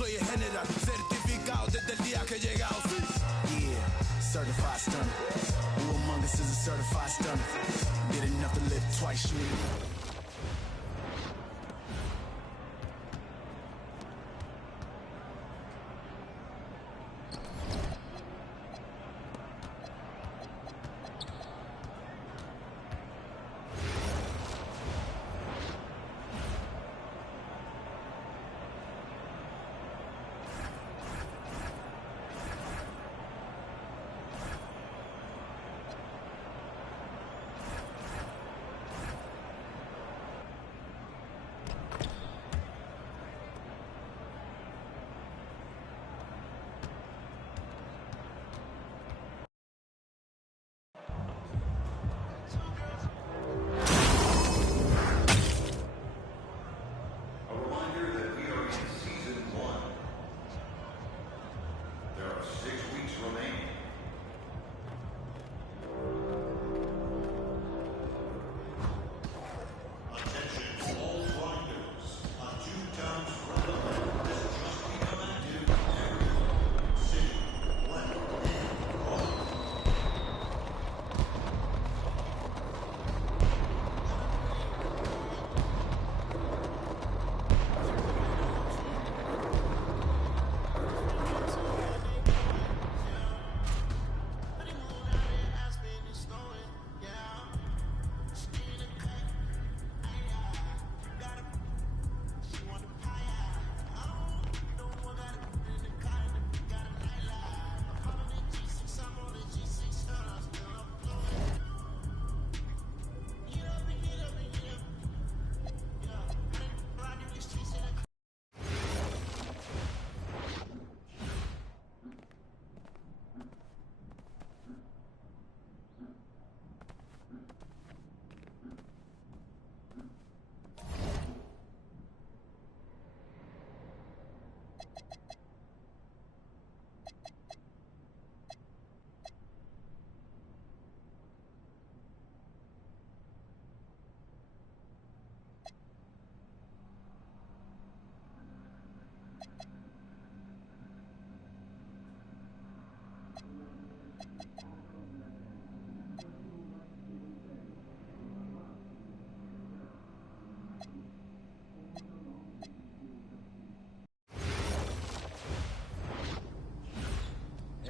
soy el general, certificado desde el día que he llegado. Yeah, certified stunner. Who among us is a certified stunner? Did enough to live twice, you.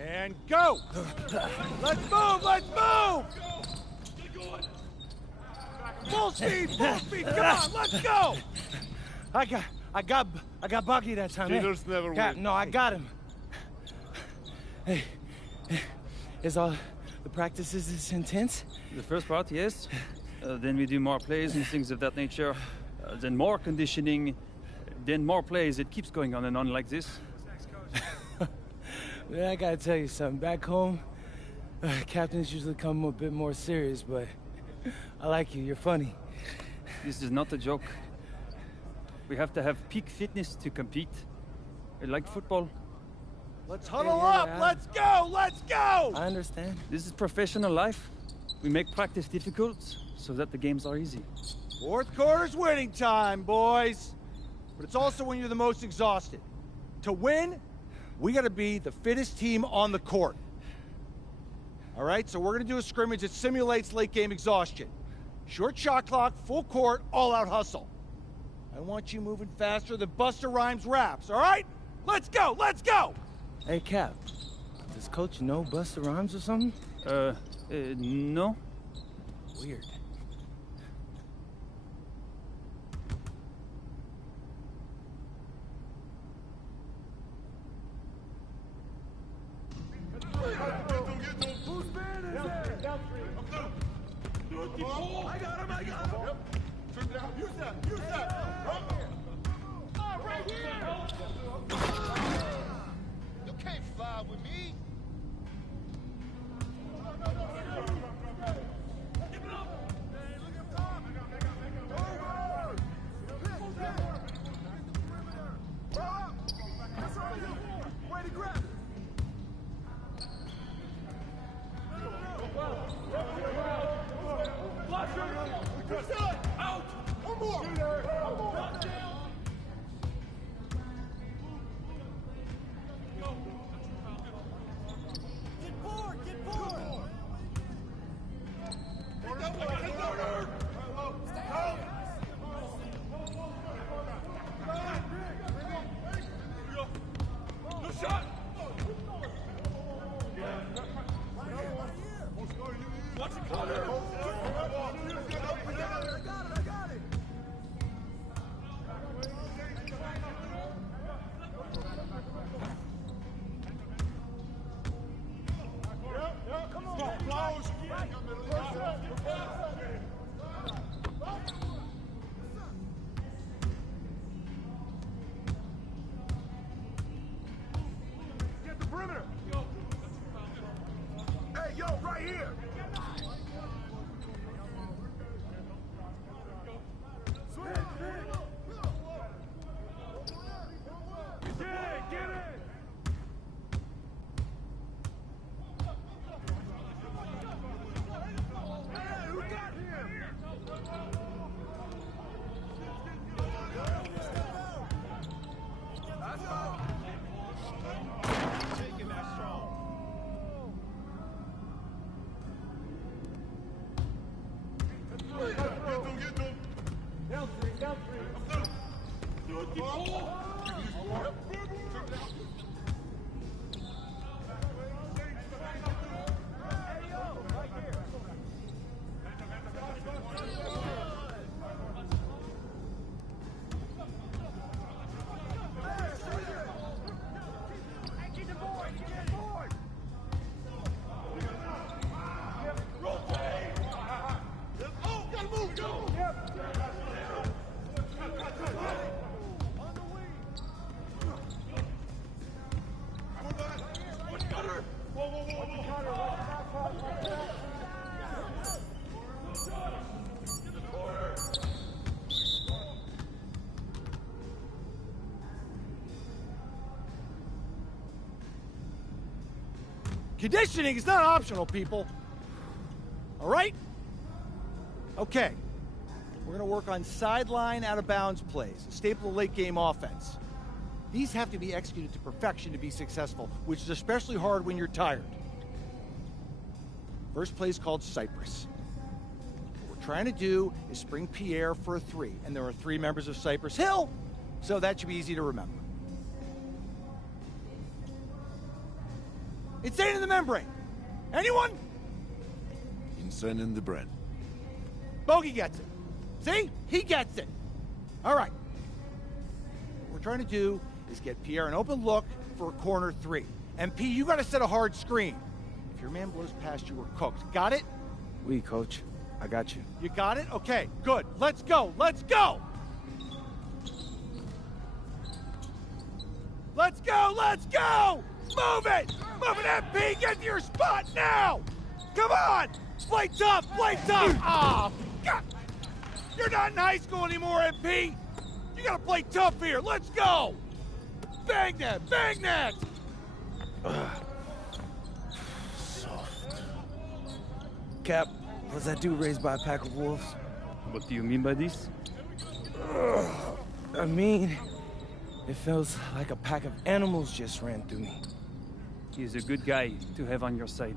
And go! Let's move! Let's move! Full speed! Full speed! Come on! Let's go! I got Bucky that time. Cheaters never win. No, I got him. Hey, is all the practices this intense? The first part, yes. Then we do more plays and things of that nature. Then more conditioning. Then more plays. It keeps going on and on like this. Man, I gotta tell you something. Back home, captains usually come a bit more serious, but I like you. You're funny. This is not a joke. We have to have peak fitness to compete. Like football. Let's huddle up! Let's go! Let's go! I understand. This is professional life. We make practice difficult so that the games are easy. Fourth quarter's winning time, boys. But it's also when you're the most exhausted. To win, we gotta be the fittest team on the court. All right, so we're gonna do a scrimmage that simulates late game exhaustion. Short shot clock, full court, all-out hustle. I want you moving faster than Busta Rhymes raps, all right? Let's go, let's go! Hey, Cap, does Coach know Busta Rhymes or something? No. Weird. I got him! Yep. Use that! Oh, right here! You can't fly with me! Give it up! Hey, look at Tom! That's right, way to grab it! Out! One more! Conditioning is not optional, people. All right? Okay. We're going to work on sideline out-of-bounds plays, a staple of late-game offense. These have to be executed to perfection to be successful, which is especially hard when you're tired. First play is called Cypress. What we're trying to do is spring Pierre for a 3, and there are 3 members of Cypress Hill, so that should be easy to remember. Insane in the membrane. Anyone? Insane in the brain. Bogey gets it. See? He gets it. All right. What we're trying to do is get Pierre an open look for a corner 3. And P, you got to set a hard screen. If your man blows past you, we're cooked. Got it? Oui, coach. I got you. You got it? Okay, good. Let's go. Let's go. Let's go. Let's go. Move it! Move it, MP! Get to your spot now! Come on! Play tough! Play tough! Ah, God! You're not in high school anymore, MP! You gotta play tough here! Let's go! Bang that! Bang that! Soft. Cap, was that dude raised by a pack of wolves? What do you mean by this? I mean, it feels like a pack of animals just ran through me. He's a good guy to have on your side.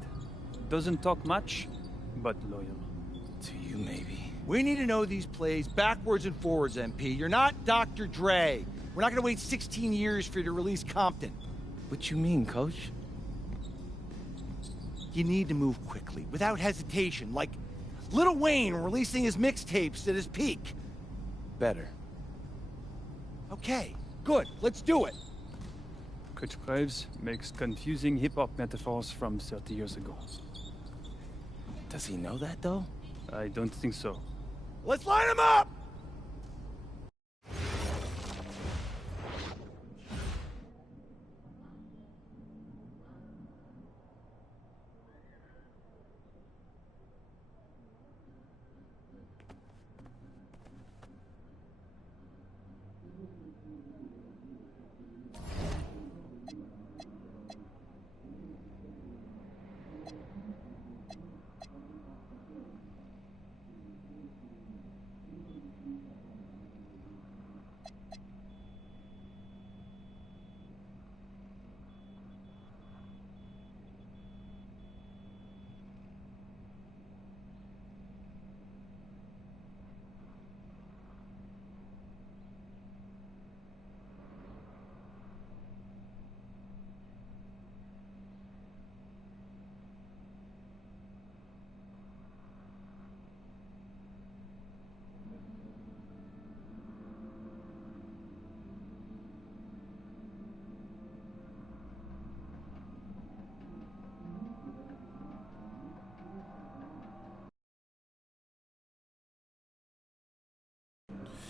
Doesn't talk much, but loyal. To you, maybe. We need to know these plays backwards and forwards, MP. You're not Dr. Dre. We're not gonna wait 16 years for you to release Compton. What you mean, coach? You need to move quickly, without hesitation, like Lil Wayne releasing his mixtapes at his peak. Better. Okay, good. Let's do it. Coach Graves makes confusing hip-hop metaphors from 30 years ago. Does he know that, though? I don't think so. Let's line them up!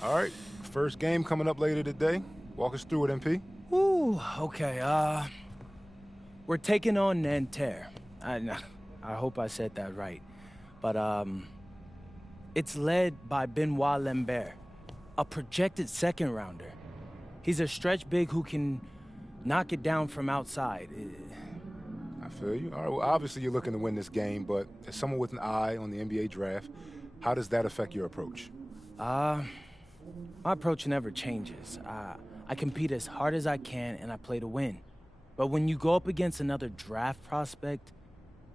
All right, first game coming up later today. Walk us through it, MP. Ooh, okay, we're taking on Nanterre. I hope I said that right. But, it's led by Benoit Lambert, a projected second-rounder. He's a stretch big who can knock it down from outside. I feel you. All right, well, obviously you're looking to win this game, but as someone with an eye on the NBA draft, how does that affect your approach? My approach never changes. I compete as hard as I can, and I play to win. But when you go up against another draft prospect,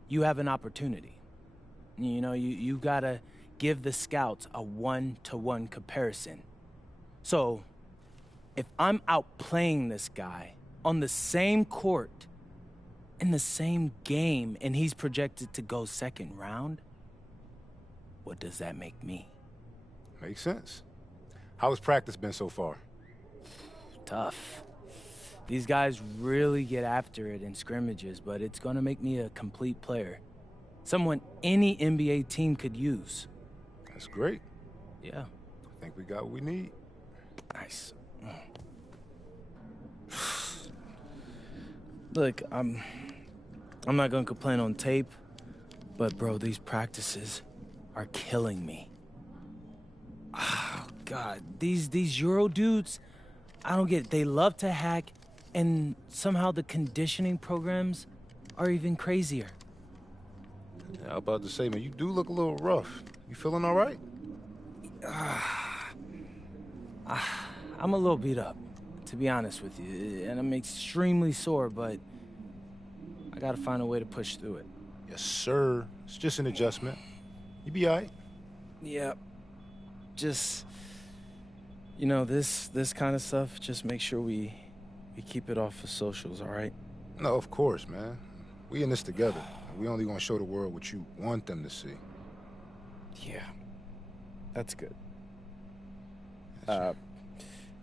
you have an opportunity. You know, you gotta give the scouts a one-to-one comparison. So, If I'm outplaying this guy on the same court, in the same game, and he's projected to go second round, what does that make me? Makes sense. How has practice been so far? Tough. These guys really get after it in scrimmages, but it's gonna make me a complete player. Someone any NBA team could use. That's great. Yeah. I think we got what we need. Nice. Look, I'm not gonna complain on tape, but bro, these practices are killing me. Oh, God, these Euro dudes, I don't get it. They love to hack, and somehow the conditioning programs are even crazier. Yeah, I was about to say, man, you do look a little rough. You feeling all right? I'm a little beat up, to be honest with you, and I'm extremely sore, but I gotta find a way to push through it. Yes, sir. It's just an adjustment. You be all right. Yeah. Just, you know, this kind of stuff, just make sure we keep it off of socials, all right? No, of course, man. We in this together. We only gonna show the world what you want them to see. Yeah. That's good.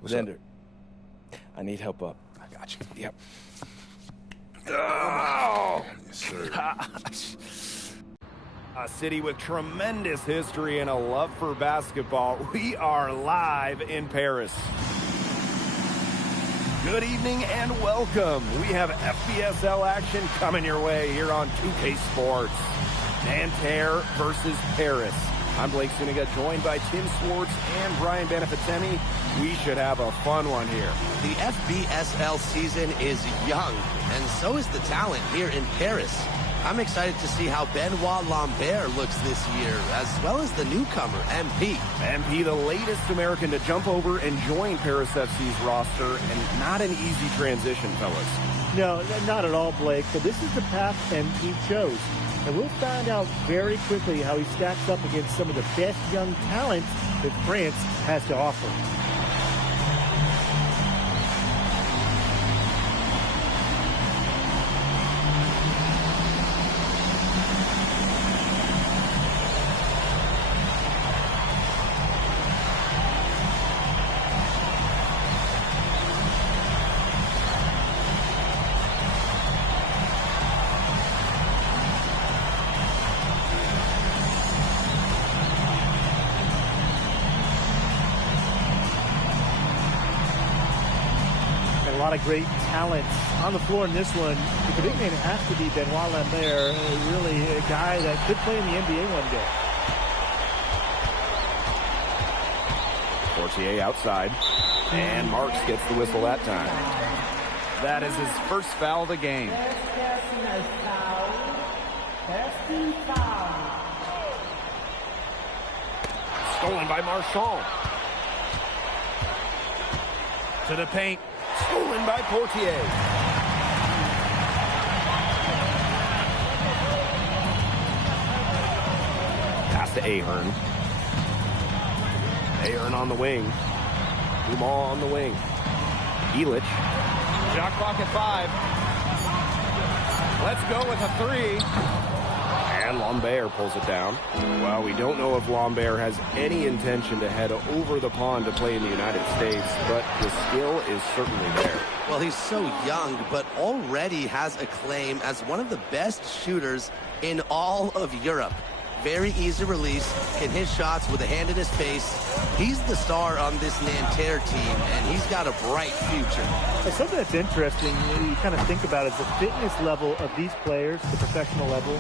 What's Xander, up? I need help up. I got you. Yep. Oh! Yes, sir. A city with tremendous history and a love for basketball. We are live in Paris. Good evening and welcome. We have FBSL action coming your way here on 2K Sports. Nanterre versus Paris. I'm Blake Suniga, joined by Tim Swartz and Brian Beneficeni. We should have a fun one here. The FBSL season is young, and so is the talent here in Paris. I'm excited to see how Benoit Lambert looks this year, as well as the newcomer, MP. MP, the latest American to jump over and join Paris FC's roster, and not an easy transition, fellas. No, not at all, Blake, but this is the path MP chose. And we'll find out very quickly how he stacks up against some of the best young talent that France has to offer. A lot of great talent on the floor in this one. The big man has to be Benoit Lambert, really a guy that could play in the NBA one day. Portier outside, and Marks gets the whistle that time. That is his first foul of the game. Stolen by Marchand. To the paint. Stolen by Portier. Pass to Ahern. Ahern on the wing. Dumas on the wing. Elic. Shot clock at 5. Let's go with a 3. And Lambert pulls it down. Well, we don't know if Lambert has any intention to head over the pond to play in the United States, but the skill is certainly there. Well, he's so young, but already has a claim as one of the best shooters in all of Europe. Very easy release, can hit shots with a hand in his face. He's the star on this Nanterre team, and he's got a bright future. Something that's interesting, you kind of think about, is the fitness level of these players, the professional level.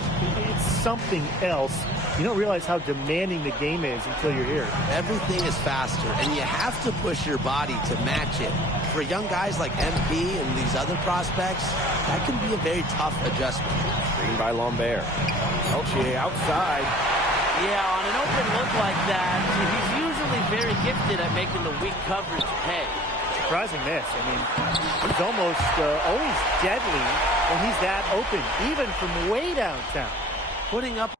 It's something else. You don't realize how demanding the game is until you're here. Everything is faster, and you have to push your body to match it. For young guys like MP and these other prospects, that can be a very tough adjustment. Screen by Lambert. Peltier outside. Yeah, on an open look like that, he's usually very gifted at making the weak coverage pay. Surprising miss. I mean, he's almost always deadly when he's that open, even from way downtown. Putting up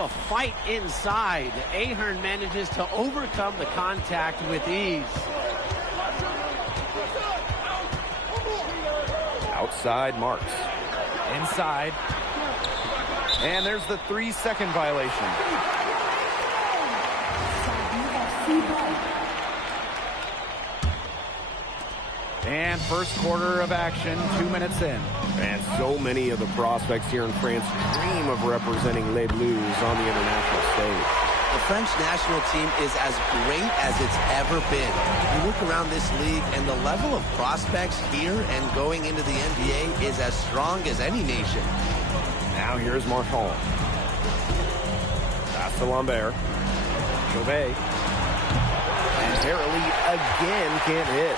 A fight inside. Ahern manages to overcome the contact with ease. Outside marks. Inside. And there's the 3-second violation. And first quarter of action, 2 minutes in. And so many of the prospects here in France dream of representing Les Bleus on the international stage. The French national team is as great as it's ever been. You look around this league, and the level of prospects here and going into the NBA is as strong as any nation. Now here's Marchand. Pass to Lambert. Chauvet. And Terrelli again can't hit.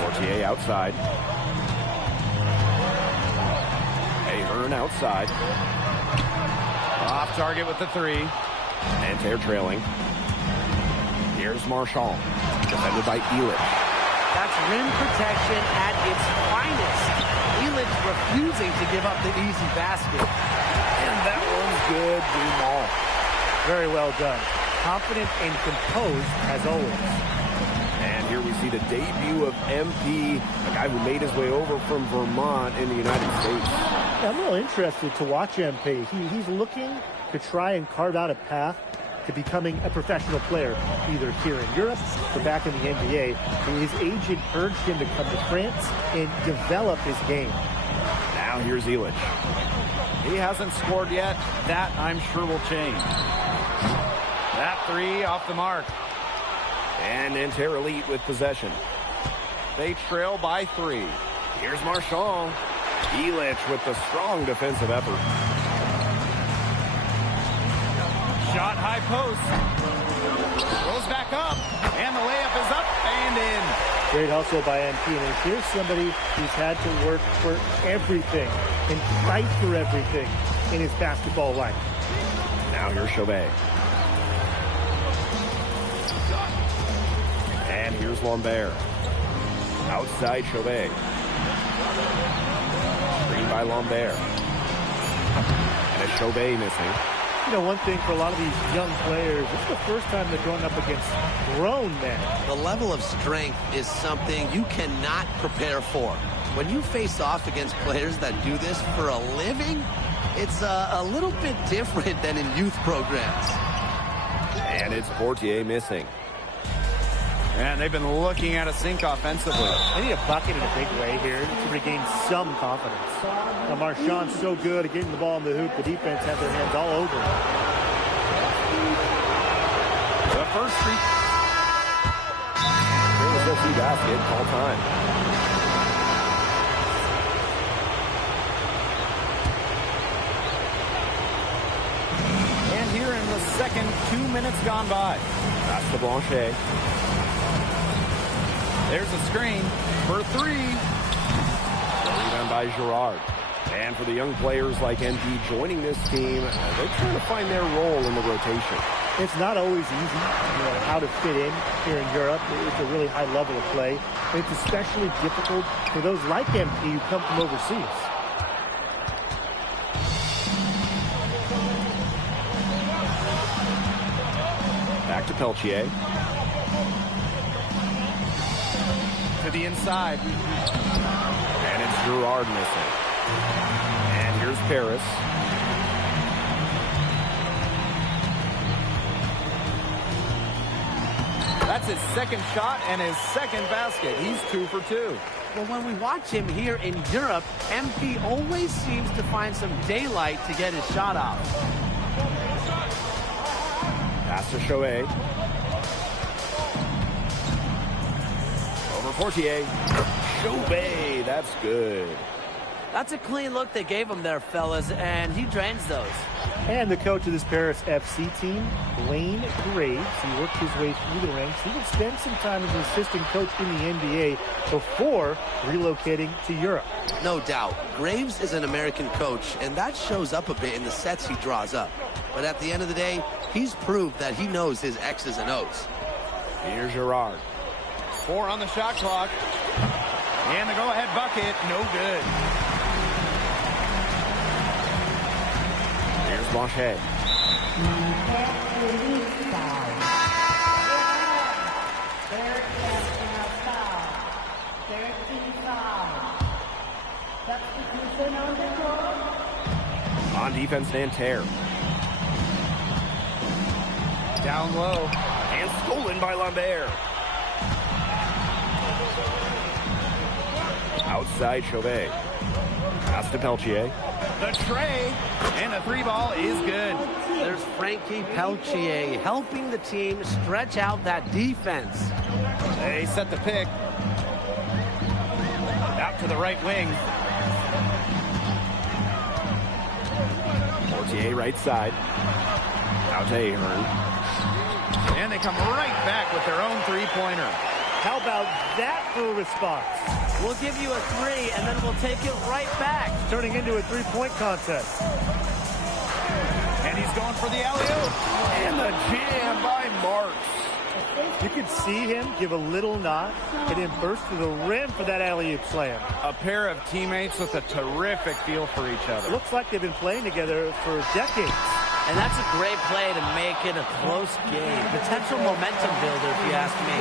Portier outside. Ahern outside. Off target with the 3. Nanterre trailing. Here's Marchand. Defended by Illich. That's rim protection at its finest. Illich refusing to give up the easy basket. And that one's good. Dumont. Very well done. Confident and composed as always. And here we see the debut of MP, a guy who made his way over from Vermont in the United States. Yeah, I'm real interested to watch MP. He's looking to try and carve out a path to becoming a professional player, either here in Europe or back in the NBA. His agent urged him to come to France and develop his game. Now here's Illich. He hasn't scored yet. That, I'm sure, will change. That 3 off the mark. And Nanterre Elite with possession. They trail by 3. Here's Marchand. Illich with the strong defensive effort. Shot high post. Goes back up. And the layup is up and in. Great hustle by MP. And here's somebody who's had to work for everything and fight for everything in his basketball life. Now here's Chauvet. And here's Lambert. Outside Chauvet. Screen by Lambert. And a Chauvet missing. You know, one thing for a lot of these young players, this is the first time they're going up against grown men. The level of strength is something you cannot prepare for. When you face off against players that do this for a living, it's a little bit different than in youth programs. And it's Portier missing. And they've been looking at a sink offensively. They need a bucket in a big way here to regain some confidence. Now Marchand's so good at getting the ball in the hoop, the defense had their hands all over it. The first streak. Here's the 2 basket, call time. And here in the second, 2 minutes gone by. Pass to Blanchet. There's a screen for 3. Rebound by Girard. And for the young players like NP joining this team, they're trying to find their role in the rotation. It's not always easy, how to fit in here in Europe. It's a really high level of play. And it's especially difficult for those like MP who come from overseas. Back to Peltier. To the inside. And it's Girard missing. And here's Paris. That's his second shot and his second basket. He's 2 for 2. Well, when we watch him here in Europe, MP always seems to find some daylight to get his shot off. Pass to Chauvet. Over Portier. Chauvet, that's good. That's a clean look they gave him there, fellas, and he drains those. And the coach of this Paris FC team, Blaine Graves, he worked his way through the ranks. He would spend some time as an assistant coach in the NBA before relocating to Europe. No doubt. Graves is an American coach, and that shows up a bit in the sets he draws up. But at the end of the day, he's proved that he knows his X's and O's. Here's Girard. 4 on the shot clock. And the go-ahead bucket, no good. Blanchet. On defense, Nanterre. Down low. And stolen by Lambert. Outside Chauvet. Pass to Peltier. The tray, and the 3-ball is good. There's Frankie Peltier helping the team stretch out that defense. They set the pick. Out to the right wing. Portier right side. Out to Ahern. And they come right back with their own three-pointer. How about that for a response? We'll give you a 3, and then we'll take it right back. Turning into a three-point contest. And he's going for the alley-oop. And the jam by Marks. You could see him give a little nod and then burst to the rim for that alley-oop slam. A pair of teammates with a terrific feel for each other. Looks like they've been playing together for decades. And that's a great play to make it a close game. Potential momentum builder, if you ask me.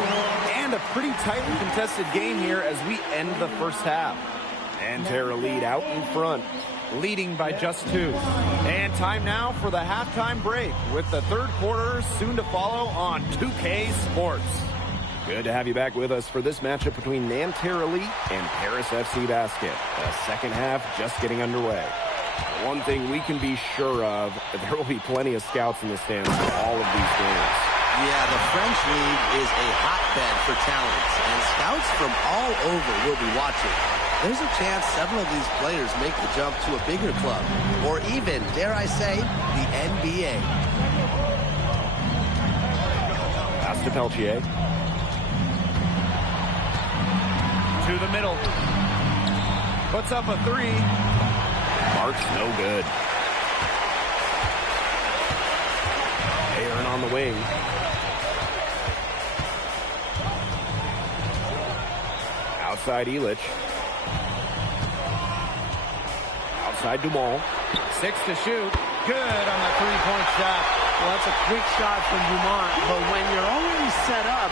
And a pretty tightly contested game here as we end the first half. Nanterre lead out in front. Leading by just 2. And time now for the halftime break with the third quarter soon to follow on 2K Sports. Good to have you back with us for this matchup between Nanterre Elite and Paris FC Basket. The second half just getting underway. One thing we can be sure of, there will be plenty of scouts in the stands for all of these games. Yeah, the French League is a hotbed for talents, and scouts from all over will be watching. There's a chance several of these players make the jump to a bigger club, or even, dare I say, the NBA. Pass to Peltier. To the middle. Puts up a 3. Marks no good. Ahern on the wing. Outside Elich. Outside Dumont. 6 to shoot. Good on the three-point shot. Well, that's a quick shot from Dumont, but when you're already set up,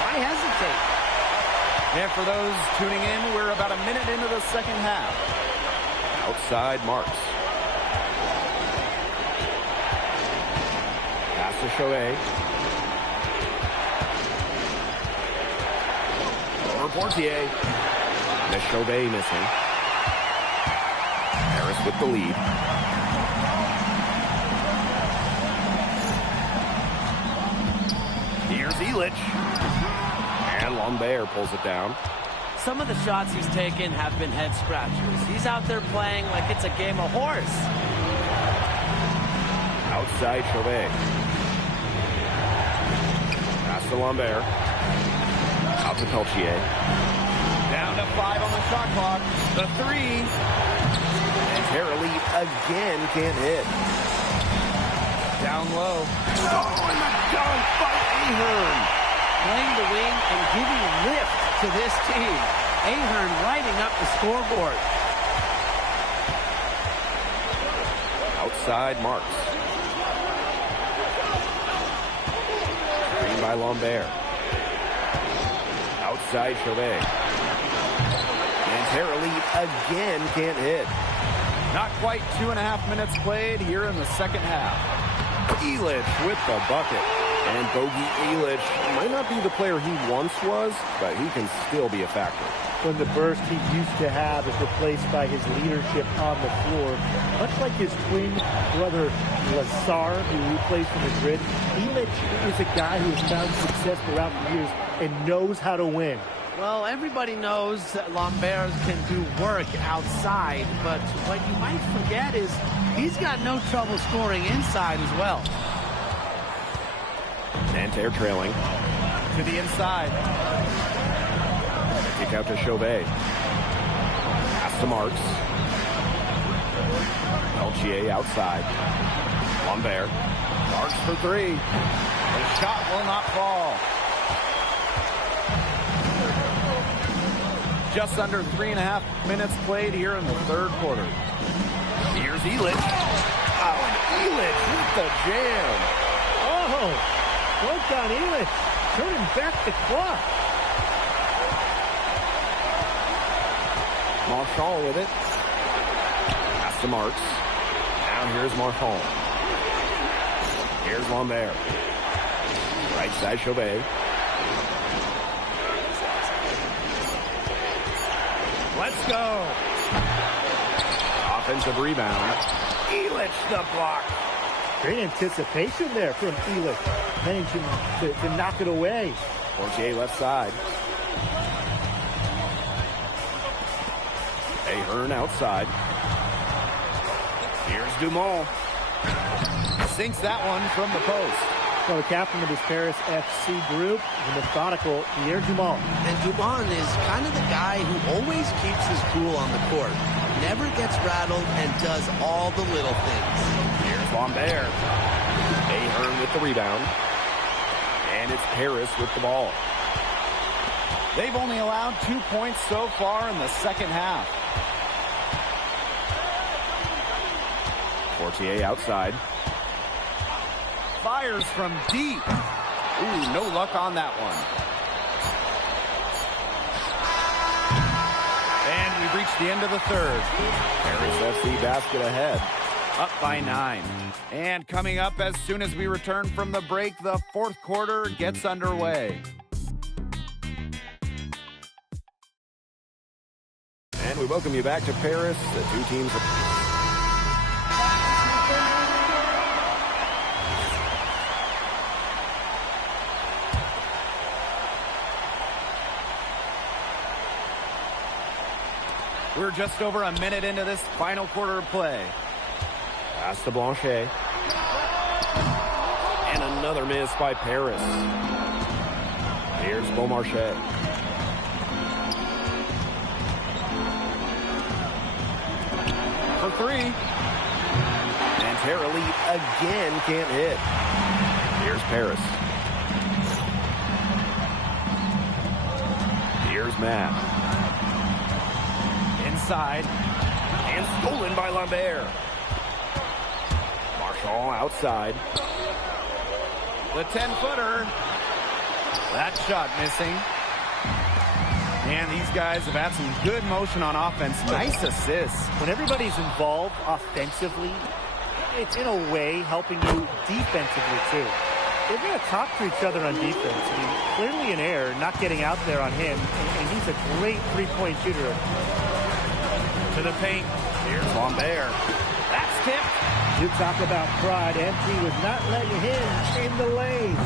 why hesitate? And for those tuning in, we're about a minute into the second half. Outside Marks. Pass to Chauvet. Over Portier. Miss Chauvet missing. Paris with the lead. Here's Elich. And Lambert pulls it down. Some of the shots he's taken have been head scratchers. He's out there playing like it's a game of horse. Outside Chauvet. Pass to Lambert. Out to Peltier. Down to 5 on the shot clock. The 3. And Nanterre Elite again can't hit. Down low. Oh, and the dunk by Ahern. Playing the wing and giving lift to this team. Ahern lighting up the scoreboard. Outside Marks. Screen by Lambert. Outside Chauvet. Nanterre Elite again can't hit. Not quite 2.5 minutes played here in the second half. Elich with the bucket. And Bogey Elich might not be the player he once was, but he can still be a factor. When the burst he used to have is replaced by his leadership on the floor, much like his twin brother Lazar, who plays for Madrid, Elich is a guy who has found success throughout the years and knows how to win. Well, everybody knows that Lambert can do work outside, but what you might forget is he's got no trouble scoring inside as well. Nanterre trailing. To the inside. Kick out to Chauvet. Pass to Marks. Peltier outside. Lambert. Marks for 3. The shot will not fall. Just under 3.5 minutes played here in the third quarter. Here's Elich. Oh, and the jam. Oh, point on Elitch, turning back the clock. Marchand with it. Pass to Marks. Now here's Marchand. Here's Lambert. Right side Chauvet. Let's go. Offensive rebound. Elitch the block. Great anticipation there from Elitch, managing to knock it away. Portier left side. Ahern outside. Here's Dumont. Sinks that one from the post. Well, the captain of this Paris FC group, the methodical Pierre Dumont. And Dumont is kind of the guy who always keeps his cool on the court. Never gets rattled and does all the little things. Here's Lambert. Ahern with the rebound. And it's Paris with the ball. They've only allowed 2 points so far in the second half. Portier outside. Fires from deep. Ooh, no luck on that one. And we've reached the end of the third. Paris FC basket ahead. Up by 9. And coming up as soon as we return from the break, the fourth quarter gets underway. And we welcome you back to Paris. The two teams are... We're just over a minute into this final quarter of play. Pass to Blanchet. And another miss by Paris. Here's Beaumarchais. For three. And Tara Lee again can't hit. Here's Paris. Here's Matt. Inside. And stolen by Lambert. Marchand outside. The 10-footer. That shot missing. And these guys have had some good motion on offense. Nice assists. When everybody's involved offensively, it's in a way helping you defensively too. They're going to talk to each other on defense. I mean, clearly an error, not getting out there on him, and he's a great three-point shooter. To the paint. Here's Lambert. That's tipped. You talk about pride. MP was not letting him in the lane.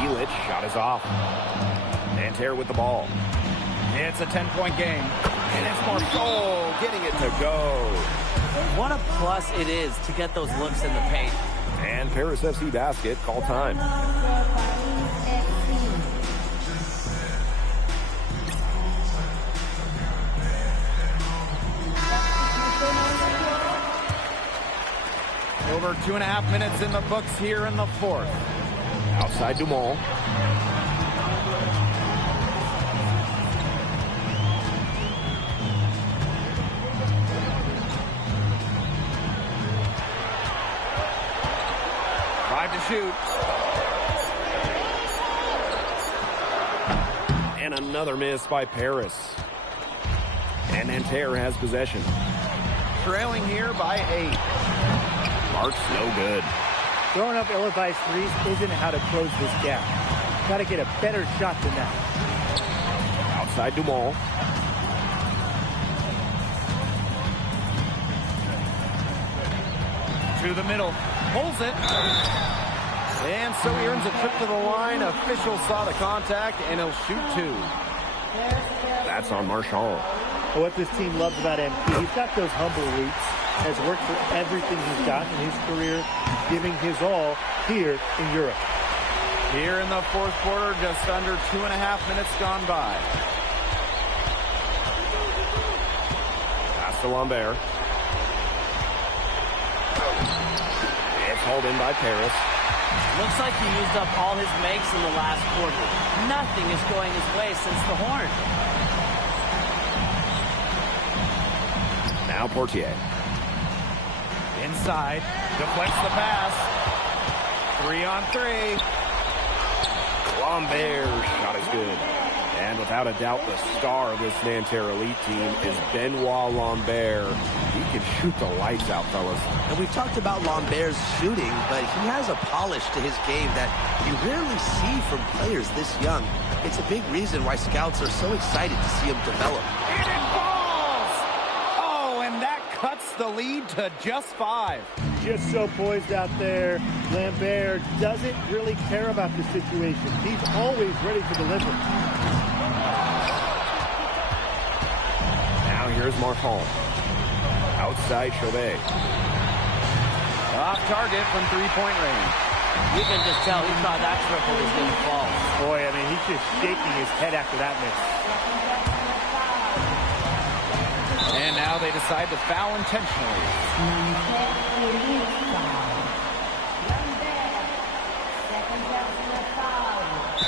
Elitch shot is off. Nanterre with the ball. It's a 10-point game. And it's Marchand getting it to go. What a plus it is to get those looks in the paint. And Paris FC basket, call time. Over 2.5 minutes in the books here in the fourth. Outside Dumont. To shoot. And another miss by Paris. And Nanterre has possession. Trailing here by 8. Mark's no good. Throwing up ill-advised threes isn't how to close this gap. Got to get a better shot than that. Outside Dumont. To the middle. Pulls it. And so he earns a trip to the line. Official saw the contact, and he'll shoot 2. That's on Marchand. What this team loves about MP, he's got those humble roots, has worked for everything he's got in his career, giving his all here in Europe. Here in the fourth quarter, just under 2.5 minutes gone by. Pass to Lambert. It's hauled in by Paris. Looks like he used up all his makes in the last quarter. Nothing is going his way since the horn. Now Portier. Inside. Deflects the pass. 3-on-3. Lambert's shot is good. And without a doubt, the star of this Nanterre Elite team is Benoit Lambert. He can shoot the lights out, fellas. And we've talked about Lambert's shooting, but he has a polish to his game that you rarely see from players this young. It's a big reason why scouts are so excited to see him develop. And it falls! Oh, and that cuts the lead to just 5. Just so poised out there. Lambert doesn't really care about the situation. He's always ready to deliver. Now here's Marchand. Outside Chauvet. Off target from 3-point range. You can just tell he thought that triple was going to fall. Boy, I mean, he's just shaking his head after that miss. And now they decide to foul intentionally.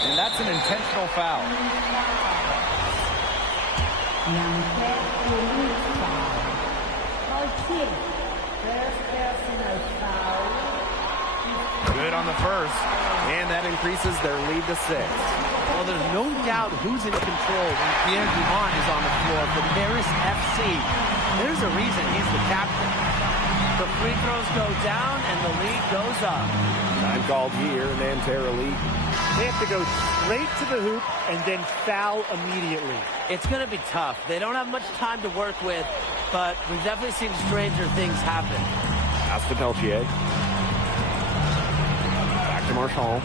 And that's an intentional foul. Good on the first, and that increases their lead to 6. Well, there's no doubt who's in control when Pierre Dumont is on the floor for Paris FC. There's a reason he's the captain. The free throws go down and the lead goes up. Time called here, Nanterre Elite. They have to go straight to the hoop and then foul immediately. It's going to be tough. They don't have much time to work with, but we've definitely seen stranger things happen. Pass to Peltier. Back to Marchand.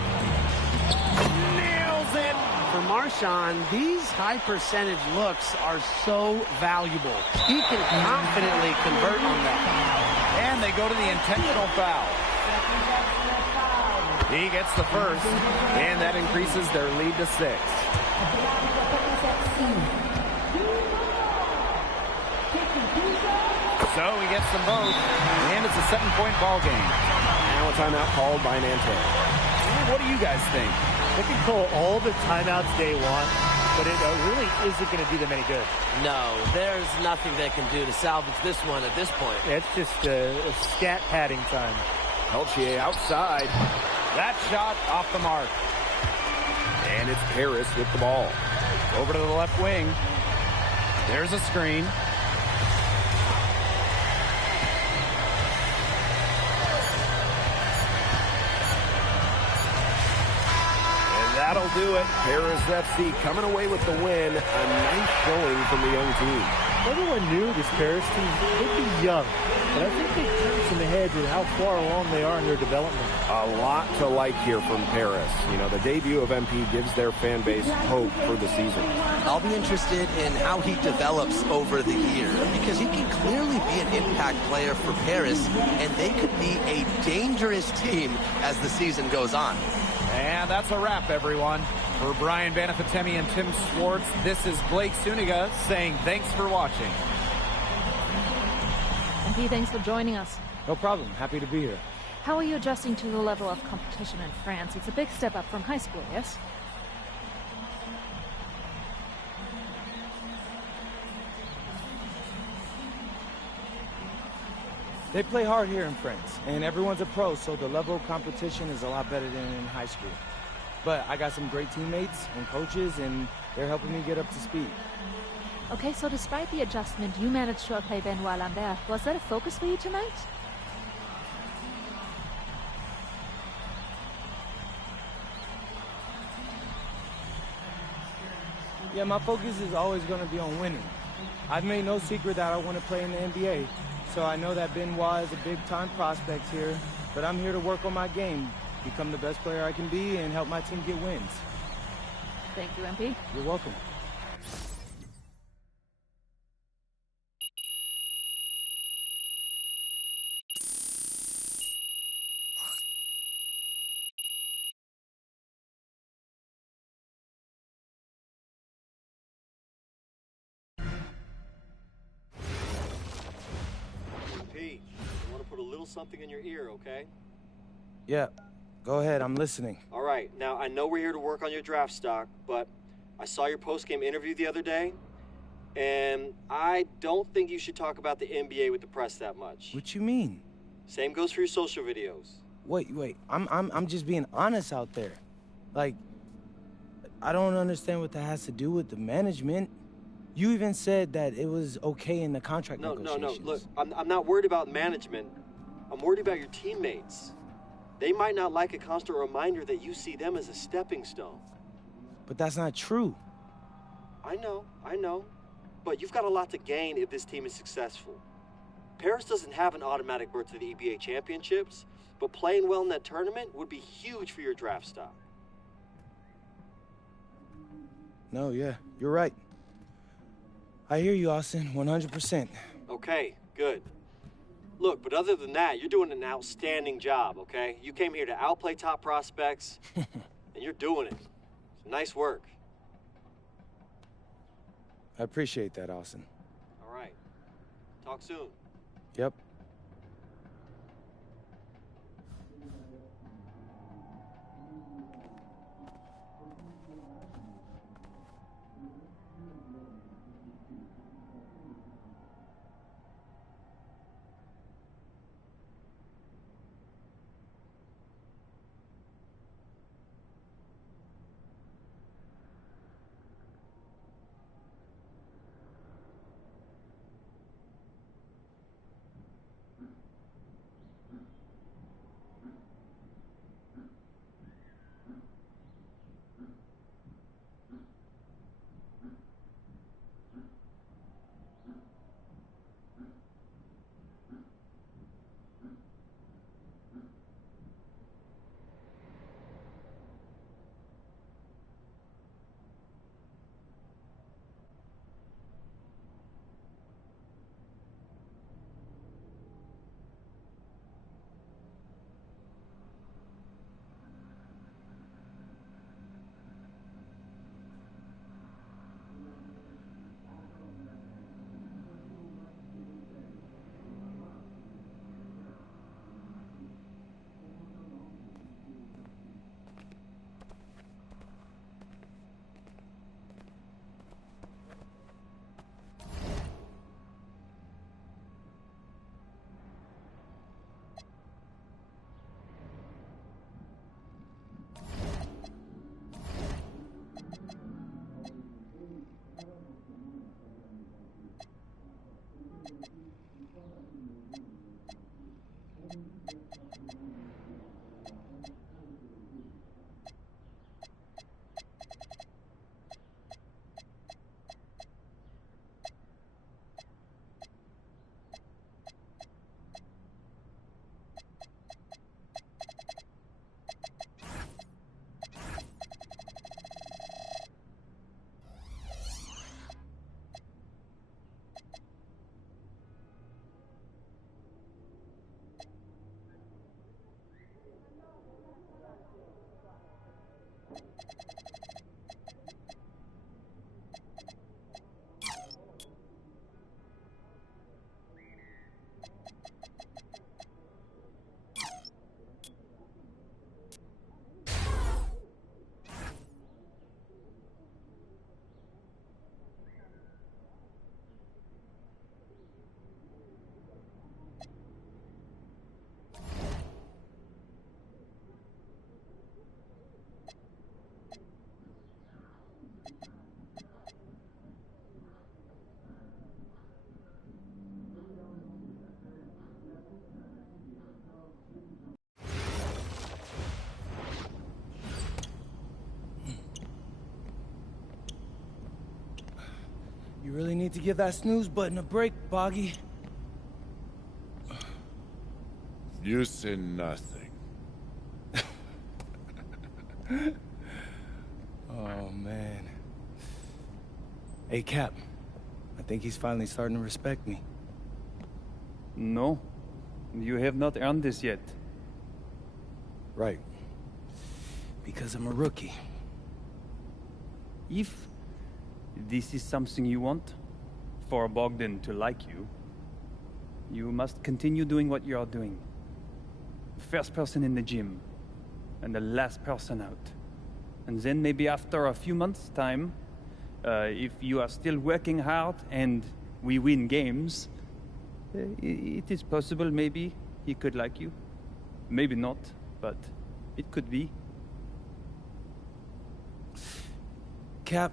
Nails it! For Marchand, these high percentage looks are so valuable. He can confidently convert on them. And they go to the intentional foul. He gets the first, and that increases their lead to 6. So he gets them both, and it's a 7-point ball game. Now a timeout called by Nanterre. What do you guys think? They can call all the timeouts they want, but it really isn't going to do them any good. No, there's nothing they can do to salvage this one at this point. It's just a scat padding time. Peltier outside. That shot off the mark. And it's Paris with the ball. Over to the left wing. There's a screen. And that'll do it. Paris FC coming away with the win. A nice showing from the young team. Everyone knew this Paris team would be young, but I think they turned some heads with how far along they are in their development. A lot to like here from Paris. You know, the debut of MP gives their fan base hope for the season. I'll be interested in how he develops over the year, because he can clearly be an impact player for Paris, and they could be a dangerous team as the season goes on. And that's a wrap, everyone. For Brian Banafitemi and Tim Swartz, this is Blake Suniga saying thanks for watching. MP, thanks for joining us. No problem. Happy to be here. How are you adjusting to the level of competition in France? It's a big step up from high school, yes? They play hard here in France, and everyone's a pro, so the level of competition is a lot better than in high school. But I got some great teammates and coaches, and they're helping me get up to speed. Okay, so despite the adjustment, you managed to outplay Benoit Lambert. Was that a focus for you tonight? Yeah, my focus is always going to be on winning. I've made no secret that I want to play in the NBA, so I know that Benoit is a big-time prospect here, but I'm here to work on my game, become the best player I can be, and help my team get wins. Thank you, MP. You're welcome. Pete, I want to put a little something in your ear, okay? Yeah, go ahead. I'm listening. All right. Now, I know we're here to work on your draft stock, but I saw your post-game interview the other day, and I don't think you should talk about the NBA with the press that much. What you mean? Same goes for your social videos. Wait. I'm just being honest out there. Like, I don't understand what that has to do with the management. You even said that it was okay in the contract negotiations. No. Look, I'm not worried about management. I'm worried about your teammates. They might not like a constant reminder that you see them as a stepping stone. But that's not true. I know. But you've got a lot to gain if this team is successful. Paris doesn't have an automatic berth to the EBA championships, but playing well in that tournament would be huge for your draft stock. No, yeah, you're right. I hear you, Austin, 100%. Okay, good. Look, but other than that, you're doing an outstanding job, okay? You came here to outplay top prospects, and you're doing it. Nice work. I appreciate that, Austin. All right. Talk soon. Yep. You really need to give that snooze button a break, Boggy. You say nothing. Oh, man. Hey, Cap. I think he's finally starting to respect me. No. You have not earned this yet. Right. Because I'm a rookie. If this is something you want, for Bogdan to like you, you must continue doing what you are doing. First person in the gym, and the last person out. And then maybe after a few months' time, if you are still working hard and we win games, it is possible maybe he could like you. Maybe not, but it could be. Cap,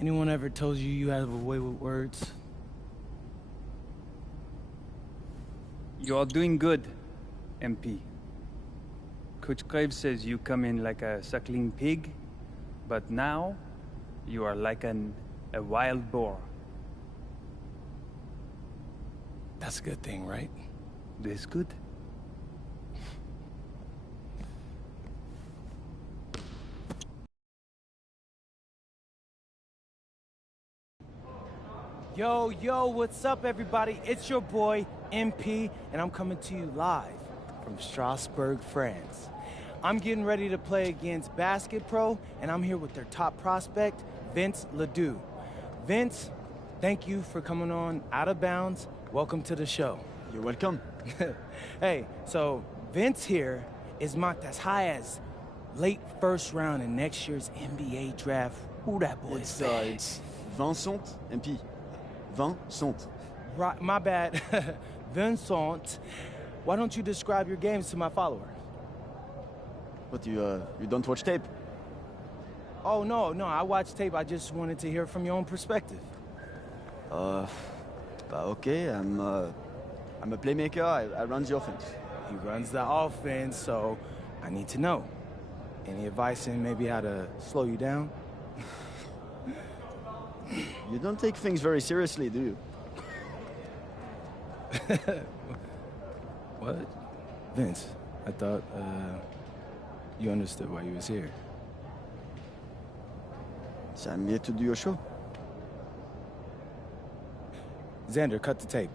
anyone ever told you you have a way with words? You are doing good, MP. Coach Graves says you come in like a suckling pig, but now you are like a wild boar. That's a good thing, right? That's good. Yo, what's up, everybody? It's your boy, MP, and I'm coming to you live from Strasbourg, France. I'm getting ready to play against Basket Pro, and I'm here with their top prospect, Vince Ledoux. Vince, thank you for coming on Out of Bounds. Welcome to the show. You're welcome. Hey, so Vince here is mocked as high as late first round in next year's NBA draft. Who that boy is? It's Vincent, MP. Vincent. Right, my bad. Vincent. Why don't you describe your games to my follower? But you don't watch tape? Oh, no, I watch tape. I just wanted to hear from your own perspective. Okay, I'm a playmaker. I run the offense. He runs the offense, so I need to know. Any advice in maybe how to slow you down? You don't take things very seriously, do you? What? Vince, I thought, you understood why you was here. So I'm here to do your show. Xander, cut the tape.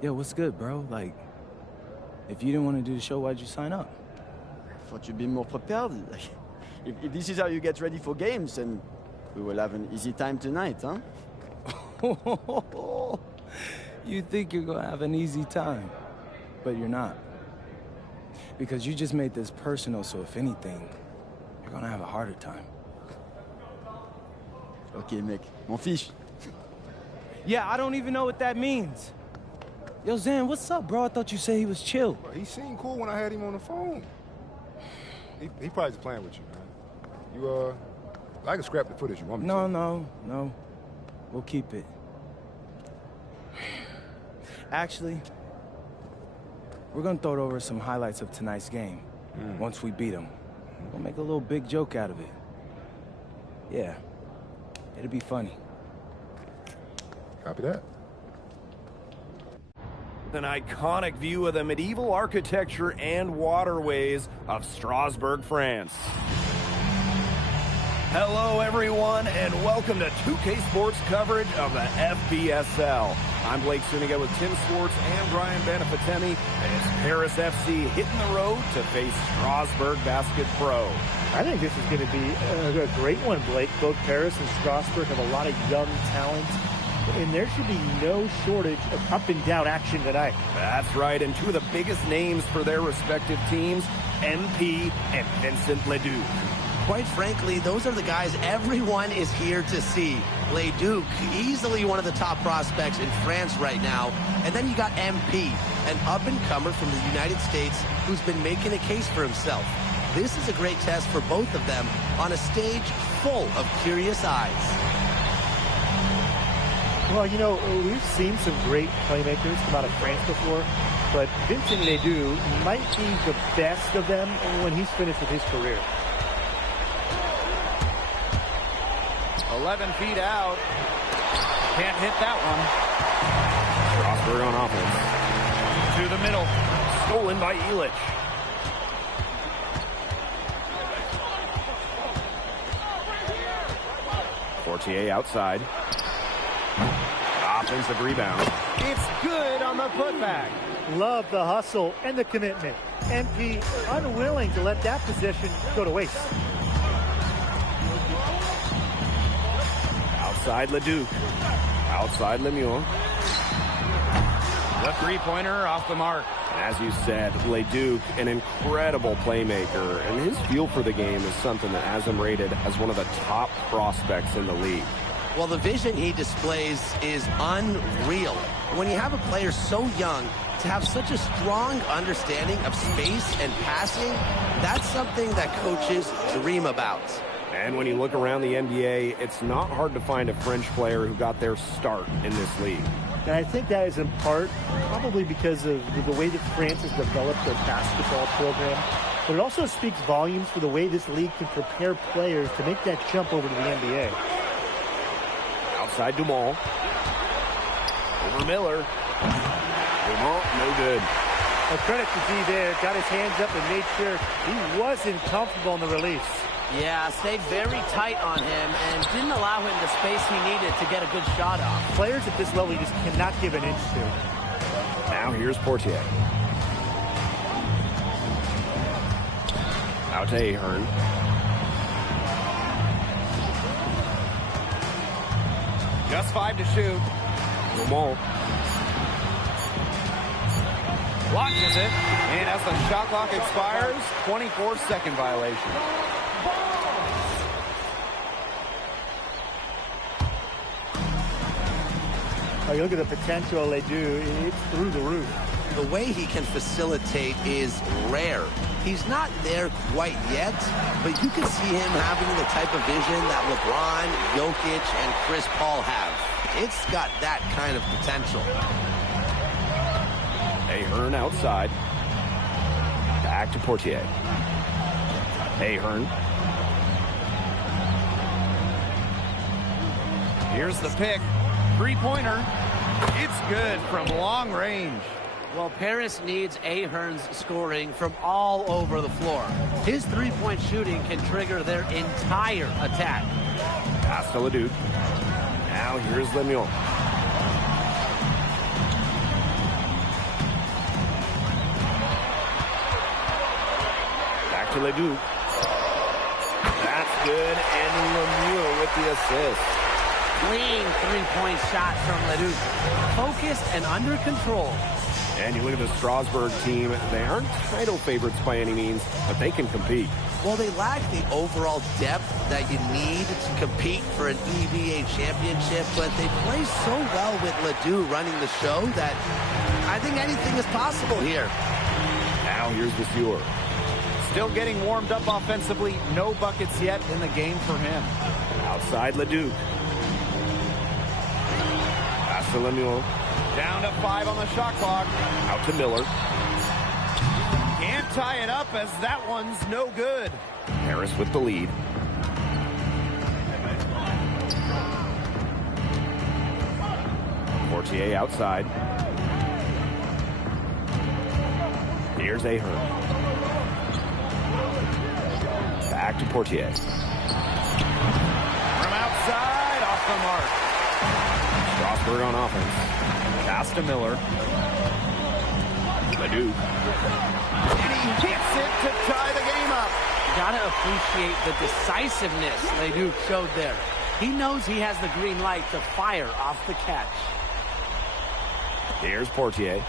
Yo, what's good, bro? Like, if you didn't want to do the show, why'd you sign up? I thought you'd be more prepared. If this is how you get ready for games, then we will have an easy time tonight, huh? You think you're gonna have an easy time, but you're not. Because you just made this personal, so if anything, you're gonna have a harder time. Okay, mec. M'en fiche. Yeah, I don't even know what that means. Yo, Zan, what's up, bro? I thought you said he was chill. Bro, he seemed cool when I had him on the phone. He probably just playing with you, man. I can scrap the footage you want me to. No. We'll keep it. Actually, we're gonna throw over some highlights of tonight's game. Once we beat them. We'll make a little big joke out of it. Yeah. It'll be funny. Copy that. An iconic view of the medieval architecture and waterways of Strasbourg, France. Hello, everyone, and welcome to 2K Sports coverage of the FPSL. I'm Blake Suniga with Tim Swartz and Brian Benefatemi, and it's Paris FC hitting the road to face Strasbourg Basket Pro. I think this is going to be a great one, Blake. Both Paris and Strasbourg have a lot of young talent, and there should be no shortage of up-and-down action tonight. That's right, and two of the biggest names for their respective teams, MP and Vincent Ledoux. Quite frankly, those are the guys everyone is here to see. Ledoux, easily one of the top prospects in France right now. And then you got MP, an up-and-comer from the United States who's been making a case for himself. This is a great test for both of them on a stage full of curious eyes. Well, you know, we've seen some great playmakers come out of France before, but Vincent Ledoux might be the best of them when he's finished with his career. 11 feet out. Can't hit that one. Strasbourg on offense. To the middle. Stolen by Illich. Fortier outside. Offensive rebound. It's good on the putback. Love the hustle and the commitment. MP unwilling to let that possession go to waste. Outside Ledoux. Outside Lemieux. The three-pointer off the mark. As you said, Ledoux, an incredible playmaker, and his feel for the game is something that has him rated as one of the top prospects in the league. Well, the vision he displays is unreal. When you have a player so young to have such a strong understanding of space and passing, that's something that coaches dream about. And when you look around the NBA, it's not hard to find a French player who got their start in this league. And I think that is in part probably because of the way that France has developed their basketball program. But it also speaks volumes for the way this league can prepare players to make that jump over to the NBA. Outside Dumont. Over Miller. Dumont, no good. Well, credit to D there. Got his hands up and made sure he wasn't comfortable in the release. Yeah, stayed very tight on him and didn't allow him the space he needed to get a good shot off. Players at this level you just cannot give an inch to. Now here's Portier. Out to Ahern. Just 5 to shoot. Dumont. Launches it, and as the shot clock expires, 24-second violation. Oh, you look at the potential they do, it's through the roof. The way he can facilitate is rare. He's not there quite yet, but you can see him having the type of vision that LeBron, Jokic, and Chris Paul have. It's got that kind of potential. Ahern outside. Back to Portier. Ahern. Here's the pick. Three-pointer. It's good from long range. Well, Paris needs Ahern's scoring from all over the floor. His three-point shooting can trigger their entire attack. Pass to Leduc. Now here's Lemieux. Back to Leduc. That's good, and Lemieux with the assist. Clean three-point shot from Leduc. Focused and under control. And you look at the Strasbourg team, they aren't title favorites by any means, but they can compete. Well, they lack the overall depth that you need to compete for an EVA championship, but they play so well with Ledoux running the show that I think anything is possible here. Now here's Vasseur. Still getting warmed up offensively. No buckets yet in the game for him. Outside Leduc. Pass to Lemieux. Down to 5 on the shot clock. Out to Miller. Can't tie it up as that one's no good. Harris with the lead. Portier outside. Here's Ahern. Back to Portier. From outside, off the mark. Strasbourg on offense. Pass to Miller. Ledoux. And he hits it to tie the game up. Gotta appreciate the decisiveness Ledoux showed there. He knows he has the green light to fire off the catch. Here's Portier.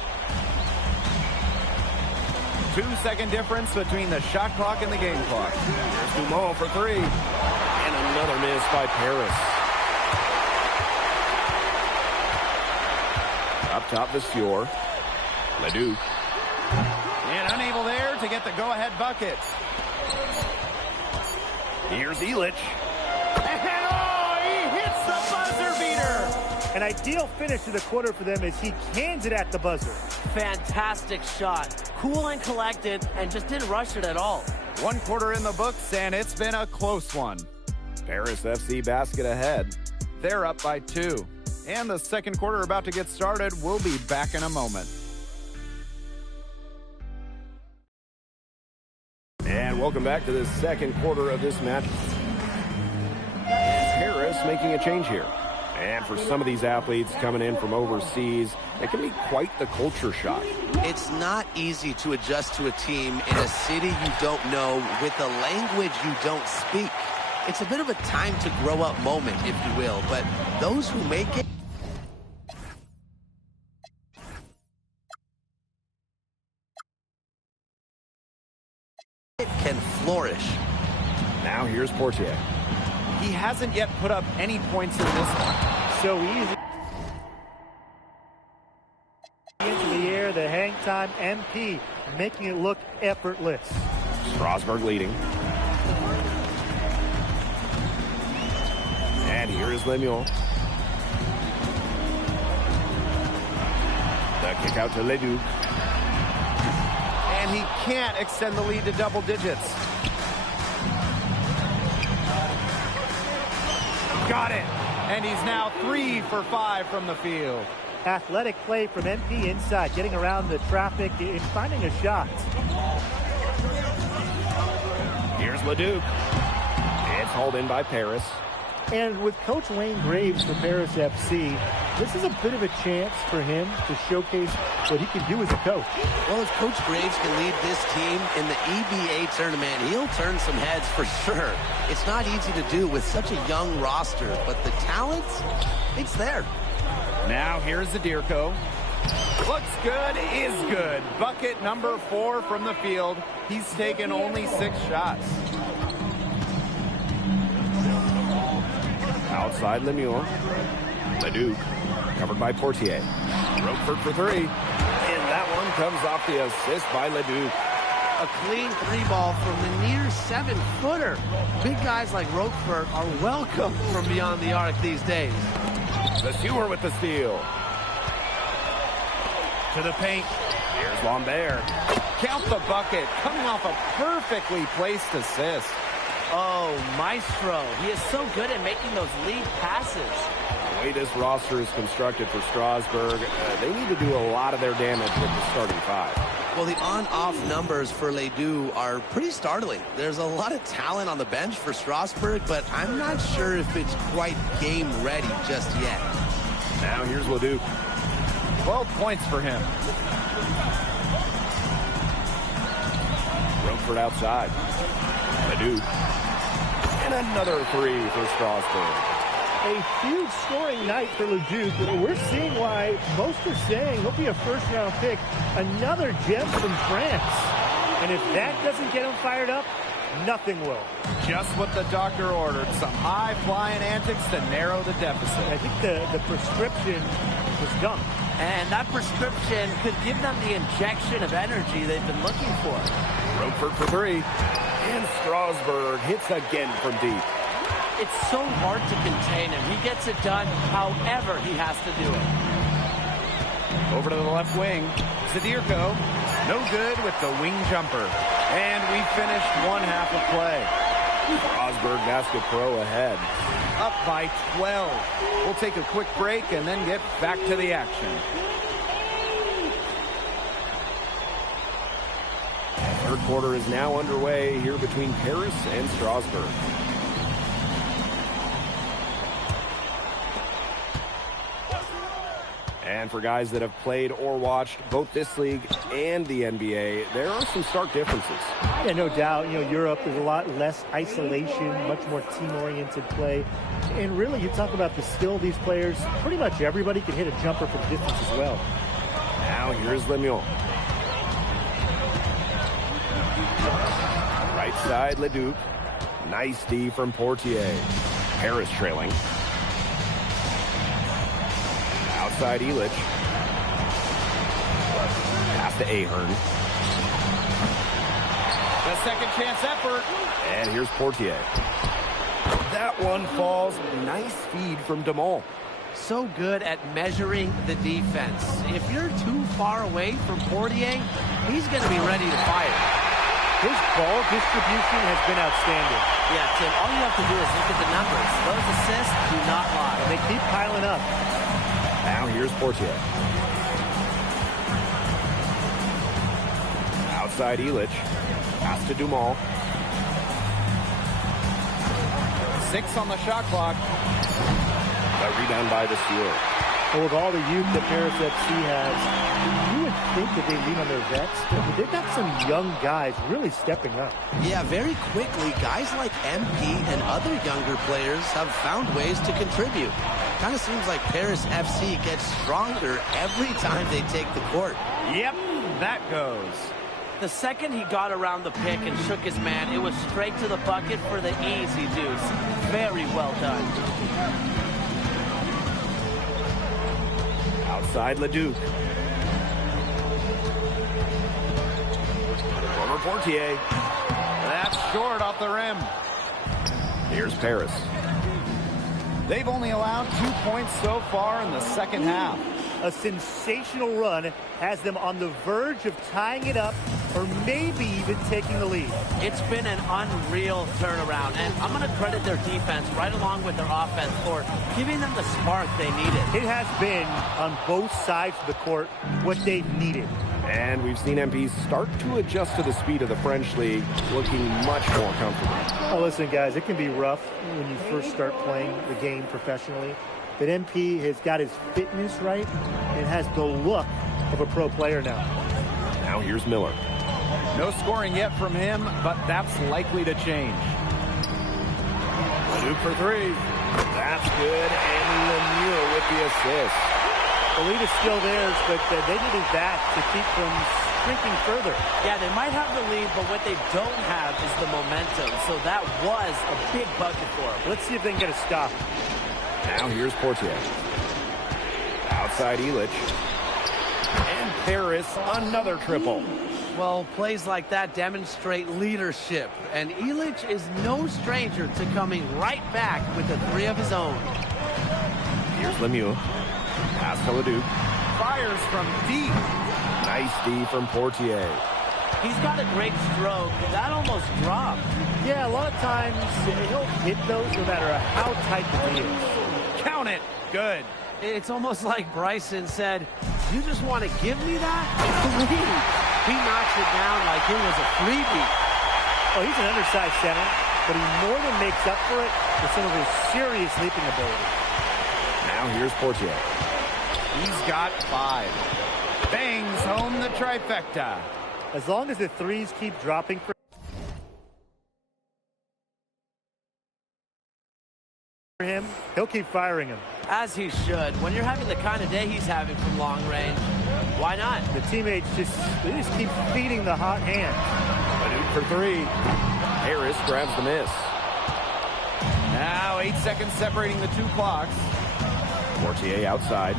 2-second difference between the shot clock and the game clock. Here's Dumont for 3. And another miss by Paris. Up top, Vasseur. Ledoux. And unable there to get the go-ahead bucket. Here's Illich. And oh, he hits the buzzer beater. An ideal finish to the quarter for them as he cans it at the buzzer. Fantastic shot. Cool and collected, and just didn't rush it at all. 1 quarter in the books, and it's been a close one. Paris FC basket ahead. They're up by 2. And the second quarter about to get started. We'll be back in a moment. And welcome back to the second quarter of this match. Paris making a change here. And for some of these athletes coming in from overseas, it can be quite the culture shock. It's not easy to adjust to a team in a city you don't know with a language you don't speak. It's a bit of a time to grow up moment, if you will, but those who make it can flourish. Now here's Portier. He hasn't yet put up any points in this one. So easy. Into the air, the hang time. MP making it look effortless. Strasburg leading. And here is Lemuel. The kick out to Leduc. And he can't extend the lead to double digits. Got it. And he's now 3 for 5 from the field. Athletic play from MP inside, getting around the traffic and finding a shot. Here's Leduc. It's hauled in by Paris. And with Coach Wayne Graves for Paris FC, this is a bit of a chance for him to showcase what he can do as a coach. Well, if Coach Graves can lead this team in the EBA tournament, he'll turn some heads for sure. It's not easy to do with such a young roster, but the talent, it's there. Now here's Zadirko. Looks good, is good. Bucket number 4 from the field. He's taken only 6 shots. Outside Lemuel. Leduc, covered by Portier. Roquefort for 3. And that one comes off the assist by Leduc. A clean 3-ball from the near 7-footer. Big guys like Roquefort are welcome from beyond the arc these days. The Sewer with the steal. To the paint. Here's Lambert. Count the bucket, coming off a perfectly placed assist. Oh, Maestro. He is so good at making those lead passes. The way this roster is constructed for Strasburg, they need to do a lot of their damage with the starting 5. Well, the on-off numbers for Ledoux are pretty startling. There's a lot of talent on the bench for Strasburg, but I'm not sure if it's quite game ready just yet. Now here's Ledoux. 12 points for him. Roquefort outside. Ledoux. And another 3 for Strasburg. A huge scoring night for Leduc. We're seeing why most are saying he'll be a first-round pick. Another gem from France. And if that doesn't get him fired up, nothing will. Just what the doctor ordered. Some high-flying antics to narrow the deficit. I think the prescription was gum. And that prescription could give them the injection of energy they've been looking for. Roquefort for 3. And Strasburg hits again from deep. It's so hard to contain him. He gets it done however he has to do it. Over to the left wing. Zadirko, no good with the wing jumper. And we finished 1 half of play. Strasburg Basket Pro ahead. Up by 12. We'll take a quick break and then get back to the action. Third quarter is now underway here between Paris and Strasburg. And for guys that have played or watched both this league and the NBA, there are some stark differences. Yeah, no doubt. You know, Europe, there's a lot less isolation, much more team-oriented play. And really, you talk about the skill of these players, pretty much everybody can hit a jumper from distance as well. Now here's Lemuel. Right side, Leduc. Nice D from Portier. Paris trailing. Outside Illich. Pass to Ahern. The second chance effort. And here's Portier. That one falls. Nice feed from DeMol. So good at measuring the defense. If you're too far away from Portier, he's going to be ready to fire. His ball distribution has been outstanding. Yeah, Tim, all you have to do is look at the numbers. Those assists do not lie. And they keep piling up. Now here's Portier. Outside Illich. Pass to Dumal. 6 on the shot clock. A rebound by the Steelers. Well, with all the youth that Paris FC has, you would think that they lean on their vets, but they've got some young guys really stepping up. Yeah, very quickly, guys like MP and other younger players have found ways to contribute. Kind of seems like Paris FC gets stronger every time they take the court. Yep, that goes. The second he got around the pick and shook his man, it was straight to the bucket for the easy deuce. Very well done. Outside Leduc. Portier. That's short off the rim. Here's Paris. They've only allowed 2 points so far in the second half. A sensational run has them on the verge of tying it up or maybe even taking the lead. It's been an unreal turnaround, and I'm going to credit their defense right along with their offense for giving them the spark they needed. It has been, on both sides of the court, what they've needed. And we've seen MP start to adjust to the speed of the French league, looking much more comfortable. Oh, listen, guys, it can be rough when you first start playing the game professionally. But MP has got his fitness right and has the look of a pro player now. Now here's Miller. No scoring yet from him, but that's likely to change. Leduc for three. That's good, and Lemieux with the assist. The lead is still theirs, but they needed that to keep them shrinking further. Yeah, they might have the lead, but what they don't have is the momentum. So that was a big bucket for them. Let's see if they can get a stop. Now here's Portier. Outside Illich. And Paris, another triple. Well, plays like that demonstrate leadership, and Illich is no stranger to coming right back with a three of his own. Here's Lemieux. Pass to Leduc. Fires from deep. Nice D from Portier. He's got a great stroke. That almost dropped. Yeah, a lot of times he'll hit those no matter how tight the D is. Count it. Good. It's almost like Bryson said, you just want to give me that? Please. He knocks it down like it was a freebie. Oh, he's an undersized center, but he more than makes up for it with some of his serious leaping ability. Now here's Portier. He's got 5. Bangs home the trifecta. As long as the threes keep dropping for him, he'll keep firing them. As he should. When you're having the kind of day he's having from long range, why not? The teammates just keep feeding the hot hand. Leduc for three. Harris grabs the miss. Now 8 seconds separating the 2 clocks. Portier outside.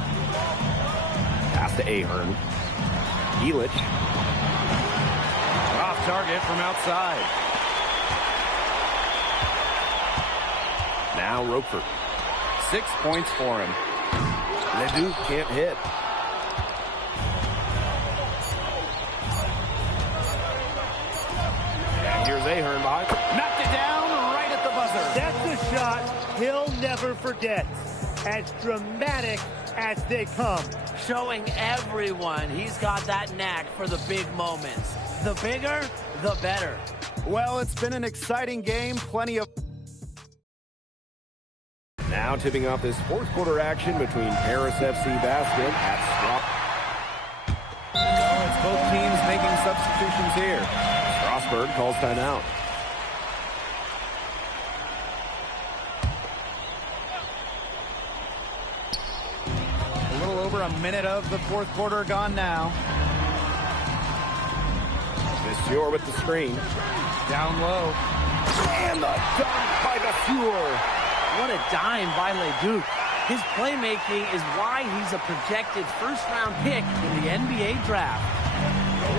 Pass to Ahern. Illich. Off target from outside. Now Roquefort. 6 points for him. Leduc can't hit. And here's Ahern behind. Knocked it down right at the buzzer. That's a shot he'll never forget. As dramatic as they come. Showing everyone he's got that knack for the big moments. The bigger, the better. Well, it's been an exciting game. Plenty of... Now tipping off this fourth quarter action between Paris FC Basket at Strasbourg. Oh, it's both teams making substitutions here. Strasbourg calls timeout. A little over a minute of the fourth quarter gone now. Monsieur with the screen. Down low. And the dunk by Monsieur. What a dime by Leduc. His playmaking is why he's a projected first-round pick in the NBA draft.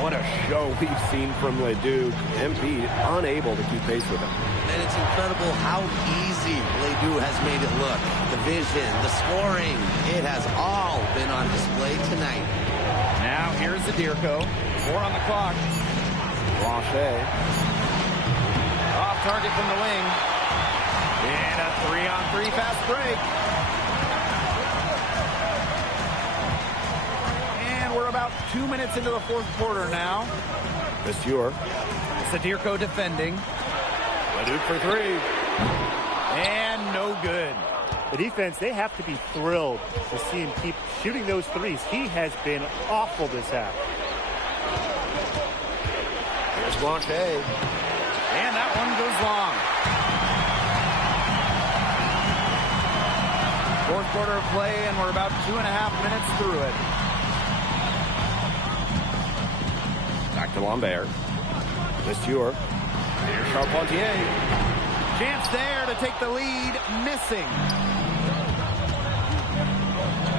What a show we've seen from Leduc. MP unable to keep pace with him. And it's incredible how easy Leduc has made it look. The vision, the scoring, it has all been on display tonight. Now here's Zadirko. 4 on the clock. Blanchet. Off target from the wing. And a 3-on-3 fast break. And we're about 2 minutes into the fourth quarter now. Monsieur. Zadirko defending. Leduc for three. And no good. The defense, they have to be thrilled to see him keep shooting those threes. He has been awful this half. Here's Blanchet. And that one goes long. Fourth quarter of play, and we're about 2.5 minutes through it. Back to Lambert. Monsieur. Here's Charpentier. Chance there to take the lead, missing.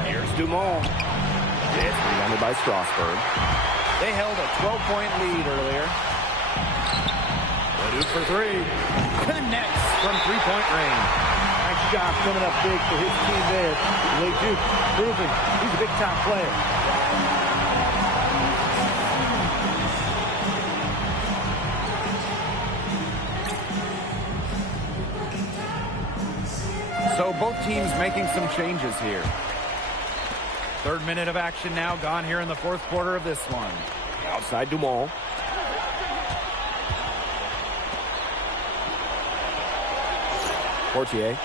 Here's Dumont. It's rebounded by Strasbourg. They held a 12-point lead earlier. Leduc for three. Connects from three-point range. Nice job coming up big for his team there. Leduc proving he's a big-time player. So both teams making some changes here. Third minute of action now gone here in the fourth quarter of this one. Outside Dumont. Portier.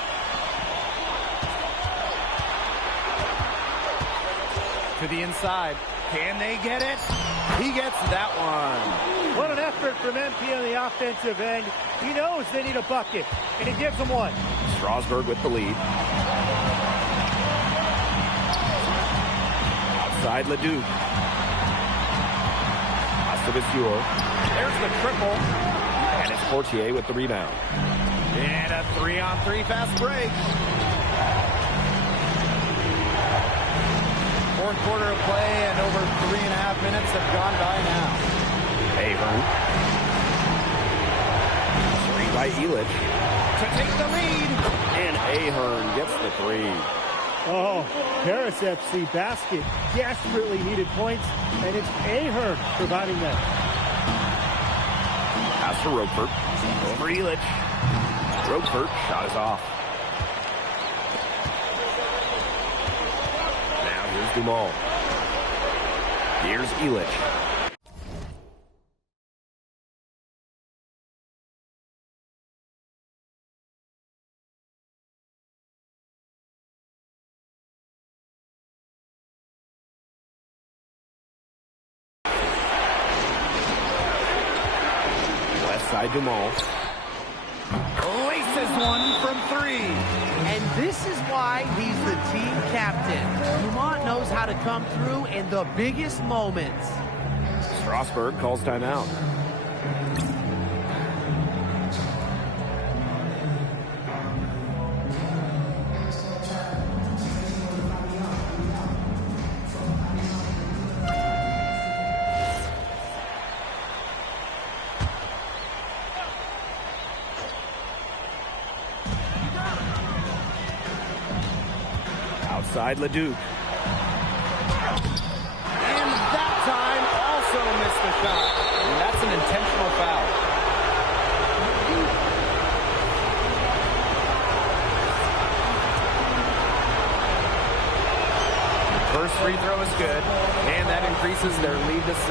To the inside. Can they get it? He gets that one. What an effort from MP on the offensive end. He knows they need a bucket, and he gives them one. Strasburg with the lead. Outside Leduc. Astavicior. There's the triple. And it's Portier with the rebound. And a 3-on-3 fast break. Fourth quarter of play and over 3.5 minutes have gone by now. Ahern. Screen by Elich. To take the lead. And Ahern gets the three. Oh, Paris FC basket desperately needed points, and it's Ahern providing them. Pass to Roquefort. Over Elich. Roquefort shot is off. Now here's Dumont. Here's Elich. Side Dumont. Laces one from three. And this is why he's the team captain. Dumont knows how to come through in the biggest moments. Strasburg calls timeout. Outside Leduc. And that time also missed the shot. And that's an intentional foul. First free throw is good, and that increases their lead to 6.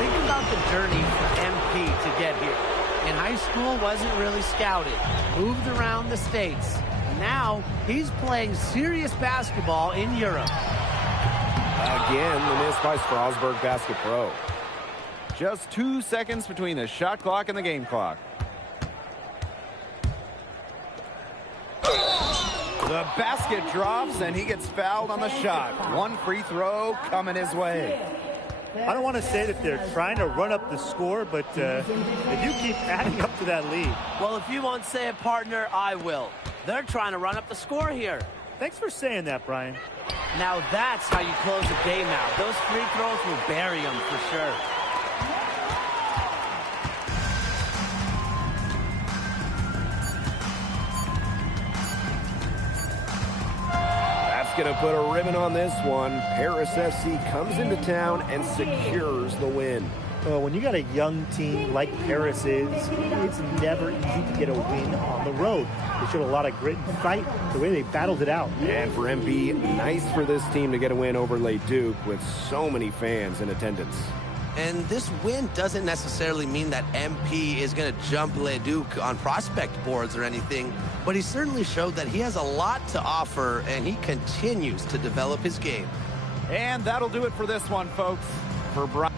Think about the journey for MP to get here. In high school, wasn't really scouted. Moved around the States. Now, he's playing serious basketball in Europe. Again, the miss by Strasburg Basket Pro. Just 2 seconds between the shot clock and the game clock. The basket drops, and he gets fouled on the shot. One free throw coming his way. I don't want to say that they're trying to run up the score, but they do keep adding up to that lead. Well, if you won't say it, partner, I will. They're trying to run up the score here. Thanks for saying that, Brian. Now that's how you close a game out. Those free throws will bury them for sure. That's going to put a ribbon on this one. Paris FC comes into town and secures the win. When you got a young team like Paris is, it's never easy to get a win on the road. They showed a lot of grit and fight, the way they battled it out. And for MP, nice for this team to get a win over Leduc with so many fans in attendance. And this win doesn't necessarily mean that MP is going to jump Leduc on prospect boards or anything, but he certainly showed that he has a lot to offer, and he continues to develop his game. And that'll do it for this one, folks. For Brian.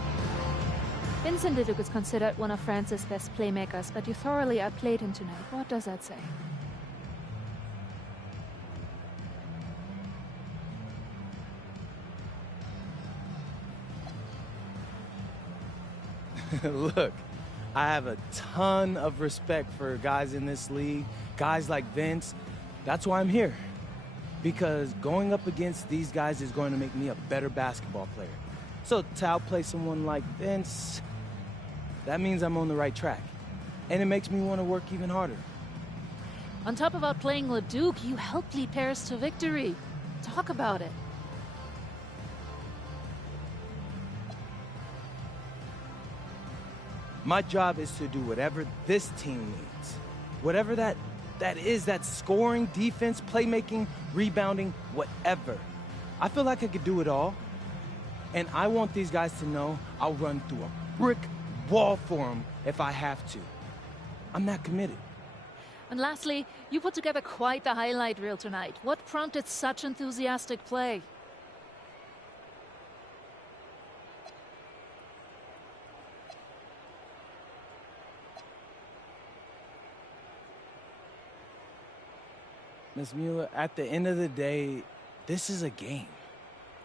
Vincent Leduc is considered one of France's best playmakers, but you thoroughly outplayed him tonight. What does that say? Look, I have a ton of respect for guys in this league, guys like Vince. That's why I'm here. Because going up against these guys is going to make me a better basketball player. So to outplay someone like Vince, that means I'm on the right track. And it makes me want to work even harder. On top of outplaying Leduc, you helped lead Paris to victory. Talk about it. My job is to do whatever this team needs. Whatever that is, that's scoring, defense, playmaking, rebounding, whatever. I feel like I could do it all. And I want these guys to know I'll run through a brick wall for them if I have to. I'm that committed. And lastly, you put together quite the highlight reel tonight. What prompted such enthusiastic play? Ms. Mueller, at the end of the day, this is a game.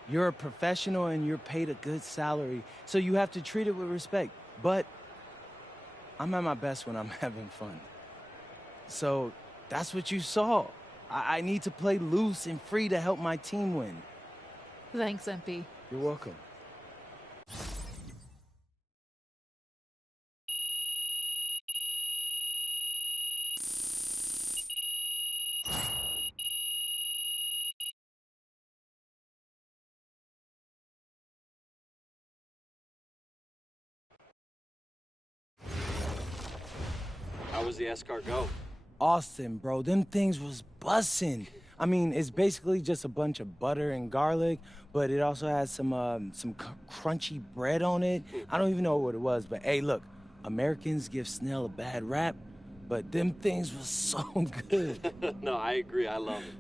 You're a professional and you're paid a good salary, so you have to treat it with respect. But I'm at my best when I'm having fun. So that's what you saw. I need to play loose and free to help my team win. Thanks, MP. You're welcome. How was the escargot? Austin, bro, them things was bussin'. I mean, it's basically just a bunch of butter and garlic, but it also has some crunchy bread on it. I don't even know what it was, but hey, look, Americans give snail a bad rap, but them things was so good. No, I agree. I love it.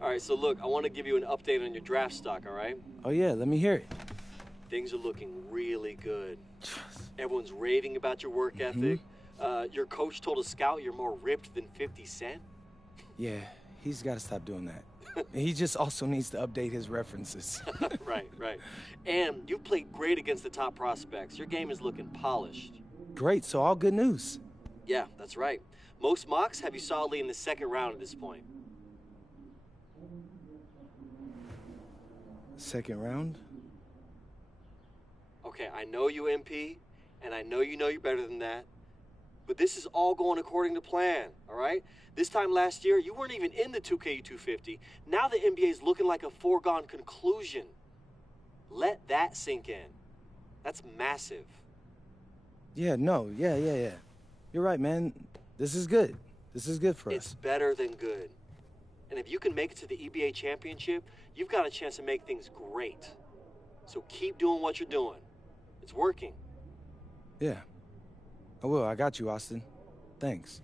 All right, so look, I want to give you an update on your draft stock, all right? Oh, yeah, let me hear it. Things are looking really good. Everyone's raving about your work ethic. Your coach told a scout you're more ripped than 50 Cent. Yeah, he's got to stop doing that. He just also needs to update his references. Right. And you've played great against the top prospects. Your game is looking polished. Great, so all good news. Yeah, that's right. Most mocks have you solidly in the second round at this point. Second round? Okay, I know you, MP, and I know you're better than that. But this is all going according to plan, all right? This time last year, you weren't even in the 2K250. Now the NBA is looking like a foregone conclusion. Let that sink in. That's massive. Yeah. You're right, man. This is good. This is good for It's us. better than good. And if you can make it to the EBA championship, you've got a chance to make things great. So keep doing what you're doing. It's working. Yeah. I will. I got you, Austin. Thanks.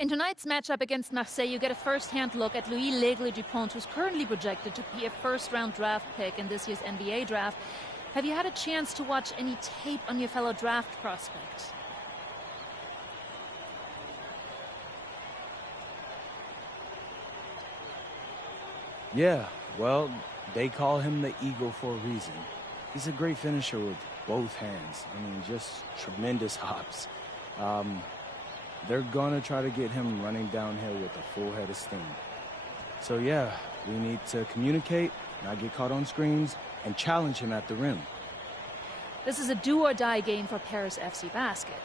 In tonight's matchup against Marseille, you get a first-hand look at Louis L'Aigle-Dupont, who's currently projected to be a first-round draft pick in this year's NBA draft. Have you had a chance to watch any tape on your fellow draft prospect? Yeah, well, they call him the Eagle for a reason. He's a great finisher with both hands. I mean, just tremendous hops. They're gonna try to get him running downhill with a full head of steam. So yeah, we need to communicate, not get caught on screens, and challenge him at the rim. This is a do-or-die game for Paris FC Basket.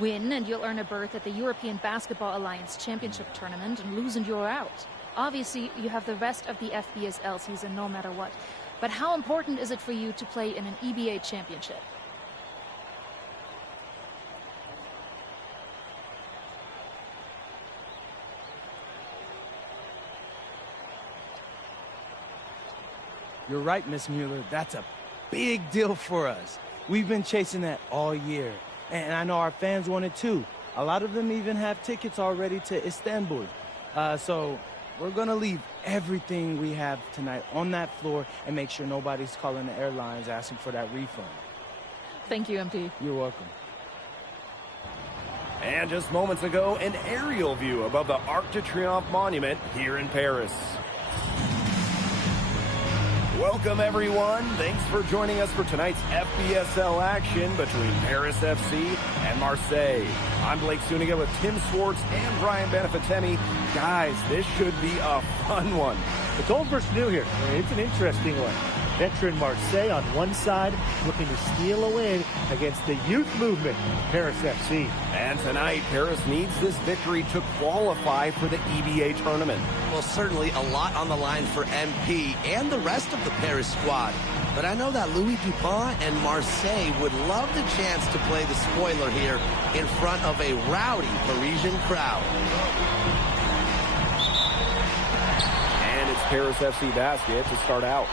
Win and you'll earn a berth at the European Basketball Alliance Championship Tournament, and lose and you're out. Obviously, you have the rest of the FBSL season no matter what. But how important is it for you to play in an EBA championship? You're right, Miss Mueller. That's a big deal for us. We've been chasing that all year. And I know our fans want it too. A lot of them even have tickets already to Istanbul. So we're going to leave everything we have tonight on that floor and make sure nobody's calling the airlines asking for that refund. Thank you, MP. You're welcome. And just moments ago, an aerial view above the Arc de Triomphe monument here in Paris. Welcome, everyone. Thanks for joining us for tonight's FBSL action between Paris FC and Marseille. I'm Blake Suniga with Tim Swartz and Brian Benefitemi. Guys, this should be a fun one. It's old versus new here. It's an interesting one. Veteran Marseille on one side, looking to steal a win against the youth movement, Paris FC. And tonight, Paris needs this victory to qualify for the EBA tournament. Well, certainly a lot on the line for MP and the rest of the Paris squad. But I know that Louis Dupont and Marseille would love the chance to play the spoiler here in front of a rowdy Parisian crowd. And it's Paris FC basket to start out.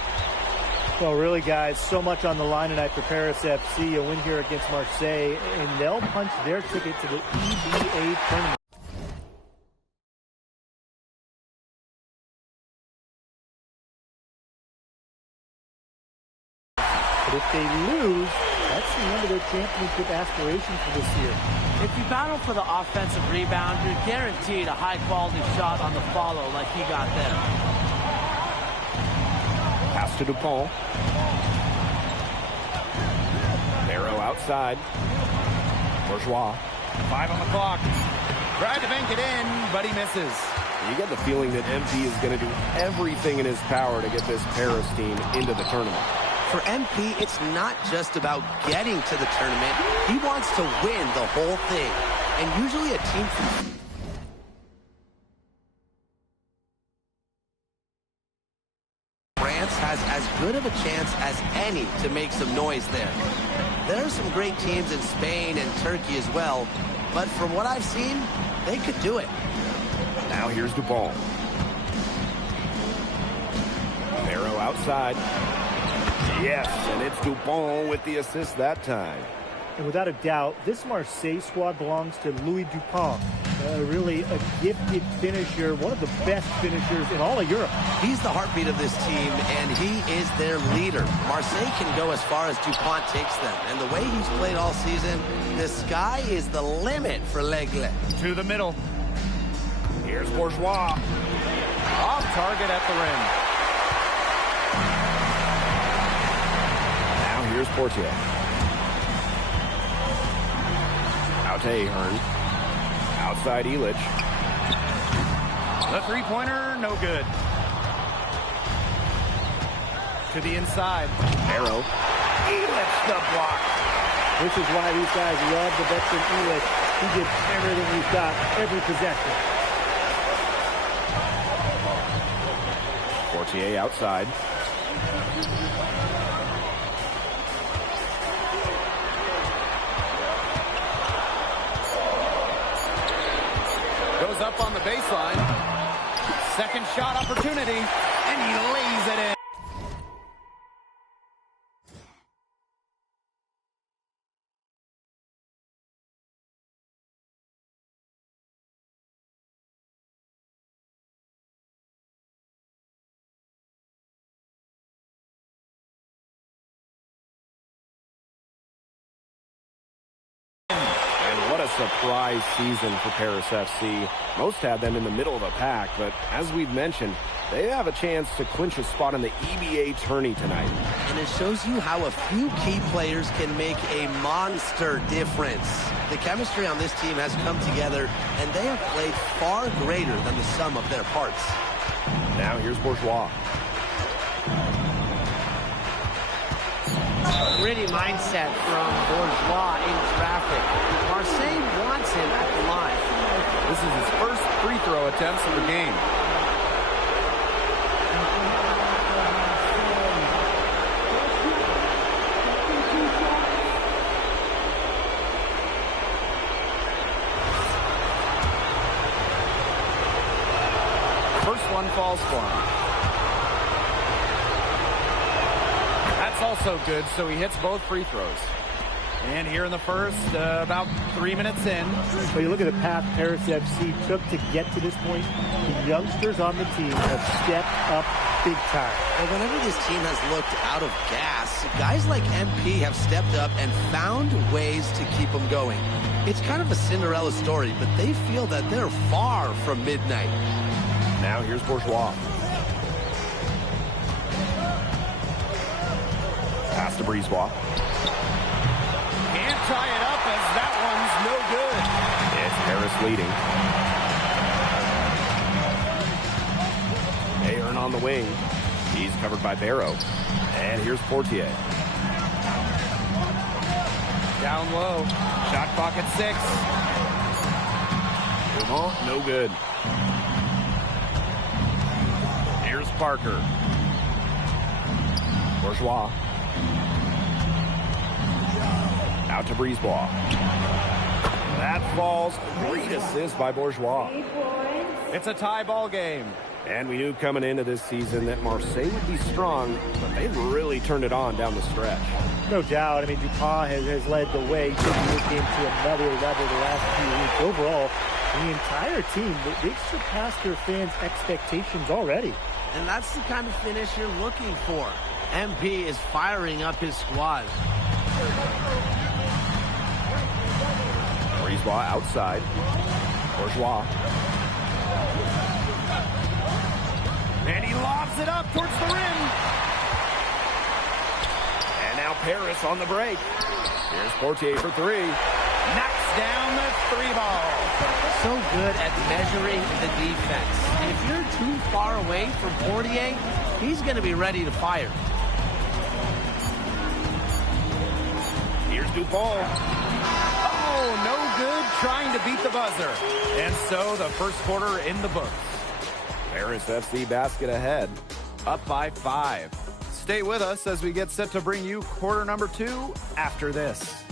Well, really, guys, so much on the line tonight for Paris FC. A win here against Marseille, and they'll punch their ticket to the EBA tournament. But if they lose, that's the end of their championship aspirations for this year. If you battle for the offensive rebound, you're guaranteed a high-quality shot on the follow like he got there. Pass to Dupont. Barrow outside. Bourgeois. 5 on the clock. Tried to bank it in, but he misses. You get the feeling that MP is going to do everything in his power to get this Paris team into the tournament. For MP, it's not just about getting to the tournament. He wants to win the whole thing. And usually a team... has as good of a chance as any to make some noise there. There are some great teams in Spain and Turkey as well, but from what I've seen, they could do it. Now here's Dupont. Barrow outside. Yes, and it's Dupont with the assist that time. And without a doubt, this Marseille squad belongs to Louis Dupont. Really a gifted finisher, one of the best finishers in all of Europe. He's the heartbeat of this team, and he is their leader. Marseille can go as far as Dupont takes them, and the way he's played all season, the sky is the limit for L'Aigle. To the middle. Here's Bourgeois. Off target at the rim. Now here's Portier. Out to Ahern. Outside Illich. The three-pointer, no good. To the inside. Barrow. Illich the block. This is why these guys love the veteran Illich. He gives everything he's got, every possession. Portier outside. Goes up on the baseline. Second shot opportunity, and he lays it in. surprise season for Paris FC. Most had them in the middle of the pack, but as we've mentioned, they have a chance to clinch a spot in the EBA tourney tonight. And it shows you how a few key players can make a monster difference. The chemistry on this team has come together, and they have played far greater than the sum of their parts. Now here's Bourgeois. Gritty mindset from Bourgeois in traffic. Marseille wants him at the line. This is his first free throw attempts of the game. First one falls for him. That's also good, so he hits both free throws. And here in the first, about 3 minutes in. Well, you look at the path Paris FC took to get to this point. The youngsters on the team have stepped up big time. Well, whenever this team has looked out of gas, guys like MP have stepped up and found ways to keep them going. It's kind of a Cinderella story, but they feel that they're far from midnight. Now here's Bourgeois. Pass to Brisebois. Can't tie it up as that one's no good. It's Paris leading. Aaron on the wing. He's covered by Barrow. And here's Portier. Down low. Shot clock at 6. No good. Here's Parker. Bourgeois. Out to Brisebois. That falls. Great assist by Bourgeois. It's a tie ball game. And we knew coming into this season that Marseille would be strong, but they've really turned it on down the stretch. No doubt. I mean, Dupont has led the way, taking this game to another level the last few weeks. Overall, the entire team, they've surpassed their fans' expectations already. And that's the kind of finish you're looking for. MP is firing up his squad. Brisebois outside. Bourgeois. And he lobs it up towards the rim. And now Paris on the break. Here's Portier for 3. Knocks down the 3 ball. So good at measuring the defense. And if you're too far away from Portier, he's going to be ready to fire. Here's Dupont. Oh, no good trying to beat the buzzer. And so the first quarter in the books. Paris FC basket ahead. Up by 5. Stay with us as we get set to bring you quarter number 2 after this.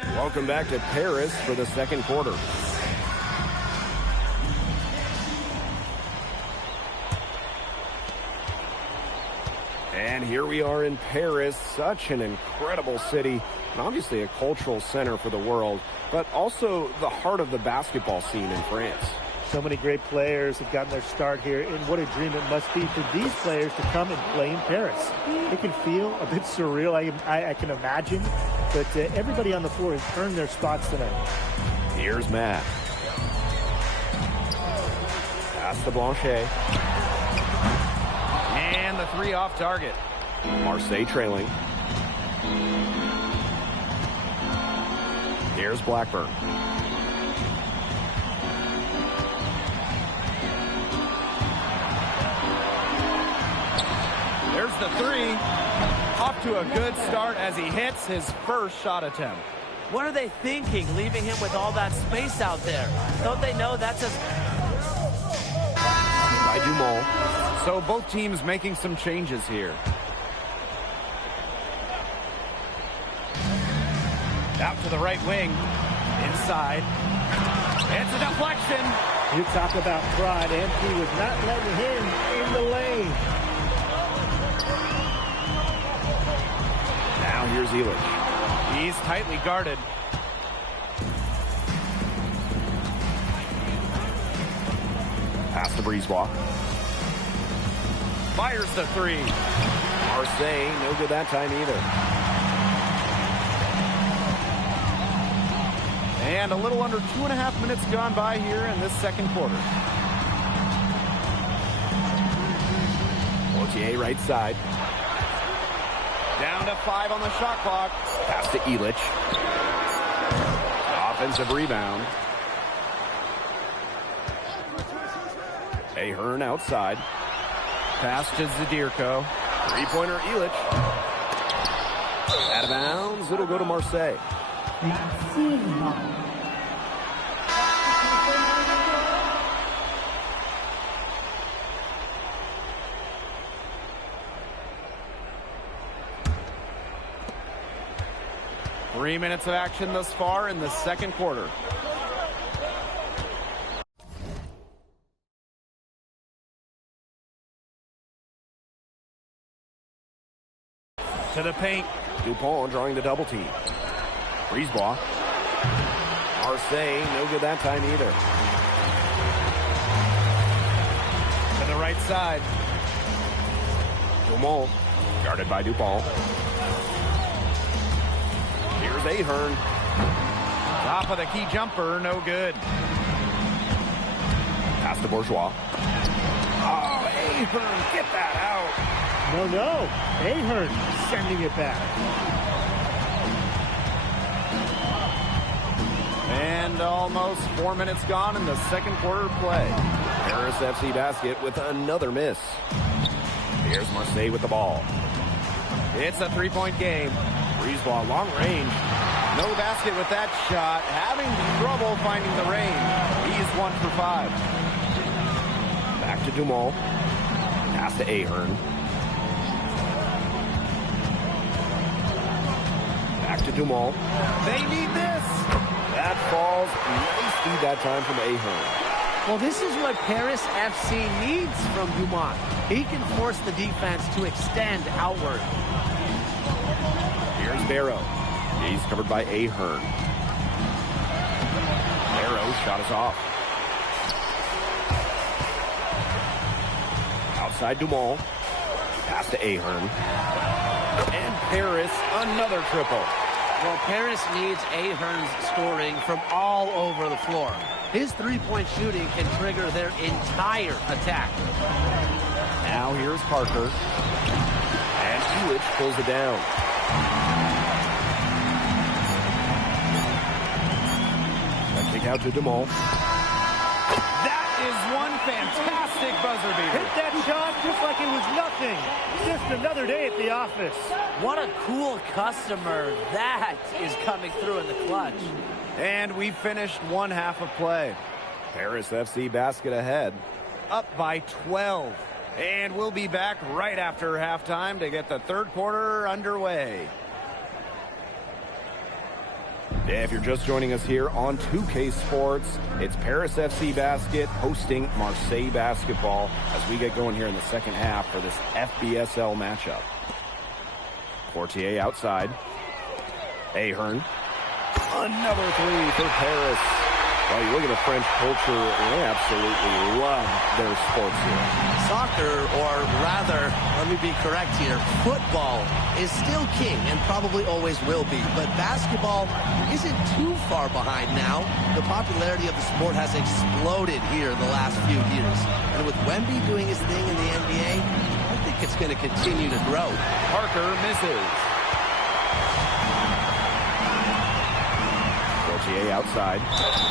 Welcome back to Paris for the second quarter. And here we are in Paris, such an incredible city, and obviously a cultural center for the world, but also the heart of the basketball scene in France. So many great players have gotten their start here, and what a dream it must be for these players to come and play in Paris. It can feel a bit surreal, I can imagine, but everybody on the floor has earned their spots tonight. Here's Matt. Pass to Blanchet. And the 3 off target. Marseille trailing. Here's Blackburn. There's the 3. Off to a good start as he hits his first shot attempt. What are they thinking, leaving him with all that space out there? Don't they know that's a... By Dumont. So both teams making some changes here. Out to the right wing. Inside. It's a deflection. You talk about pride. MP was not letting him in the lane. Now here's Elich. He's tightly guarded. Pass to Brisebois. Fires the three. Marseille, no good that time either. And a little under 2.5 minutes gone by here in this second quarter. Portier right side. Down to 5 on the shot clock. Pass to Illich. Offensive rebound. Ahern outside. Pass to Zadirko. Three-pointer Illich. Out of bounds. It'll go to Marseille. 3 minutes of action thus far in the second quarter. To the paint. Dupont drawing the double team. Brisebois. Marseille, no good that time either. To the right side. Dumont, guarded by Dupont. Here's Ahern. Top of the key jumper, no good. Pass to Bourgeois. Oh, Ahern, get that out. No. Ahern sending it back. And almost 4 minutes gone in the second quarter play. Paris FC basket with another miss. Here's Marseille with the ball. It's a three-point game. Brisebois, long range. No basket with that shot. Having trouble finding the range. He's 1 for 5. Back to Dumont. Pass to Ahern. Back to Dumont. They need this. That falls. Nice feed that time from Ahern. Well, this is what Paris FC needs from Dumont. He can force the defense to extend outward. Here's Barrow. He's covered by Ahern. Barrow shot is off. Outside Dumont. Pass to Ahern. And Paris, another triple. Well, Paris needs Ahern's scoring from all over the floor. His three-point shooting can trigger their entire attack. Now here's Parker. And Illich pulls it down. That kick out to Dumont. That is one fantastic buzzer beater. Hit that shot just like it was nothing. Just another day at the office. What a cool customer that is coming through in the clutch. And we finished one half of play. Paris FC basket ahead. Up by 12. And we'll be back right after halftime to get the third quarter underway. If you're just joining us here on 2K Sports, it's Paris FC basket hosting Marseille basketball as we get going here in the second half for this FBSL matchup. Portier outside. Ahern. Another three for Paris. Well, you look at the French culture, they absolutely love their sports here. Soccer, or rather, let me be correct here, football is still king and probably always will be. But basketball isn't too far behind now. The popularity of the sport has exploded here in the last few years. And with Wemby doing his thing in the NBA, I think it's going to continue to grow. Parker misses. Portier outside.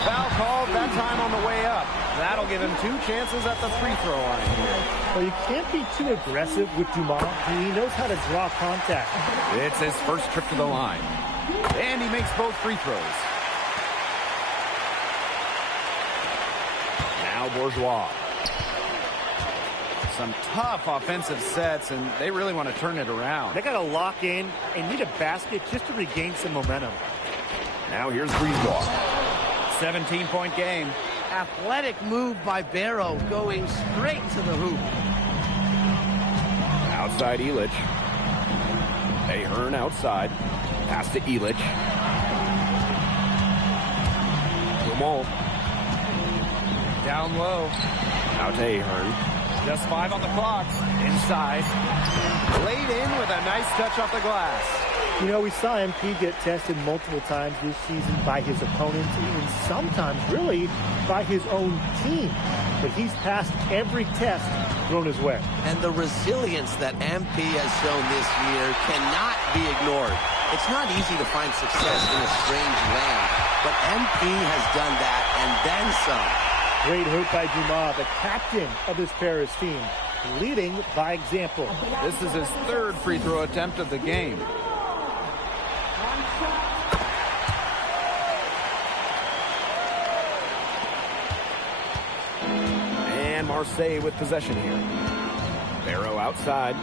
Foul called that time on the way up. That'll give him 2 chances at the free throw line here. Well, you can't be too aggressive with Dumont. He knows how to draw contact. It's his first trip to the line. And he makes both free throws. Now Bourgeois. Some tough offensive sets, and they really want to turn it around. They got to lock in and need a basket just to regain some momentum. Now here's Brisebois. 17-point game. Athletic move by Barrow going straight to the hoop. Outside Illich. Ahern outside. Pass to Illich. Dumont. Down low. Out to Ahern. Just 5 on the clock. Inside. Laid in with a nice touch off the glass. You know, we saw MP get tested multiple times this season by his opponents and sometimes really by his own team. But he's passed every test thrown his way. And the resilience that MP has shown this year cannot be ignored. It's not easy to find success in a strange land, but MP has done that and then some. Great hoop by Dumas, the captain of this Paris team, leading by example. This is his 3rd free throw attempt of the game. And Marseille with possession here. Barrow outside.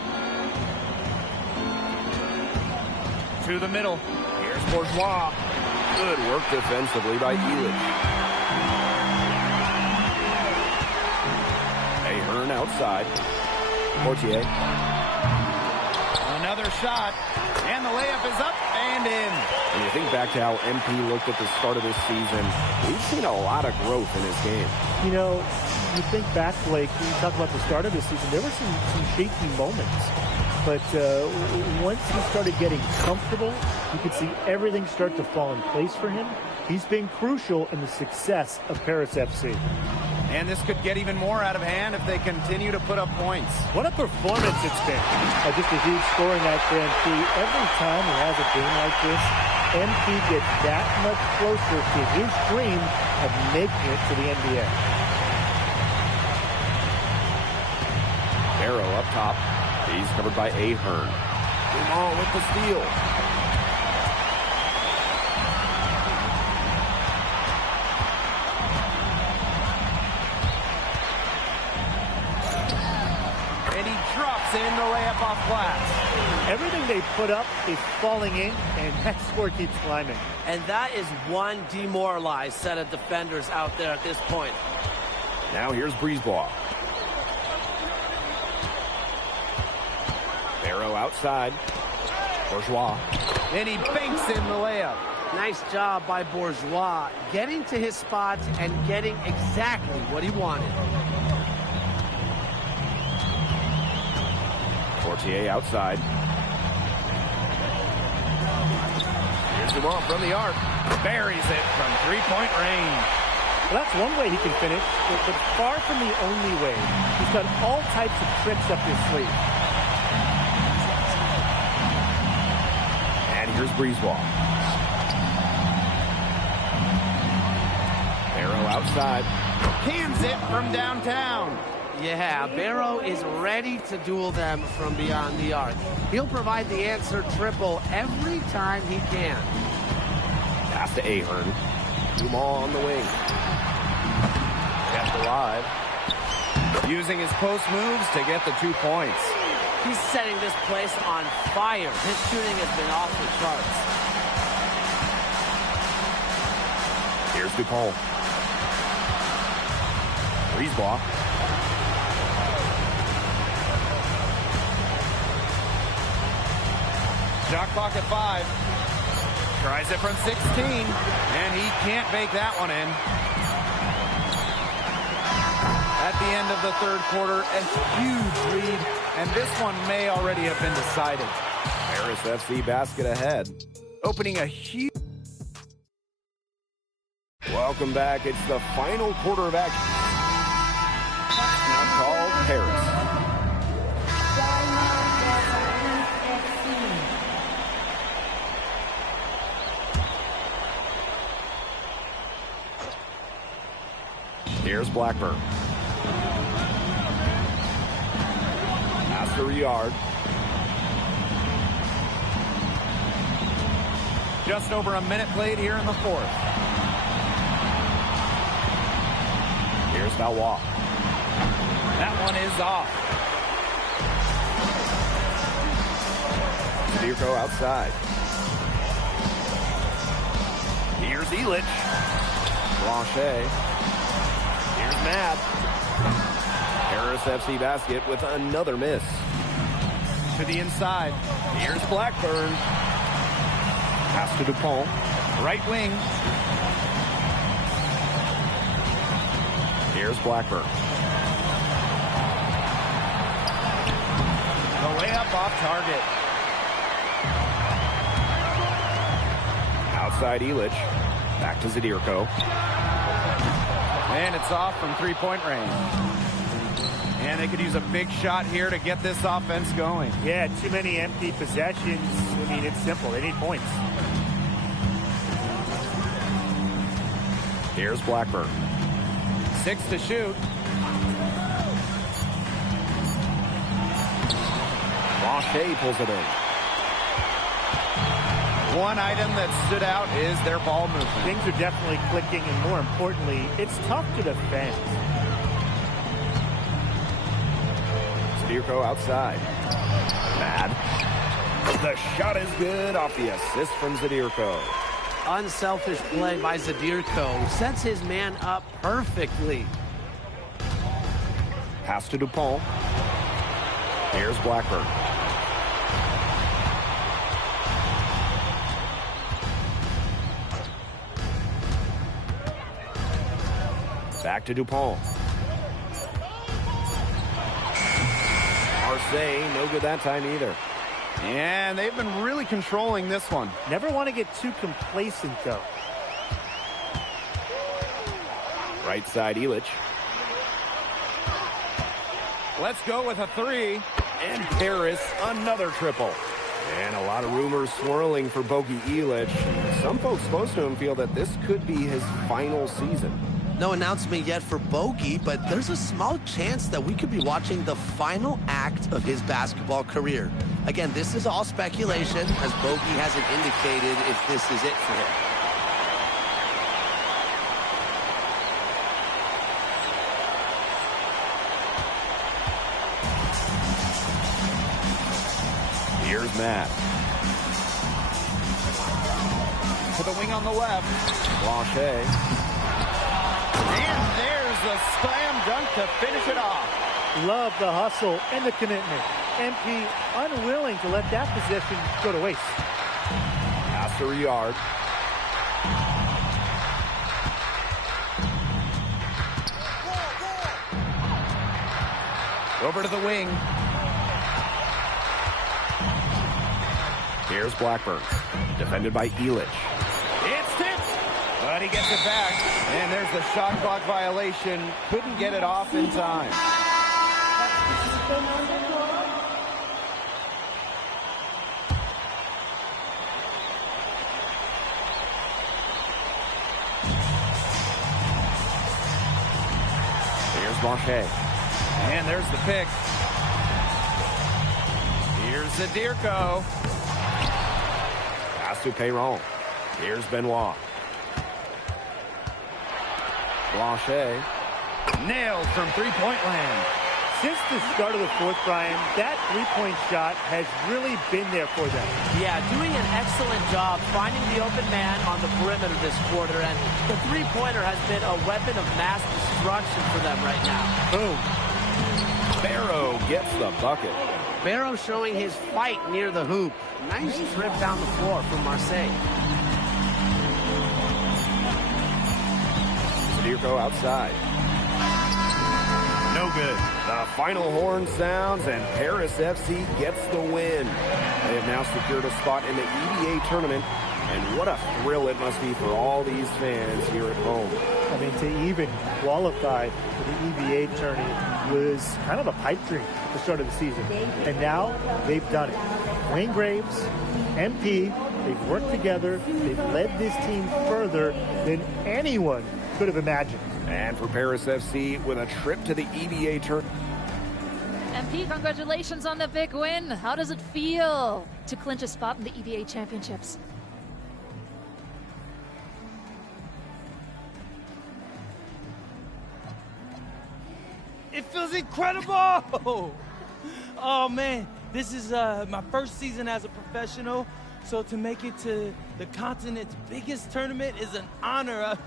To the middle. Here's Bourgeois. Good work defensively by Elitch. Ahern outside. Portier. Another shot. And the layup is up and in. When you think back to how MP looked at the start of this season, we've seen a lot of growth in his game. You know, you think back, Blake, when you talk about the start of this season, there were some shaky moments. But once he started getting comfortable, you could see everything start to fall in place for him. He's been crucial in the success of Paris FC. And this could get even more out of hand if they continue to put up points. What a performance it's been. Just a huge scoring night for MP. Every time he has a game like this, MP gets that much closer to his dream of making it to the NBA. Barrow up top. He's covered by Ahern. Dumont with the steal. And he drops in the layup off glass. Everything they put up is falling in, and that score keeps climbing. And that is one demoralized set of defenders out there at this point. Now here's Brisebois. Barrow outside. Bourgeois. And he banks in the layup. Nice job by Bourgeois, getting to his spots and getting exactly what he wanted. Portier outside. Here's Dumont from the arc. Buries it from three-point range. Well, that's one way he can finish, but far from the only way. He's got all types of tricks up his sleeve. And here's Brisebois. Barrow outside. Cans it from downtown. Yeah, Barrow is ready to duel them from beyond the arc. He'll provide the answer triple every time he can. Pass to Ahern. Dumont on the wing. Kept alive. Using his post moves to get the 2 points. He's setting this place on fire. His shooting has been off the charts. Here's Dupont. Brisebois. Shot clock at 5. Tries it from 16, and he can't bake that one in. At the end of the third quarter, a huge lead, and this one may already have been decided. Paris FC basket ahead. Opening a huge... Welcome back. It's the final quarter of action. Now called Paris. Here's Blackburn. Pass to Riard. Just over a minute played here in the fourth. Here's Valois. That one is off. Stirko outside. Here's Elitch. Blanchet. Here's Mad. Paris FC basket with another miss. To the inside. Here's Blackburn. Pass to Dupont. Right wing. Here's Blackburn. The layup off target. Outside Illich. Back to Zadirko. And it's off from three-point range. And they could use a big shot here to get this offense going. Yeah, too many empty possessions. I mean, it's simple. They need points. Here's Blackburn. 6 to shoot. Blanchet pulls it in. One item that stood out is their ball movement. Things are definitely clicking, and more importantly, it's tough to defend. Zadirko outside. Bad. The shot is good off the assist from Zadirko. Unselfish play by Zadirko. Sets his man up perfectly. Pass to Dupont. Here's Blackburn. Back to Dupont. Marseille, no good that time either. And they've been really controlling this one. Never want to get too complacent, though. Right side, Illich. Let's go with a three. And Paris, another triple. And a lot of rumors swirling for Bogey Illich. Some folks close to him feel that this could be his final season. No announcement yet for Bogey, but there's a small chance that we could be watching the final act of his basketball career. Again, this is all speculation, as Bogey hasn't indicated if this is it for him. Here's Matt. To the wing on the left. Blanchet. And there's the slam dunk to finish it off. Love the hustle and the commitment. MP unwilling to let that possession go to waste. Pass to Riyard. Over to the wing. Here's Blackburn. Defended by Illich. It's tipped, but he gets it back. And there's the shot clock violation. Couldn't get it off in time. Here's Blanchet. And there's the pick. Here's Zadirko. Pass to Perron. Here's Benoit. Blanchet. Nailed from three-point land. Since the start of the fourth, Brian, that three-point shot has really been there for them. Yeah, doing an excellent job finding the open man on the perimeter this quarter, and the three-pointer has been a weapon of mass destruction for them right now. Boom. Barrow gets the bucket. Barrow showing his fight near the hoop. Nice trip down the floor from Marseille. Zadirko outside. No good. The final horn sounds, and Paris FC gets the win. They have now secured a spot in the EBA tournament, and what a thrill it must be for all these fans here at home. I mean, to even qualify for the EBA tournament was kind of a pipe dream at the start of the season. And now they've done it. Wayne Graves, MP, they've worked together. They've led this team further than anyone could have imagined. And for Paris FC, with a trip to the EBA tournament. MP, congratulations on the big win. How does it feel to clinch a spot in the EBA championships? It feels incredible! Oh man, this is my first season as a professional, so to make it to the continent's biggest tournament is an honor.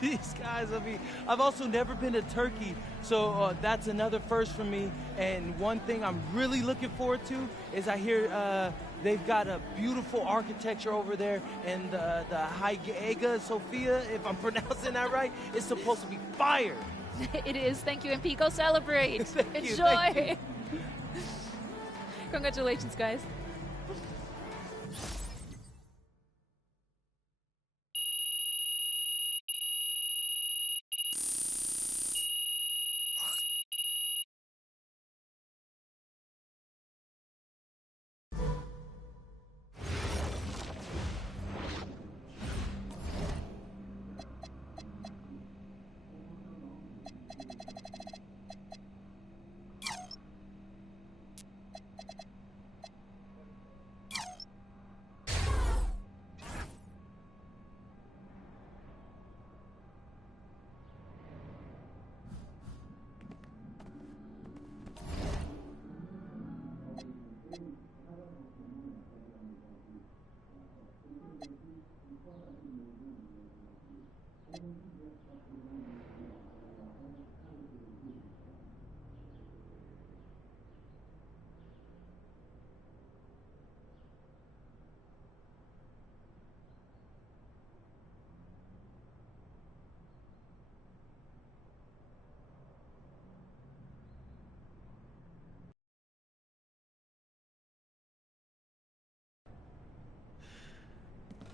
These guys, I mean, I've also never been to Turkey, so that's another first for me. And one thing I'm really looking forward to is I hear they've got a beautiful architecture over there, and the Hagia Sophia, if I'm pronouncing that right, is supposed to be fire. It is. Thank you, MP. Go celebrate. Thank you, Enjoy. thank you. Congratulations, guys.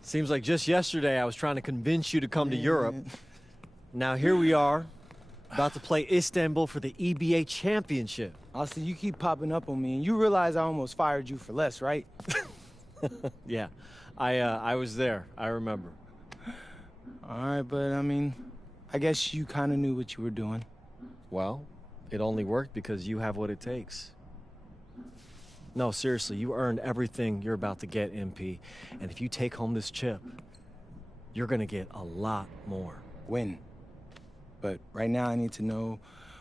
Seems like just yesterday I was trying to convince you to come to Europe. Now here we are, about to play Istanbul for the EBA championship. Austin, you keep popping up on me, and you realize I almost fired you for less, right? Yeah, I was there. I remember. All right, but I mean, I guess you kind of knew what you were doing. Well, it only worked because you have what it takes. No, seriously, you earned everything you're about to get, MP. And if you take home this chip, you're gonna get a lot more. Win. But right now I need to know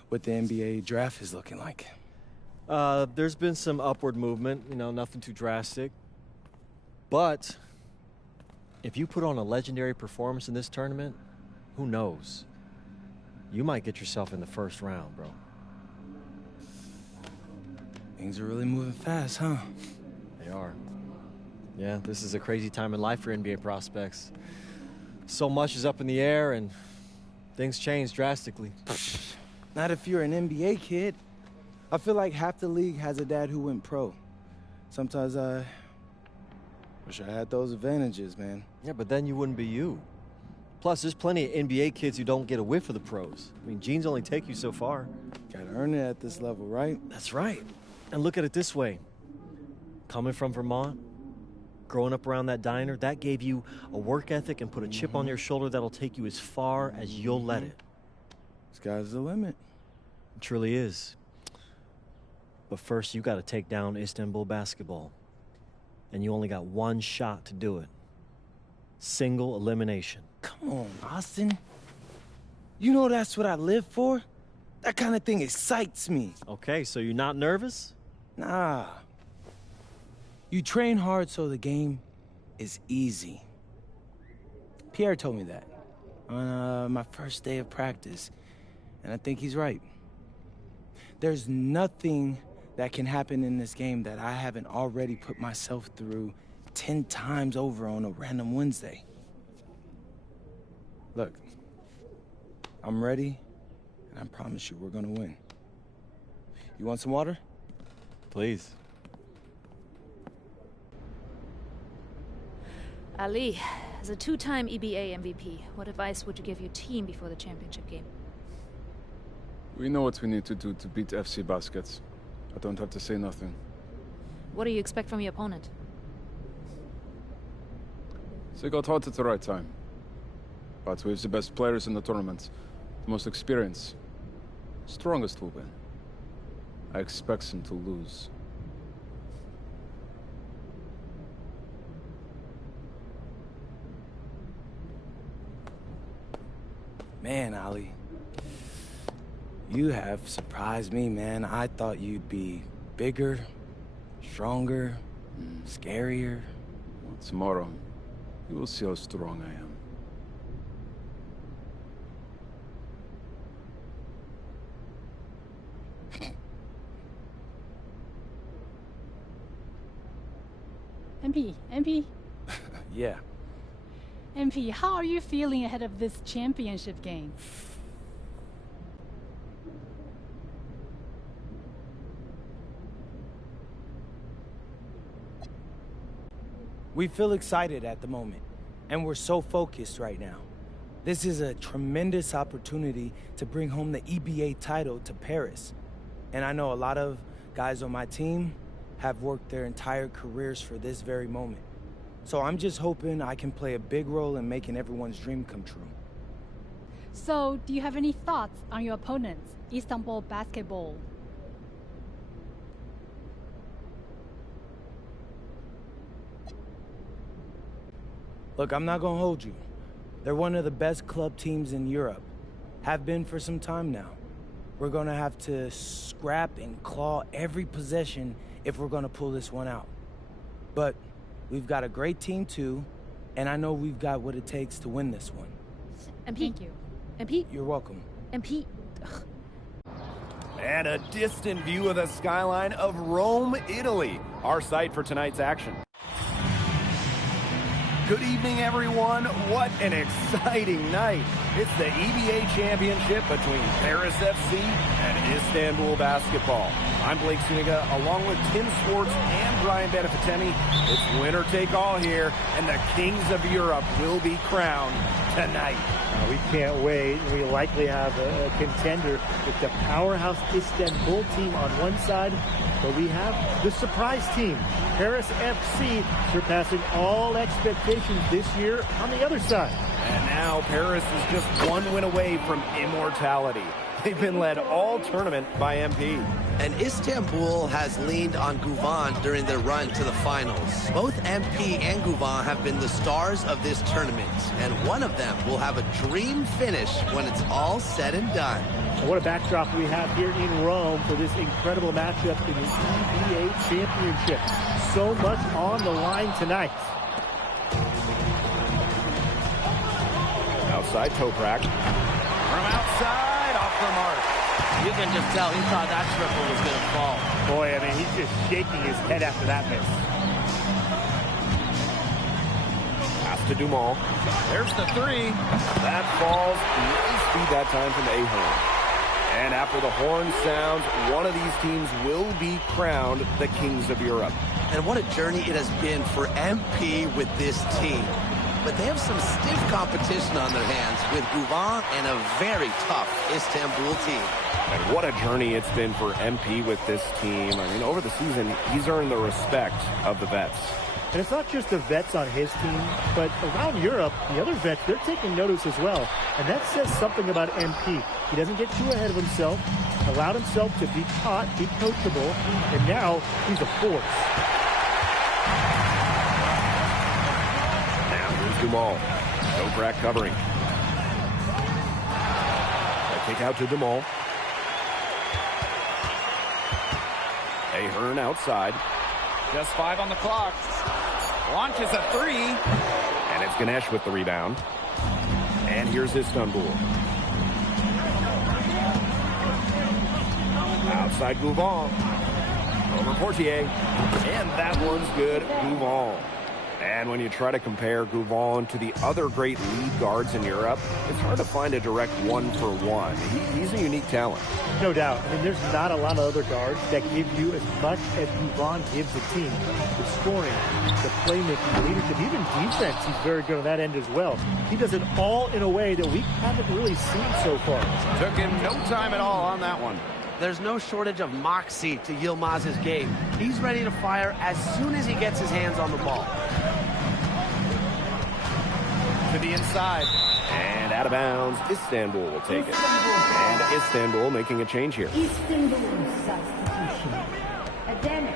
what the NBA draft is looking like. There's been some upward movement, you know, nothing too drastic. But if you put on a legendary performance in this tournament, who knows? You might get yourself in the first round, bro. Things are really moving fast, huh? They are. Yeah, this is a crazy time in life for NBA prospects. So much is up in the air and things change drastically. Not if you're an NBA kid. I feel like half the league has a dad who went pro. Sometimes I wish I had those advantages, man. Yeah, but then you wouldn't be you. Plus, there's plenty of NBA kids who don't get a whiff of the pros. I mean, genes only take you so far. Gotta earn it at this level, right? That's right. And look at it this way. Coming from Vermont, growing up around that diner, that gave you a work ethic and put a chip on your shoulder that'll take you as far as you'll let it. Sky's the limit. It truly is. But first, you got to take down Istanbul basketball. And you only got one shot to do it. Single elimination. Come on, Austin. You know that's what I live for? That kind of thing excites me. Okay, so you're not nervous? Nah. You train hard so the game is easy. Pierre told me that on my first day of practice, and I think he's right. There's nothing that can happen in this game that I haven't already put myself through 10 times over on a random Wednesday. Look, I'm ready, and I promise you we're gonna win. You want some water? Please. Ali, as a two-time EBA MVP, what advice would you give your team before the championship game? We know what we need to do to beat FC Baskets. I don't have to say nothing. What do you expect from your opponent? They got hot at the right time. But we have the best players in the tournament, the most experience, strongest will win. I expect them to lose. Man, Ali, you have surprised me, man. I thought you'd be bigger, stronger, scarier. Well, tomorrow, you will see how strong I am. MP? Yeah. MP, how are you feeling ahead of this championship game? We feel excited at the moment, and we're so focused right now. This is a tremendous opportunity to bring home the EBA title to Paris. And I know a lot of guys on my team have worked their entire careers for this very moment. So I'm just hoping I can play a big role in making everyone's dream come true. So, do you have any thoughts on your opponents, Istanbul Basketball? Look, I'm not gonna hold you. They're one of the best club teams in Europe. Have been for some time now. We're gonna have to scrap and claw every possession if we're gonna pull this one out. But we've got a great team too, and I know we've got what it takes to win this one. MP. Thank you. MP. You're welcome. MP. And a distant view of the skyline of Rome, Italy, our site for tonight's action. Good evening, everyone. What an exciting night. It's the EBA championship between Paris FC and Istanbul Basketball. I'm Blake Suniga, along with Tim Swartz and Brian Benefitemi. It's winner take all here, and the kings of Europe will be crowned tonight. We can't wait. We likely have a contender with the powerhouse Istanbul team on one side, but we have the surprise team, Paris FC, surpassing all expectations this year on the other side. And now Paris is just one win away from immortality. They've been led all tournament by MP. And Istanbul has leaned on Guvan during their run to the finals. Both MP and Guvan have been the stars of this tournament, and one of them will have a dream finish when it's all said and done. And what a backdrop we have here in Rome for this incredible matchup in the EBA Championship. So much on the line tonight. Outside Toprak. From outside, off the mark. You can just tell he thought that triple was going to fall. Boy, I mean, he's just shaking his head after that miss. Pass to Dumont. There's the three. That falls. Nice speed that time from Ahern. And after the horn sounds, one of these teams will be crowned the kings of Europe. And what a journey it has been for MP with this team. But they have some stiff competition on their hands with Guvan and a very tough Istanbul team. And what a journey it's been for MP with this team. I mean, over the season, he's earned the respect of the vets. And it's not just the vets on his team, but around Europe, the other vets, they're taking notice as well. And that says something about MP. He doesn't get too ahead of himself, allowed himself to be taught, be coachable, and now he's a force. Dumont. Dobrak covering. A kick out to Dumont. Ahern outside. Just 5 on the clock. Launches a 3. And it's Ganesh with the rebound. And here's Istanbul. Outside Guvan. Over Portier. And that one's good. Guvan. And when you try to compare Guvan to the other great lead guards in Europe, it's hard to find a direct one-for-one. He's a unique talent. No doubt. I mean, there's not a lot of other guards that give you as much as Guvan gives the team. The scoring, the playmaking, the leadership, even defense, he's very good on that end as well. He does it all in a way that we haven't really seen so far. Took him no time at all on that one. There's no shortage of moxie to Yilmaz's game. He's ready to fire as soon as he gets his hands on the ball. To the inside. And out of bounds, Istanbul will take it. And Istanbul making a change here. Istanbul substitution. Advantage.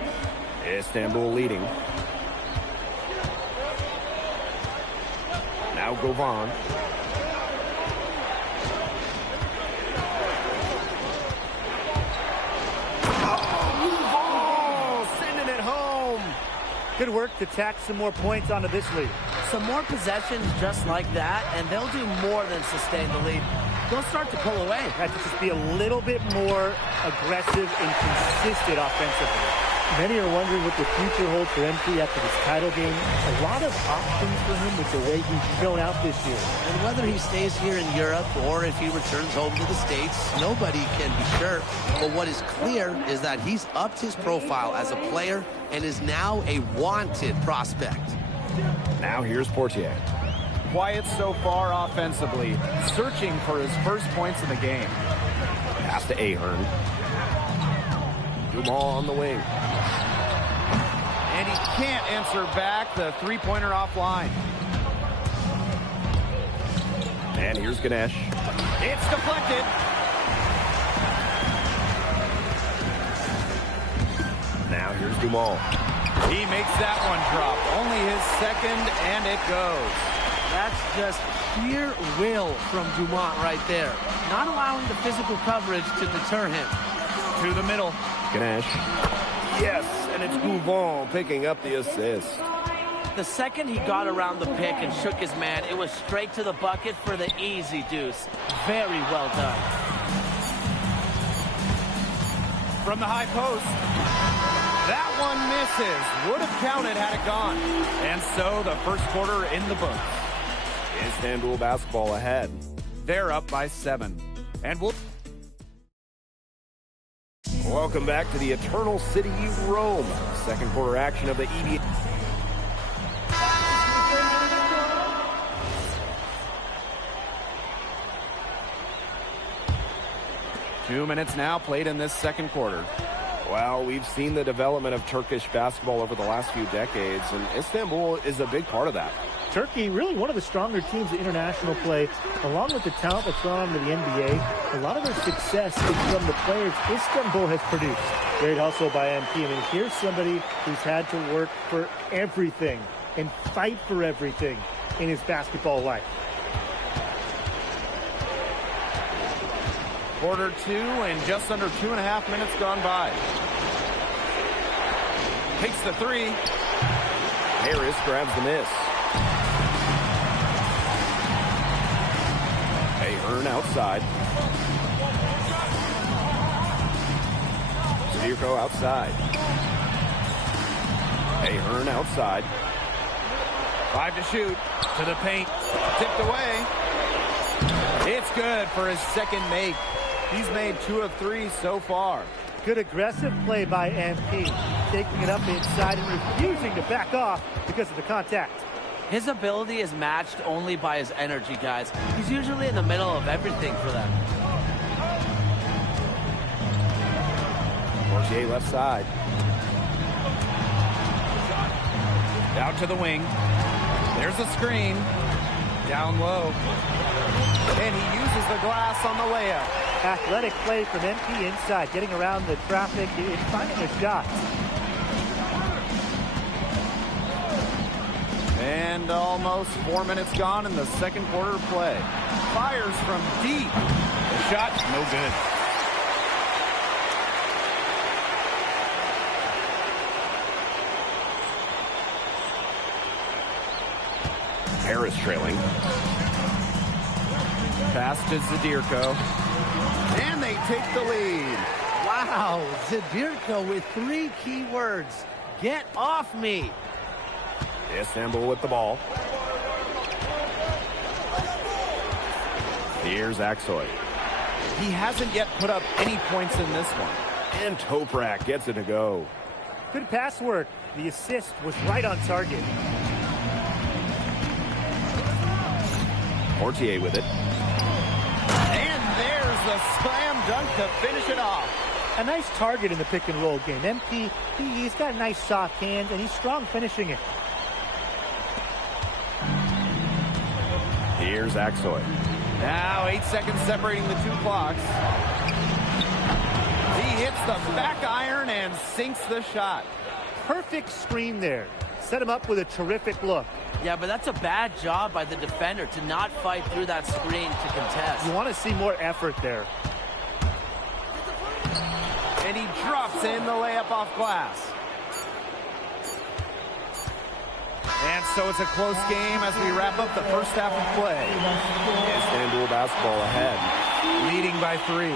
Istanbul leading. Now Govan. Good work to tack some more points onto this lead. Some more possessions just like that, and they'll do more than sustain the lead. They'll start to pull away. Have to just be a little bit more aggressive and consistent offensively. Many are wondering what the future holds for MP after this title game. A lot of options for him with the way he's shown out this year. And whether he stays here in Europe or if he returns home to the States, nobody can be sure. But what is clear is that he's upped his profile as a player and is now a wanted prospect. Now here's Portier. Quiet so far offensively, searching for his first points in the game. Pass to Ahern. Dumas on the wing. And he can't answer back the three-pointer offline. And here's Ganesh. It's deflected. Now here's Dumas. He makes that one drop. Only his second, and it goes. That's just sheer will from Dumont right there. Not allowing the physical coverage to deter him. To the middle. Ganesh. Yes, and it's Gouvon picking up the assist. The second he got around the pick and shook his man, it was straight to the bucket for the easy deuce. Very well done. From the high post. That one misses. Would have counted had it gone. And so the first quarter in the books. Istanbul basketball ahead. They're up by 7. And we'll... Welcome back to the Eternal City, Rome. Second quarter action of the EBA. Two minutes now played in this second quarter. Well, we've seen the development of Turkish basketball over the last few decades, and Istanbul is a big part of that. Turkey, really one of the stronger teams in international play, along with the talent that's gone on to the NBA. A lot of their success is from the players Istanbul has produced. Great hustle by MP. I mean, here's somebody who's had to work for everything and fight for everything in his basketball life. Quarter 2 and just under 2.5 minutes gone by. Takes the three. Harris grabs the miss. Ahern outside. Zadirko outside. Ahern outside. 5 to shoot. To the paint. Tipped away. It's good for his second make. He's made 2 of 3 so far. Good aggressive play by MP, taking it up inside and refusing to back off because of the contact. His ability is matched only by his energy, guys. He's usually in the middle of everything for them. Portier left side. Out to the wing. There's a screen. Down low. And he uses the glass on the layup. Athletic play from MP inside, getting around the traffic and finding a shot. And almost 4 minutes gone in the second quarter of play. Fires from deep. The shot, no good. Harris trailing. Pass to Zadirko. And they take the lead. Wow, Zadirko with 3 key words. Get off me. Istanbul with the ball. Here's Aksoy. He hasn't yet put up any points in this one. And Toprak gets it to go. Good pass work. The assist was right on target. Portier with it. And there's the slam dunk to finish it off. A nice target in the pick and roll game. MP, he's got nice soft hands and he's strong finishing it. Here's Aksoy. Now 8 seconds separating the 2 clocks. He hits the back iron and sinks the shot. Perfect screen there. Set him up with a terrific look. Yeah, but that's a bad job by the defender to not fight through that screen to contest. You want to see more effort there. And he drops in the layup off glass. And so it's a close game as we wrap up the first half of play. Istanbul basketball ahead. Leading by 3.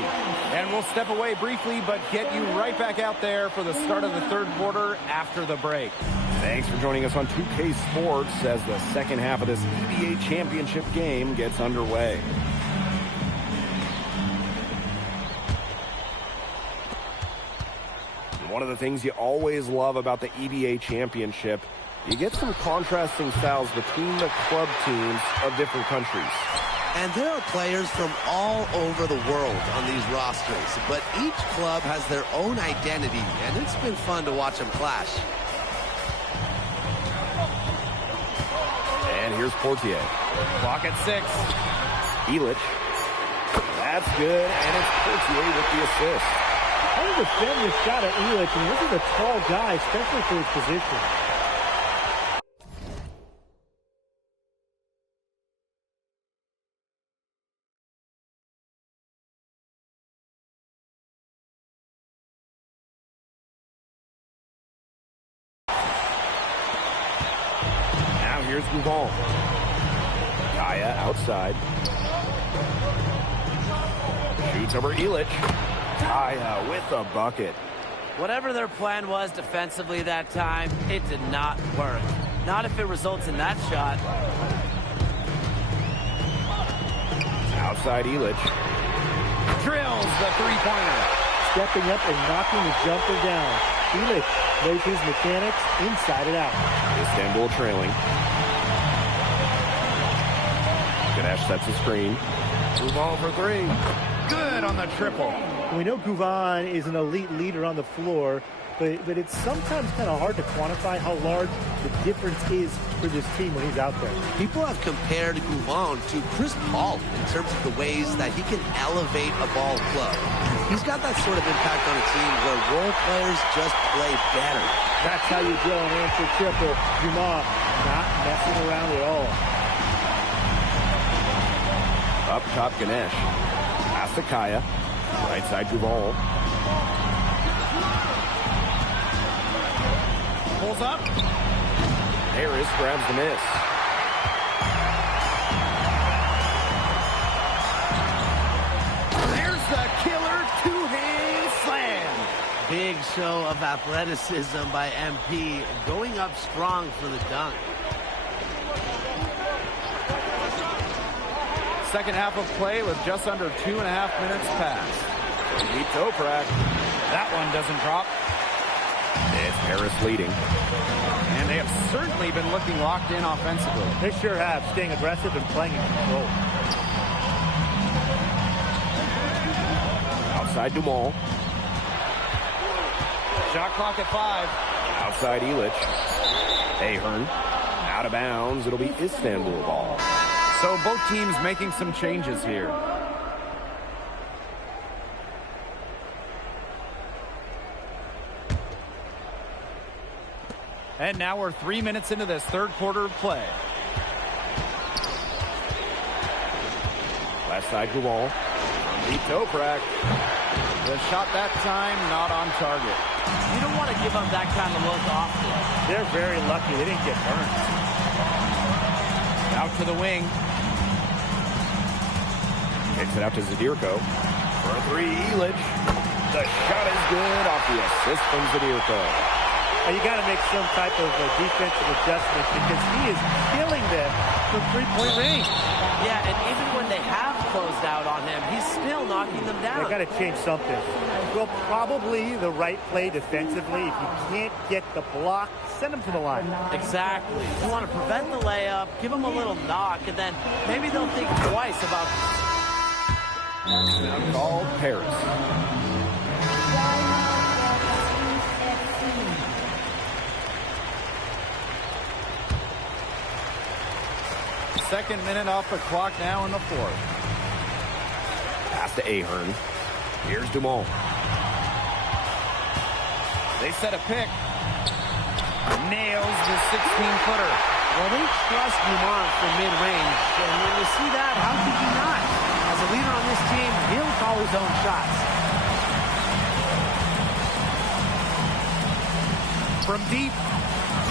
And we'll step away briefly, but get you right back out there for the start of the third quarter after the break. Thanks for joining us on 2K Sports as the second half of this EBA championship game gets underway. One of the things you always love about the EBA championship You get some contrasting styles between the club teams of different countries. And there are players from all over the world on these rosters, but each club has their own identity, and it's been fun to watch them clash. And here's Portier. Clock at 6. Illich. That's good, and it's Portier with the assist. How to defend this shot at Illich? And this is a tall guy, especially for his position. Now here's Gouval. Kaya outside. Shoots over Illich. Kaya with a bucket. Whatever their plan was defensively that time, it did not work. Not if it results in that shot. Outside Illich. Drills the three-pointer. Stepping up and knocking the jumper down. Illich knows his mechanics inside and out. Istanbul trailing. Ganesh sets a screen. Gouval for 3. Good on the triple. We know Gouval is an elite leader on the floor, but it's sometimes kind of hard to quantify how large the difference is for this team when he's out there. People have compared Gouval to Chris Paul in terms of the ways that he can elevate a ball club. He's got that sort of impact on a team where role players just play better. That's how you drill an answer triple. Gouval not messing around at all. Up top Ganesh. Pass to Kaya. Right side Gouval. Pulls up. Harris grabs the miss. There's the killer two-hand slam. Big show of athleticism by MP, going up strong for the dunk. Second half of play with just under 2.5 minutes passed. Deep Toprak. That one doesn't drop. It's Harris leading. And they have certainly been looking locked in offensively. They sure have, staying aggressive and playing in control. Outside Dumont. Shot clock at 5. Outside Illich. Ahern. Out of bounds. It'll be Istanbul ball. So both teams making some changes here. And now we're 3 minutes into this third quarter of play. Left side Gouval. Deep Toprak. The shot that time not on target. You don't want to give up that kind of look often. They're very lucky they didn't get burned. Out to the wing. Kicks it out to Zadirko. For a 3, Illich. The shot is good off the assist from Zadirko. You got to make some type of defensive adjustment because he is killing them from three-point range. Yeah, and even when they have closed out on him, he's still knocking them down. They got to change something. Well, probably the right play defensively. If you can't get the block, send him to the line. Exactly. You want to prevent the layup, give him a little knock, and then maybe they'll think twice about... Now called Paris. Second minute off the clock now in the fourth. Pass to Ahern. Here's Dumont. They set a pick. Nails the 16-footer. Well, they trust Dumont for mid-range, and when you see that, how could you not? As a leader on this team, he'll call his own shots. From deep,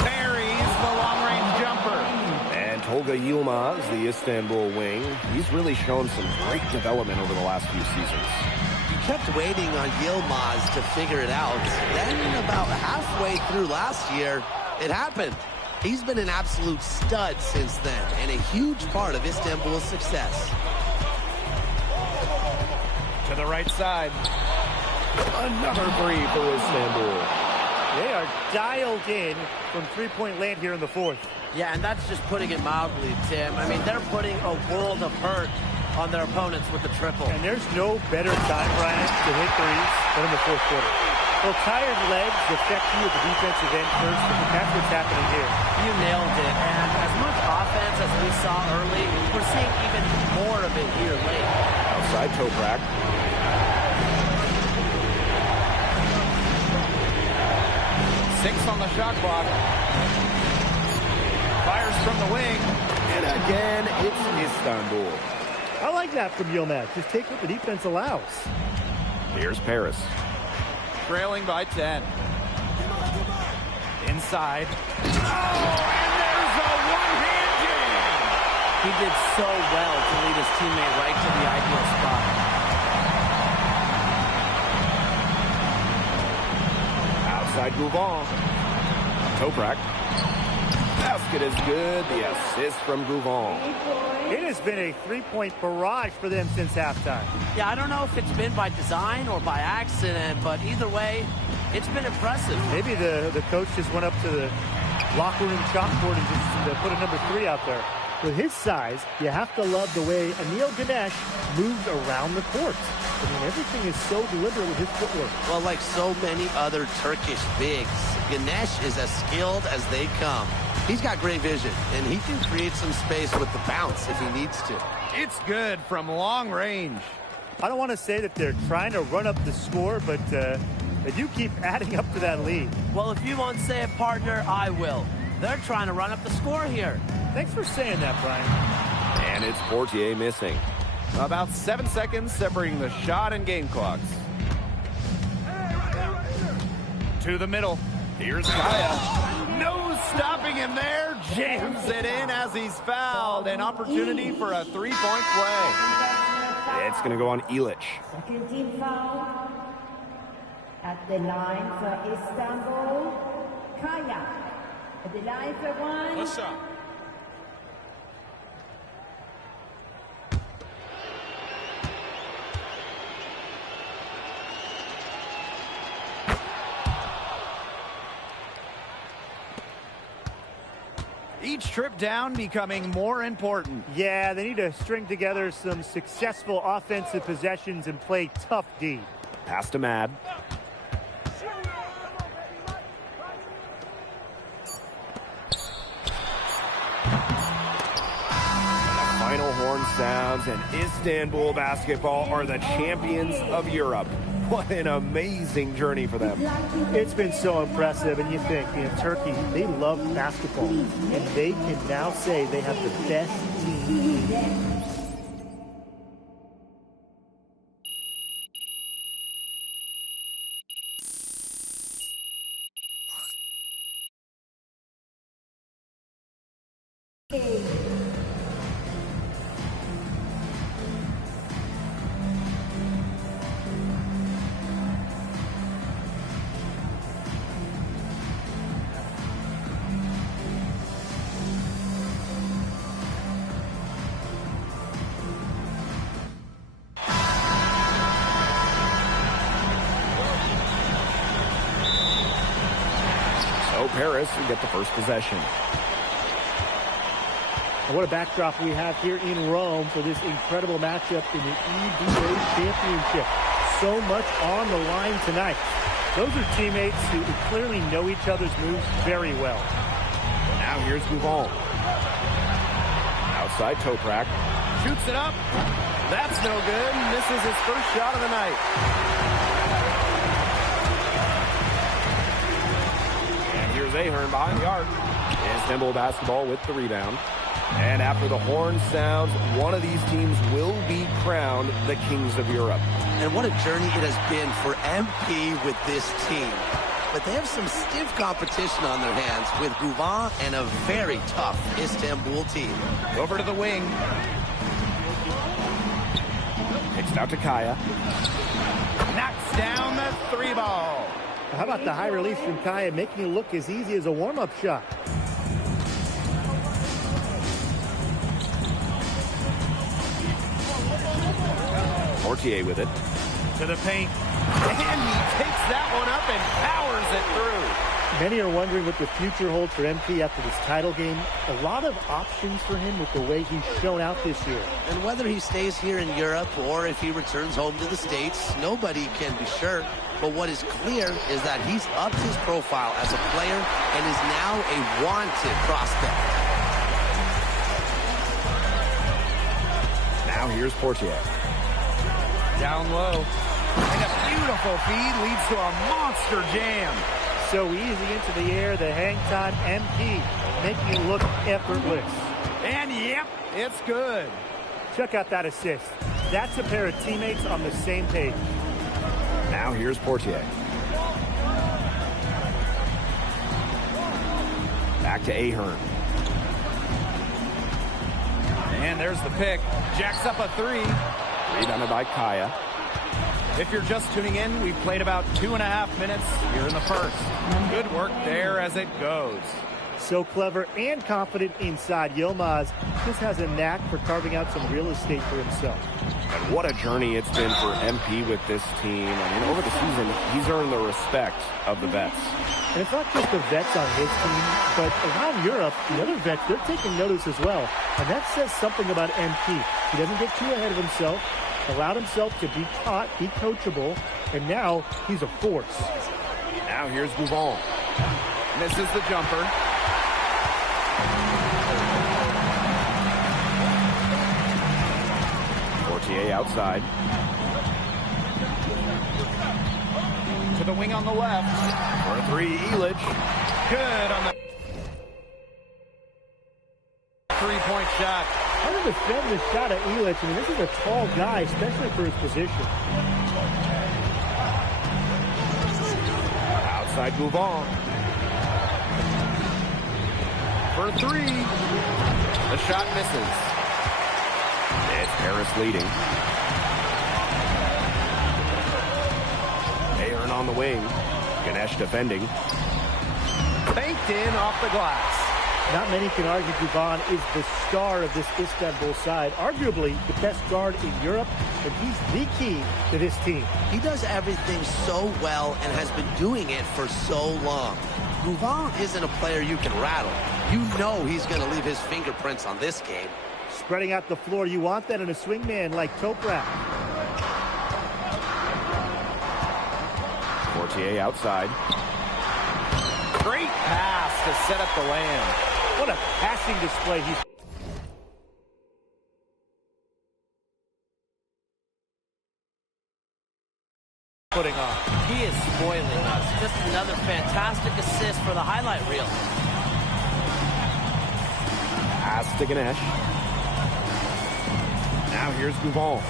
buries the long-range jumper. And Tolga Yilmaz, the Istanbul wing, he's really shown some great development over the last few seasons. You kept waiting on Yilmaz to figure it out. Then about halfway through last year, it happened. He's been an absolute stud since then, and a huge part of Istanbul's success. To the right side. Another 3 for Istanbul. They are dialed in from three-point land here in the fourth. Yeah, and that's just putting it mildly, Tim. I mean, they're putting a world of hurt on their opponents with the triple. And there's no better time, Brian, to hit threes than in the fourth quarter. Well, tired legs affect you at the defensive end first, and that's what's happening here. You nailed it. And as much offense as we saw early, we're seeing even more of it here late. Outside Toprak. Six on the shot clock. Fires from the wing. And again, it's Istanbul. I like that from Yilmaz. Just take what the defense allows. Here's Paris. Trailing by 10. Inside. Oh, and there's a one-hand jam. He did so well to lead his teammate right to the ideal spot. Outside Gouvon. Toprak. Basket is good. The assist from Gouvon. It has been a three-point barrage for them since halftime. Yeah, I don't know if it's been by design or by accident, but either way, it's been impressive. Maybe the coach just went up to the locker room chalkboard and just put a number 3 out there. With his size, you have to love the way Anil Ganesh moves around the court. I mean, everything is so deliberate with his footwork. Well, like so many other Turkish bigs, Ganesh is as skilled as they come. He's got great vision, and he can create some space with the bounce if he needs to. It's good from long range. I don't want to say that they're trying to run up the score, but they do keep adding up to that lead. Well, if you won't say it, partner, I will. They're trying to run up the score here. Thanks for saying that, Brian. And it's Portier missing. About 7 seconds separating the shot and game clocks. To the middle. Here's Kaya. No stopping him there. Jams it in as he's fouled. An opportunity for a three-point play. It's going to go on Ilic. Second team foul. At the line for Istanbul, Kaya. At the line for one. What's up? Each trip down becoming more important. Yeah, they need to string together some successful offensive possessions and play tough D. Pass to Mad. Final horn sounds, and Istanbul basketball are the champions of Europe. What an amazing journey for them. It's been so impressive, and you think, Turkey, they love basketball, and they can now say they have the best team. Paris will get the first possession. And what a backdrop we have here in Rome for this incredible matchup in the ÉP.2 championship. So much on the line tonight. Those are teammates who clearly know each other's moves very well. Now here's Gouvon. Outside Toprak. Shoots it up. That's no good. Misses his first shot of the night. Ahern behind the arc. Istanbul basketball with the rebound. And after the horn sounds, one of these teams will be crowned the Kings of Europe. And what a journey it has been for MP with this team. But they have some stiff competition on their hands with Gouvon and a very tough Istanbul team. Over to the wing. Pitched out to Kaya. Knocks down the three ball. How about the high release from Kaya, making it look as easy as a warm-up shot? Portier with it. To the paint. And he takes that one up and powers it through. Many are wondering what the future holds for MP after this title game. A lot of options for him with the way he's shown out this year. And whether he stays here in Europe or if he returns home to the States, nobody can be sure. But what is clear is that he's upped his profile as a player and is now a wanted prospect. Now here's Portier. Down low. And a beautiful feed leads to a monster jam. So easy into the air, the hang time, MP, making it look effortless. And yep, it's good. Check out that assist. That's a pair of teammates on the same page. Now here's Portier. Back to Ahern. And there's the pick. Jacks up a three. Rebounded by Kaya. If you're just tuning in, we've played about 2.5 minutes here in the first. Good work there as it goes. So clever and confident inside. Yilmaz just has a knack for carving out some real estate for himself. And what a journey it's been for MP with this team. I mean, over the season, he's earned the respect of the vets. And it's not just the vets on his team, but around Europe, the other vets, they're taking notice as well. And that says something about MP. He doesn't get too ahead of himself, allowed himself to be taught, be coachable, and now he's a force. Now here's Bouvon. Misses the jumper. Portier outside. To the wing on the left. For a three, Illich. Good on the three-point shot. How to defend the shot at Illich? I mean, this is a tall guy, especially for his position. Outside Bouvon. For three. The shot misses. It's Paris leading. Ahern on the wing. Ganesh defending. Banked in off the glass. Not many can argue Bouvon is the star of this Istanbul side, arguably the best guard in Europe, and he's the key to this team. He does everything so well and has been doing it for so long. Bouvon isn't a player you can rattle. You know he's going to leave his fingerprints on this game. Spreading out the floor, you want that in a swingman like Toprak. Portier outside. Great pass to set up the land. What a passing display he's putting on. He is spoiling us. Just another fantastic assist for the highlight reel. Pass to Ganesh. Now here's Bouvon.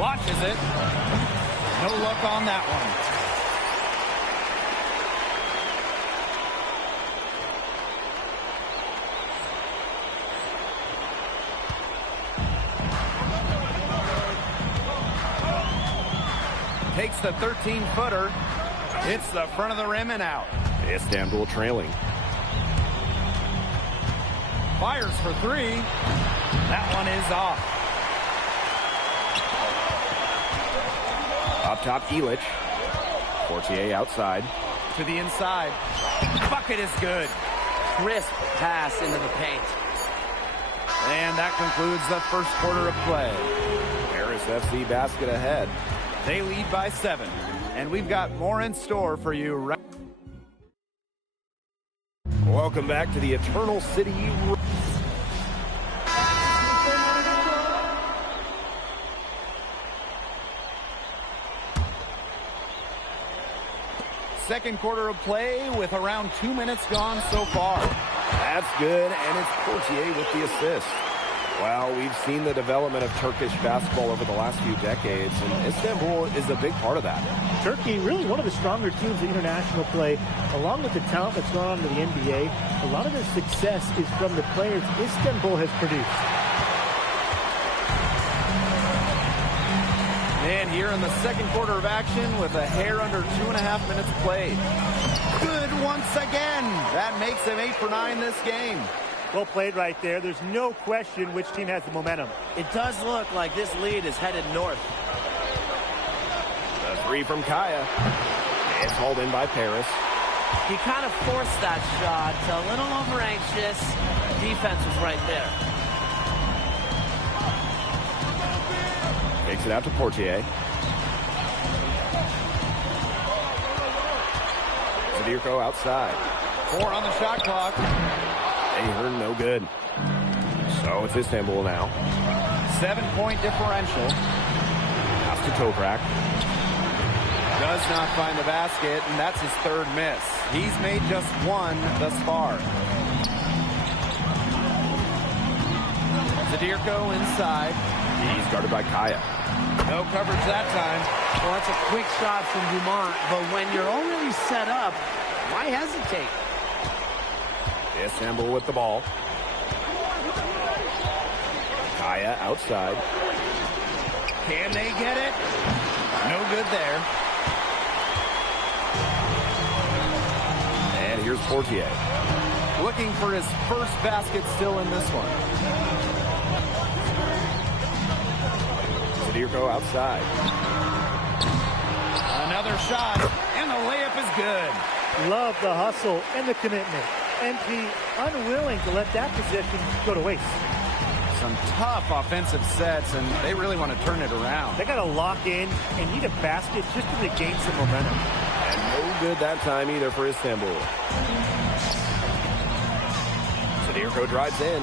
Watches it. No luck on that one. Takes the 13-footer. Hits the front of the rim and out. Istanbul trailing. Fires for three. That one is off. Up top, Illich. Portier outside. To the inside. Bucket is good. Crisp pass into the paint. And that concludes the first quarter of play. Paris FC basket ahead. They lead by 7. And we've got more in store for you right. Welcome back to the Eternal City. Second quarter of play with around 2 minutes gone so far. That's good, and it's Portier with the assist. Well, we've seen the development of Turkish basketball over the last few decades, and Istanbul is a big part of that. Turkey, really one of the stronger teams in international play, along with the talent that's gone on to the NBA. A lot of their success is from the players Istanbul has produced. And here in the second quarter of action with a hair under 2.5 minutes played. Good once again. That makes him 8 for 9 this game. Well played right there. There's no question which team has the momentum. It does look like this lead is headed north. The three from Kaya. It's hauled in by Paris. He kind of forced that shot, a little over-anxious. Defense was right there. Takes it out to Portier. Zadirko outside. 4 on the shot clock. Ahern no good. So it's Istanbul now. 7-point differential. Pass to Toprak. Does not find the basket, and that's his 3rd miss. He's made just 1 thus far. Zadirko inside. He's guarded by Kaya. No coverage that time. Well, that's a quick shot from Dumont, but when you're already set up, why hesitate? Istanbul with the ball. Kaya outside. Can they get it? No good there. And here's Portier. Looking for his first basket still in this one. Zadirko outside. Another shot, and the layup is good. Love the hustle and the commitment. MP unwilling to let that possession go to waste. Some tough offensive sets, and they really want to turn it around. They got to lock in and need a basket just to regain some momentum. And no good that time either for Istanbul. Zadirko drives in.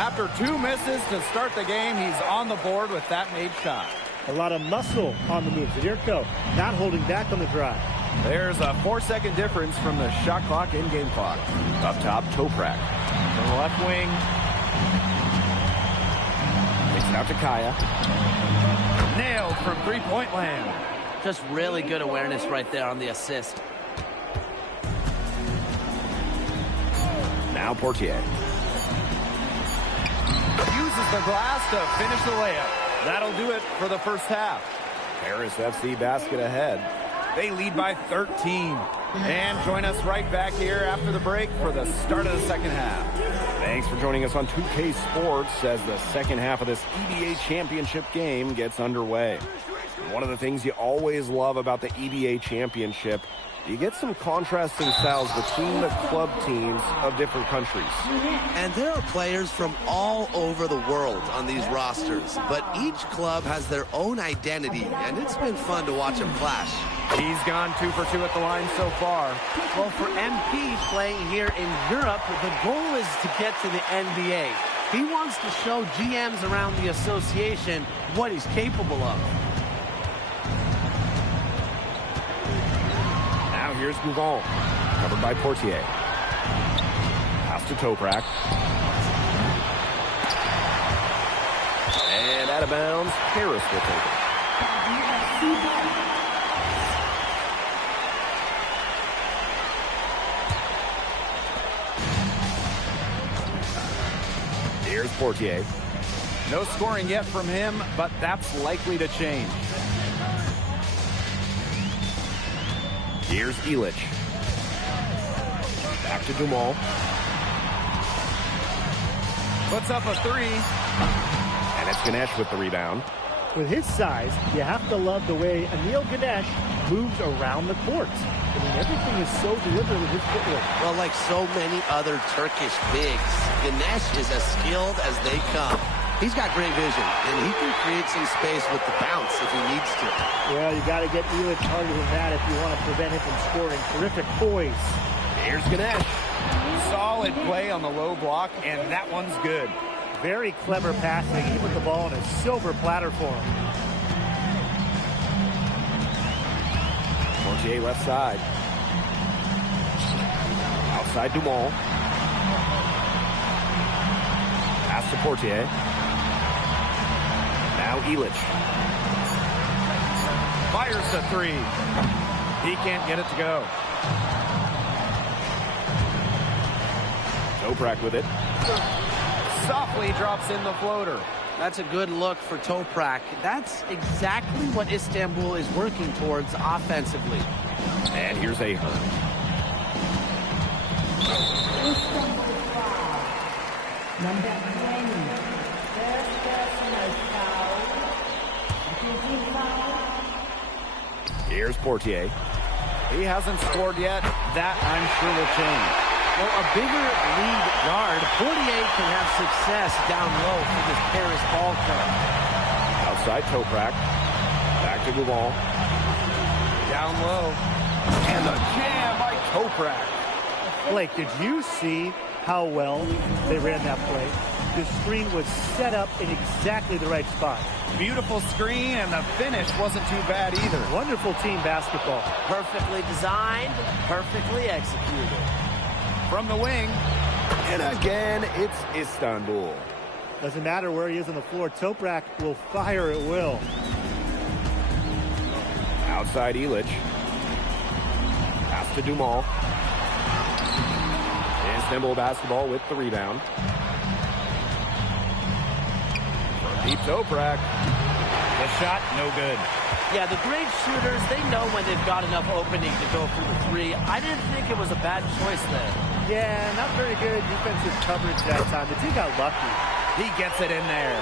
After 2 misses to start the game, he's on the board with that made shot. A lot of muscle on the move. Zadirko not holding back on the drive. There's a 4-second difference from the shot clock and game clock. Up top, Toprak. From the left wing. Takes it out to Kaya. Nailed from 3-point land. Just really good awareness right there on the assist. Now Portier. Uses the glass to finish the layup. That'll do it for the first half. Paris FC basket ahead. They lead by 13. And join us right back here after the break for the start of the second half. Thanks for joining us on 2K Sports as the second half of this EBA championship game gets underway. One of the things you always love about the EBA championship, you get some contrasting styles between the club teams of different countries. And there are players from all over the world on these rosters, but each club has their own identity, and it's been fun to watch them clash. He's gone 2 for 2 at the line so far. Well, for MP playing here in Europe, the goal is to get to the NBA. He wants to show GMs around the association what he's capable of. Now here's Gougon, covered by Portier. Pass to Toprak. And out of bounds, Paris will take it. Here's Portier. No scoring yet from him, but that's likely to change. Here's Illich. Back to Dumont. Puts up a 3. And it's Ganesh with the rebound. With his size, you have to love the way Emil Ganesh moves around the court. I mean, everything is so deliberate with his footwork. Well, like so many other Turkish bigs, Ganesh is as skilled as they come. He's got great vision, and he can create some space with the bounce if he needs to. Well, you got to get Illich harder than that if you want to prevent him from scoring. Terrific poise. Here's Ganesh. Solid play on the low block, and that one's good. Very clever passing. He put the ball on a silver platter for him. Portier left side. Outside Dumont. Pass to Portier. Now Illich. Fires the 3. He can't get it to go. Toprak with it. Softly drops in the floater. That's a good look for Toprak. That's exactly what Istanbul is working towards offensively. And here's Ahern. Number 20. First personal foul. Attacking foul. Here's Portier. He hasn't scored yet. That, I'm sure, will change. Well, a bigger lead guard, Portier can have success down low for this Paris ball club. Outside Toprak. Back to Gouval. Down low. And the jam by Toprak. Blake, did you see how well they ran that play? The screen was set up in exactly the right spot. Beautiful screen, and the finish wasn't too bad either. Wonderful team basketball. Perfectly designed, perfectly executed. From the wing. And again, it's Istanbul. Doesn't matter where he is on the floor. Toprak will fire at will. Outside Ilic. Pass to Dumal. Istanbul basketball with the rebound. From deep Toprak. The shot, no good. Yeah, the great shooters, they know when they've got enough opening to go for the three. I didn't think it was a bad choice there. Yeah, not very good defensive coverage that time. The team got lucky. He gets it in there.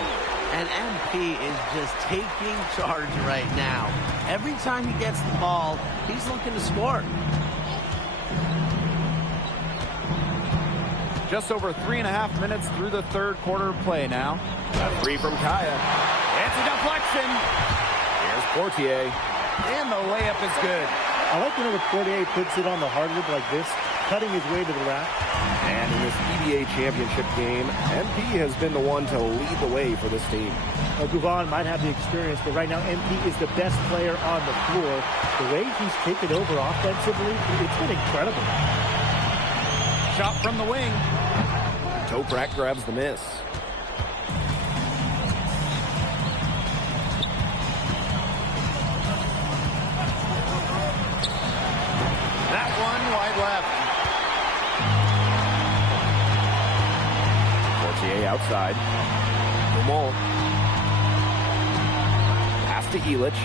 And MP is just taking charge right now. Every time he gets the ball, he's looking to score. Just over 3.5 minutes through the third quarter of play now. A three from Kaya. It's a deflection. Here's Portier. And the layup is good. I like whenever Portier puts it on the hardwood like this, cutting his way to the rack. And in this EBA championship game, MP has been the one to lead the way for this team. Gouval might have the experience, but right now MP is the best player on the floor. The way he's taken over offensively, it's been incredible. Shot from the wing. Toprak grabs the miss. That one wide left. Portier outside. Dumont. Pass to Ilic.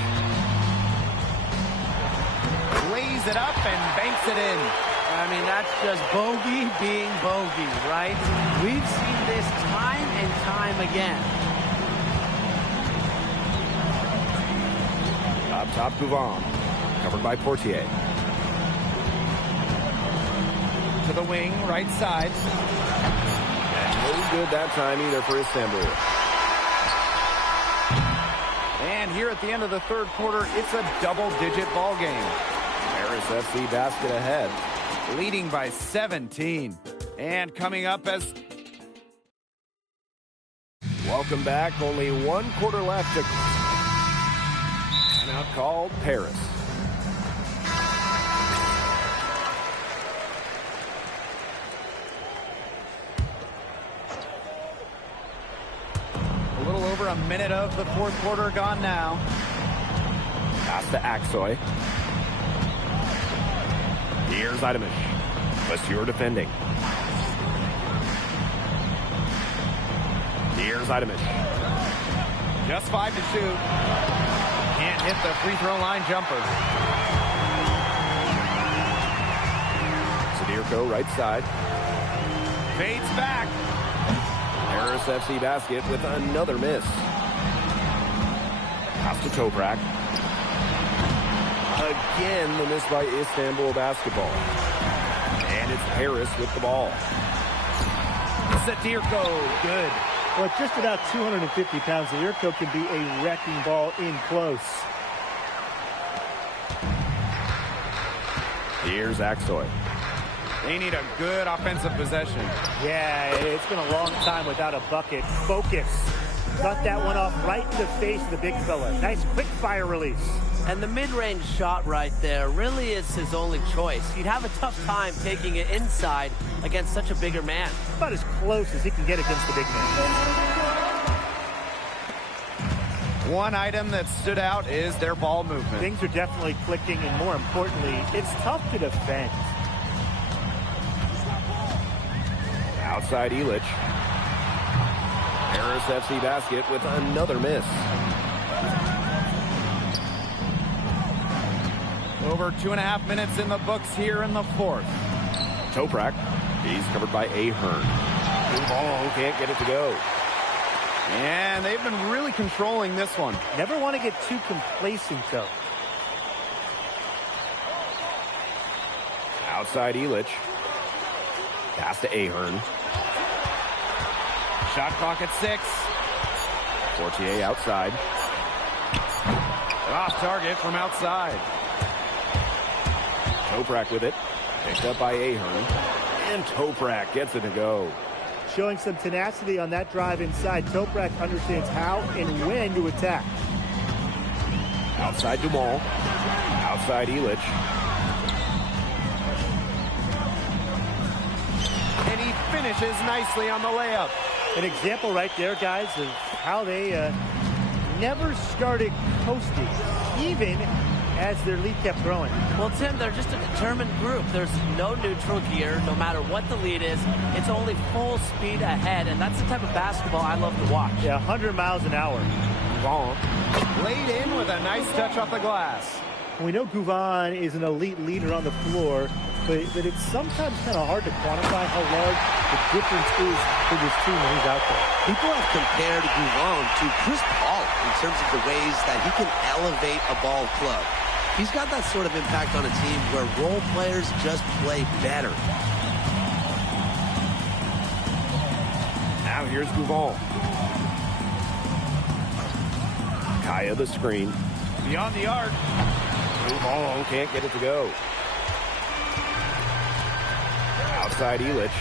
Lays it up and banks it in. I mean, that's just bogey being bogey, right? We've seen this time and time again. Up top, Gouval. Covered by Portier. To the wing, right side. And no good that time either for Istanbul. And here at the end of the third quarter, it's a double-digit ball game. Paris FC basket ahead. Leading by 17. And coming up as... Welcome back. Only one quarter left. Now called Paris. A little over a minute of the fourth quarter gone now. Pass to Aksoy. Here's Idemish. Monsieur defending. Here's Idemish. Just 5 to shoot. Can't hit the free throw line jumper. Sadirko right side. Fades back. Paris FC basket with another miss. Pass to Toprak. Again, the miss by Istanbul basketball. And it's Paris with the ball. Sadirko, good. Well, at just about 250 pounds, Sadirko can be a wrecking ball in close. Here's Aksoy. They need a good offensive possession. Yeah, it's been a long time without a bucket. Focus. Got that one off right in the face of the big fella. Nice quick fire release. And the mid-range shot right there really is his only choice. He'd have a tough time taking it inside against such a bigger man. About as close as he can get against the big man. One item that stood out is their ball movement. Things are definitely clicking, and more importantly, it's tough to defend. Outside Ilic. Paris FC basket with another miss. Over 2.5 minutes in the books here in the fourth. Toprak. He's covered by Ahern. Ball can't get it to go. And they've been really controlling this one. Never want to get too complacent, though. Outside Illich. Pass to Ahern. Shot clock at 6. Fortier outside. Off target from outside. Toprak with it. Picked up by Ahern. And Toprak gets it to go. Showing some tenacity on that drive inside. Toprak understands how and when to attack. Outside Dumont. Outside Illich. And he finishes nicely on the layup. An example right there, guys, of how they never started coasting, even as their lead kept growing. Well, Tim, they're just a determined group. There's no neutral here. No matter what the lead is, it's only full speed ahead, and that's the type of basketball I love to watch. Yeah, 100 miles an hour. Gouvan laid in with a nice touch off the glass. We know Gouvan is an elite leader on the floor, but it's sometimes kind of hard to quantify how large the difference is for this team when he's out there. People have compared Gouvan to Chris Paul in terms of the ways that he can elevate a ball club. He's got that sort of impact on a team where role players just play better. Now here's Gouvan. Kaya the screen. Beyond the arc. Gouvan can't get it to go. Outside Illich.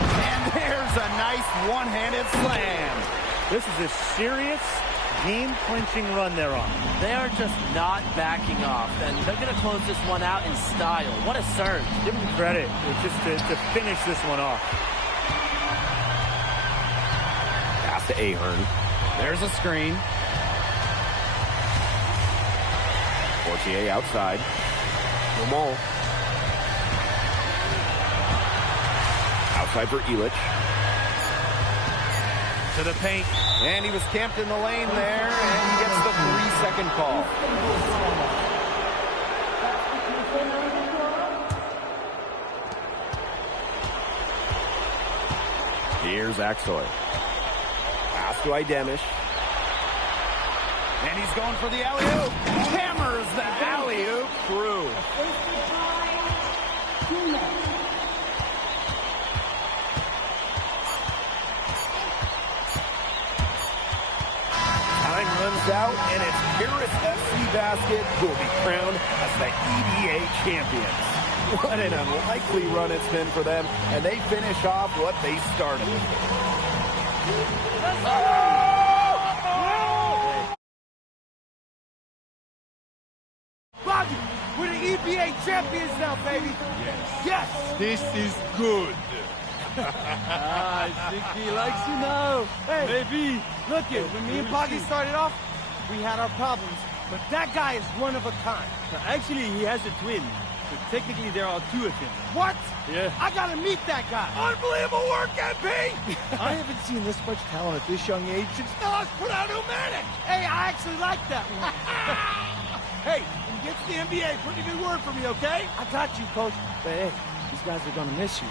And there's a nice one-handed slam. This is a serious game-clinching run they're on. They are just not backing off, and they're going to close this one out in style. What a surge. Give them credit just to finish this one off. Pass to Ahern. There's a screen. Fortier outside. Dumont. Outside for Illich. To the paint. And he was camped in the lane there, and he gets the 3-second call. Here's Aksoy. Pass to Idemish. And he's going for the alley-oop. Hammers the alley-oop through. Time runs out, and it's Paris FC Basket who will be crowned as the EDA champions. What an unlikely run it's been for them, and they finish off what they started. Bobby, we're the EBA champions now, baby. Yes. Yes. This is good. I think he likes you now. Hey, Maybe. look it. When me and Boggy started off, we had our problems, but that guy is one of a kind. Actually, he has a twin. So technically, there are two of him. What? Yeah. I gotta meet that guy. Unbelievable work, MP! I haven't seen this much talent at this young age since Fellas put out Pneumatic. Hey, I actually like that one. Hey, when you get to the NBA, put in a good word for me, okay? I got you, Coach. But hey, these guys are gonna miss you.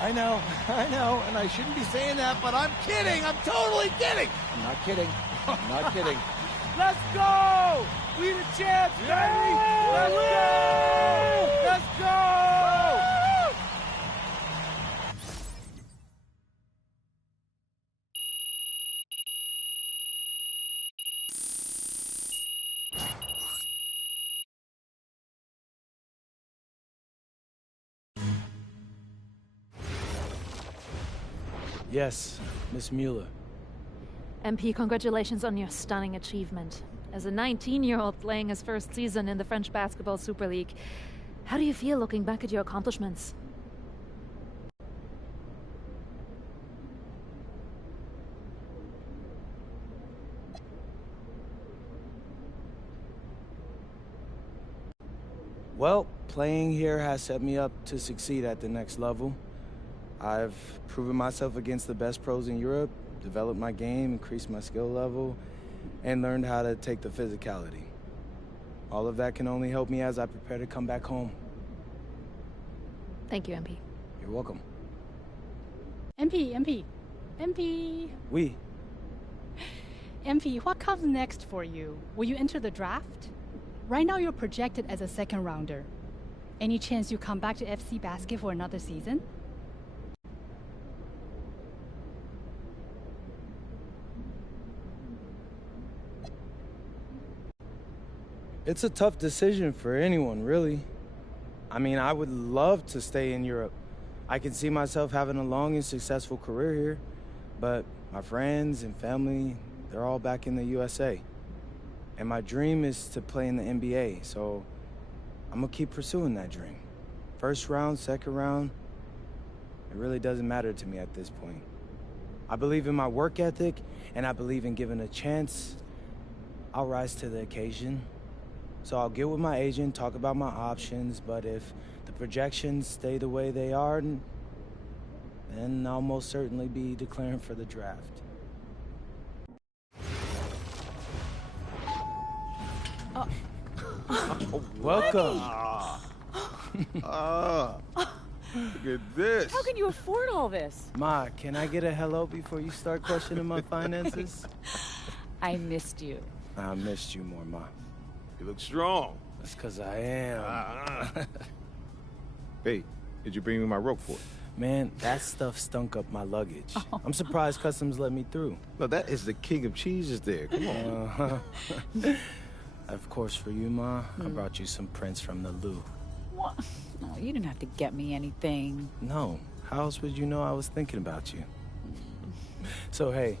I know, and I shouldn't be saying that, but I'm kidding. I'm totally kidding. I'm not kidding. I'm not kidding. Let's go! We the champs, baby! Let's go! Let's go! Yes, Miss Mueller. MP, congratulations on your stunning achievement. As a 19-year-old playing his first season in the French Basketball Super League, how do you feel looking back at your accomplishments? Well, playing here has set me up to succeed at the next level. I've proven myself against the best pros in Europe, developed my game, increased my skill level, and learned how to take the physicality. All of that can only help me as I prepare to come back home. Thank you, MP. You're welcome. MP. Oui. MP, what comes next for you? Will you enter the draft? Right now you're projected as a second rounder. Any chance you come back to FC Basket for another season? It's a tough decision for anyone, really. I mean, I would love to stay in Europe. I can see myself having a long and successful career here, but my friends and family, they're all back in the USA. And my dream is to play in the NBA, so I'm gonna keep pursuing that dream. First round, second round, it really doesn't matter to me at this point. I believe in my work ethic, and I believe in giving a chance. I'll rise to the occasion. So I'll get with my agent, talk about my options, but if the projections stay the way they are, then I'll most certainly be declaring for the draft. Welcome. Look at this. How can you afford all this? Ma, can I get a hello before you start questioning my finances? I missed you. I missed you more, Ma. You look strong. That's because I am. Hey, did you bring me my rope for it? Man, that stuff stunk up my luggage. I'm surprised customs let me through. No, that is the king of cheeses there. Come on. Of course, for you, Ma, I brought you some prints from the Louvre. What? No, you didn't have to get me anything. No. How else would you know I was thinking about you? So, hey,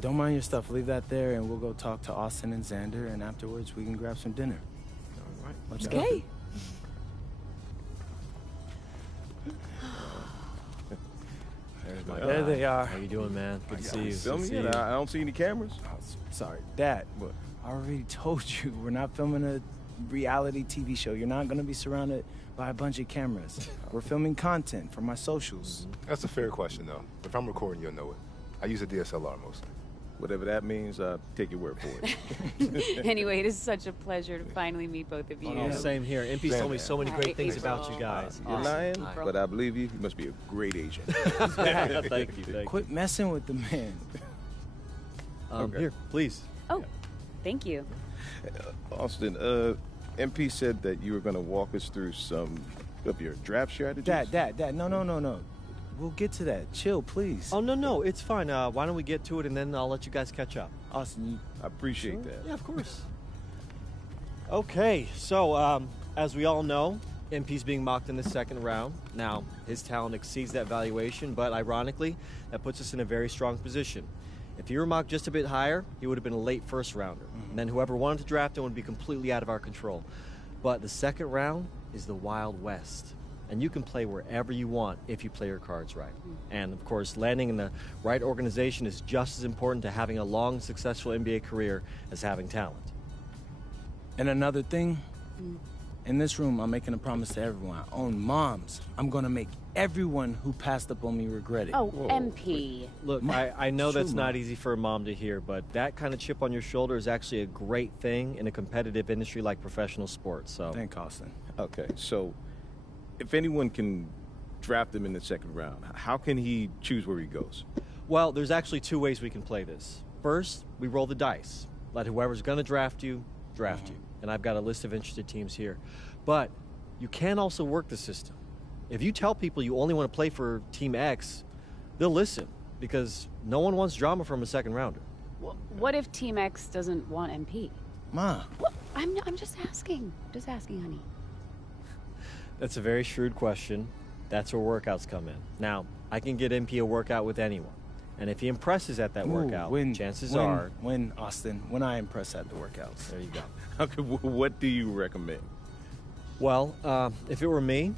don't mind your stuff. Leave that there, and we'll go talk to Austin and Xander, and afterwards we can grab some dinner. All right. Let's go. There they are. How you doing, man? Good to see you. Filming it? I don't see any cameras. Oh, sorry. Dad, What? I already told you, we're not filming a reality TV show. You're not going to be surrounded by a bunch of cameras. We're filming content for my socials. That's a fair question, though. If I'm recording, you'll know it. I use a DSLR mostly. Whatever that means, take your word for it. Anyway, it is such a pleasure to finally meet both of you. Oh, same here. MP's told me so many great things about you guys. You're lying, but I believe you. You must be a great agent. Thank you. Quit messing with the man. Here, please. Oh, thank you. Austin, MP said that you were going to walk us through some of your draft strategies. Dad, no. We'll get to that. Chill, please. Oh, no, it's fine. Why don't we get to it, and then I'll let you guys catch up. Austin, I appreciate that. Yeah, of course. Okay, so as we all know, MP's being mocked in the second round. Now, his talent exceeds that valuation, but ironically, that puts us in a very strong position. If he were mocked just a bit higher, he would have been a late first rounder. And then whoever wanted to draft him would be completely out of our control. But the second round is the Wild West. And you can play wherever you want if you play your cards right. And of course, landing in the right organization is just as important to having a long, successful NBA career as having talent. And another thing, in this room, I'm making a promise to everyone. I own moms. I'm gonna make everyone who passed up on me regret it. Oh, MP. Look, I know that's not easy for a mom to hear, but that kind of chip on your shoulder is actually a great thing in a competitive industry like professional sports. So, thank Austin. Okay, so if anyone can draft him in the second round, how can he choose where he goes? Well, there's actually two ways we can play this. First, we roll the dice. Let whoever's going to draft you, draft you. And I've got a list of interested teams here. But you can also work the system. If you tell people you only want to play for Team X, they'll listen because no one wants drama from a second rounder. What if Team X doesn't want MP? Ma. What? I'm just asking. Just asking, honey. That's a very shrewd question. That's where workouts come in. Now, I can get MP a workout with anyone. And if he impresses at that workout, chances are... Austin, when I impress at the workouts. There you go. Okay, what do you recommend? Well, if it were me,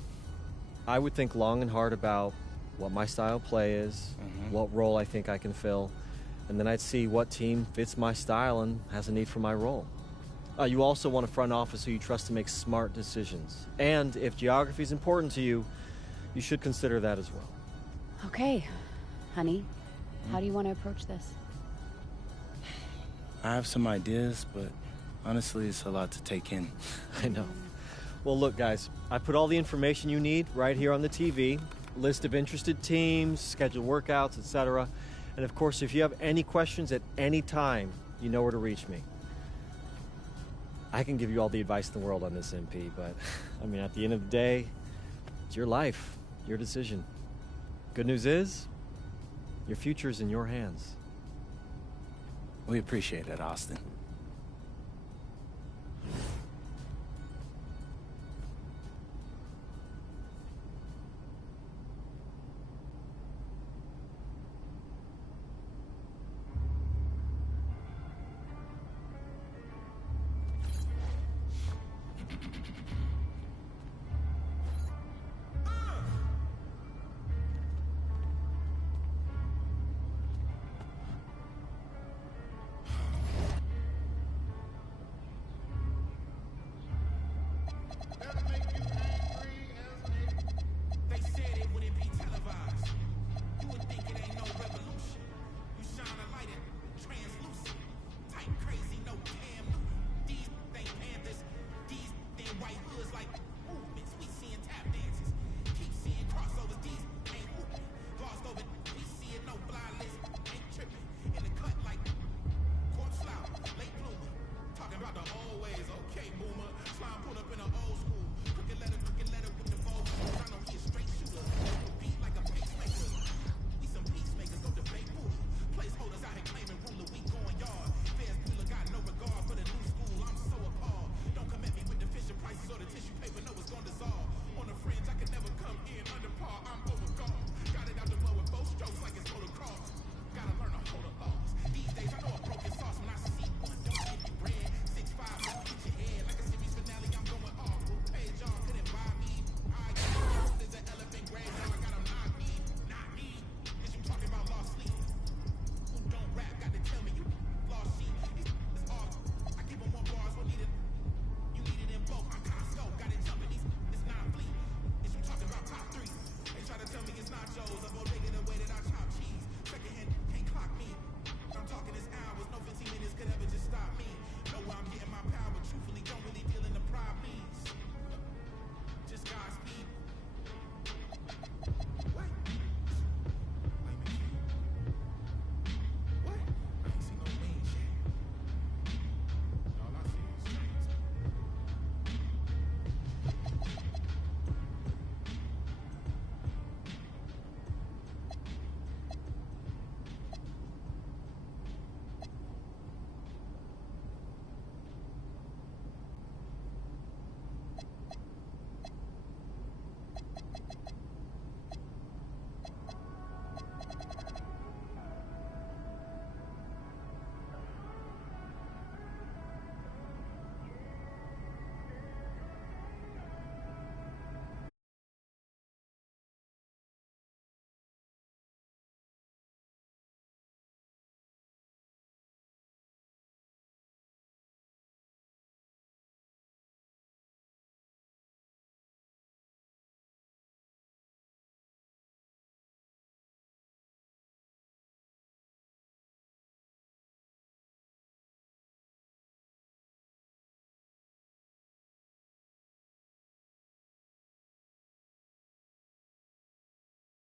I would think long and hard about what my style of play is, what role I think I can fill, and then I'd see what team fits my style and has a need for my role. You also want a front office who you trust to make smart decisions. And if geography is important to you, you should consider that as well. Okay, honey, how do you want to approach this? I have some ideas, but honestly, it's a lot to take in. I know. Well, look, guys, I put all the information you need right here on the TV. list of interested teams, scheduled workouts, etc. And of course, if you have any questions at any time, you know where to reach me. I can give you all the advice in the world on this, MP, but I mean, at the end of the day, it's your life, your decision. Good news is, your future's in your hands. We appreciate it, Austin.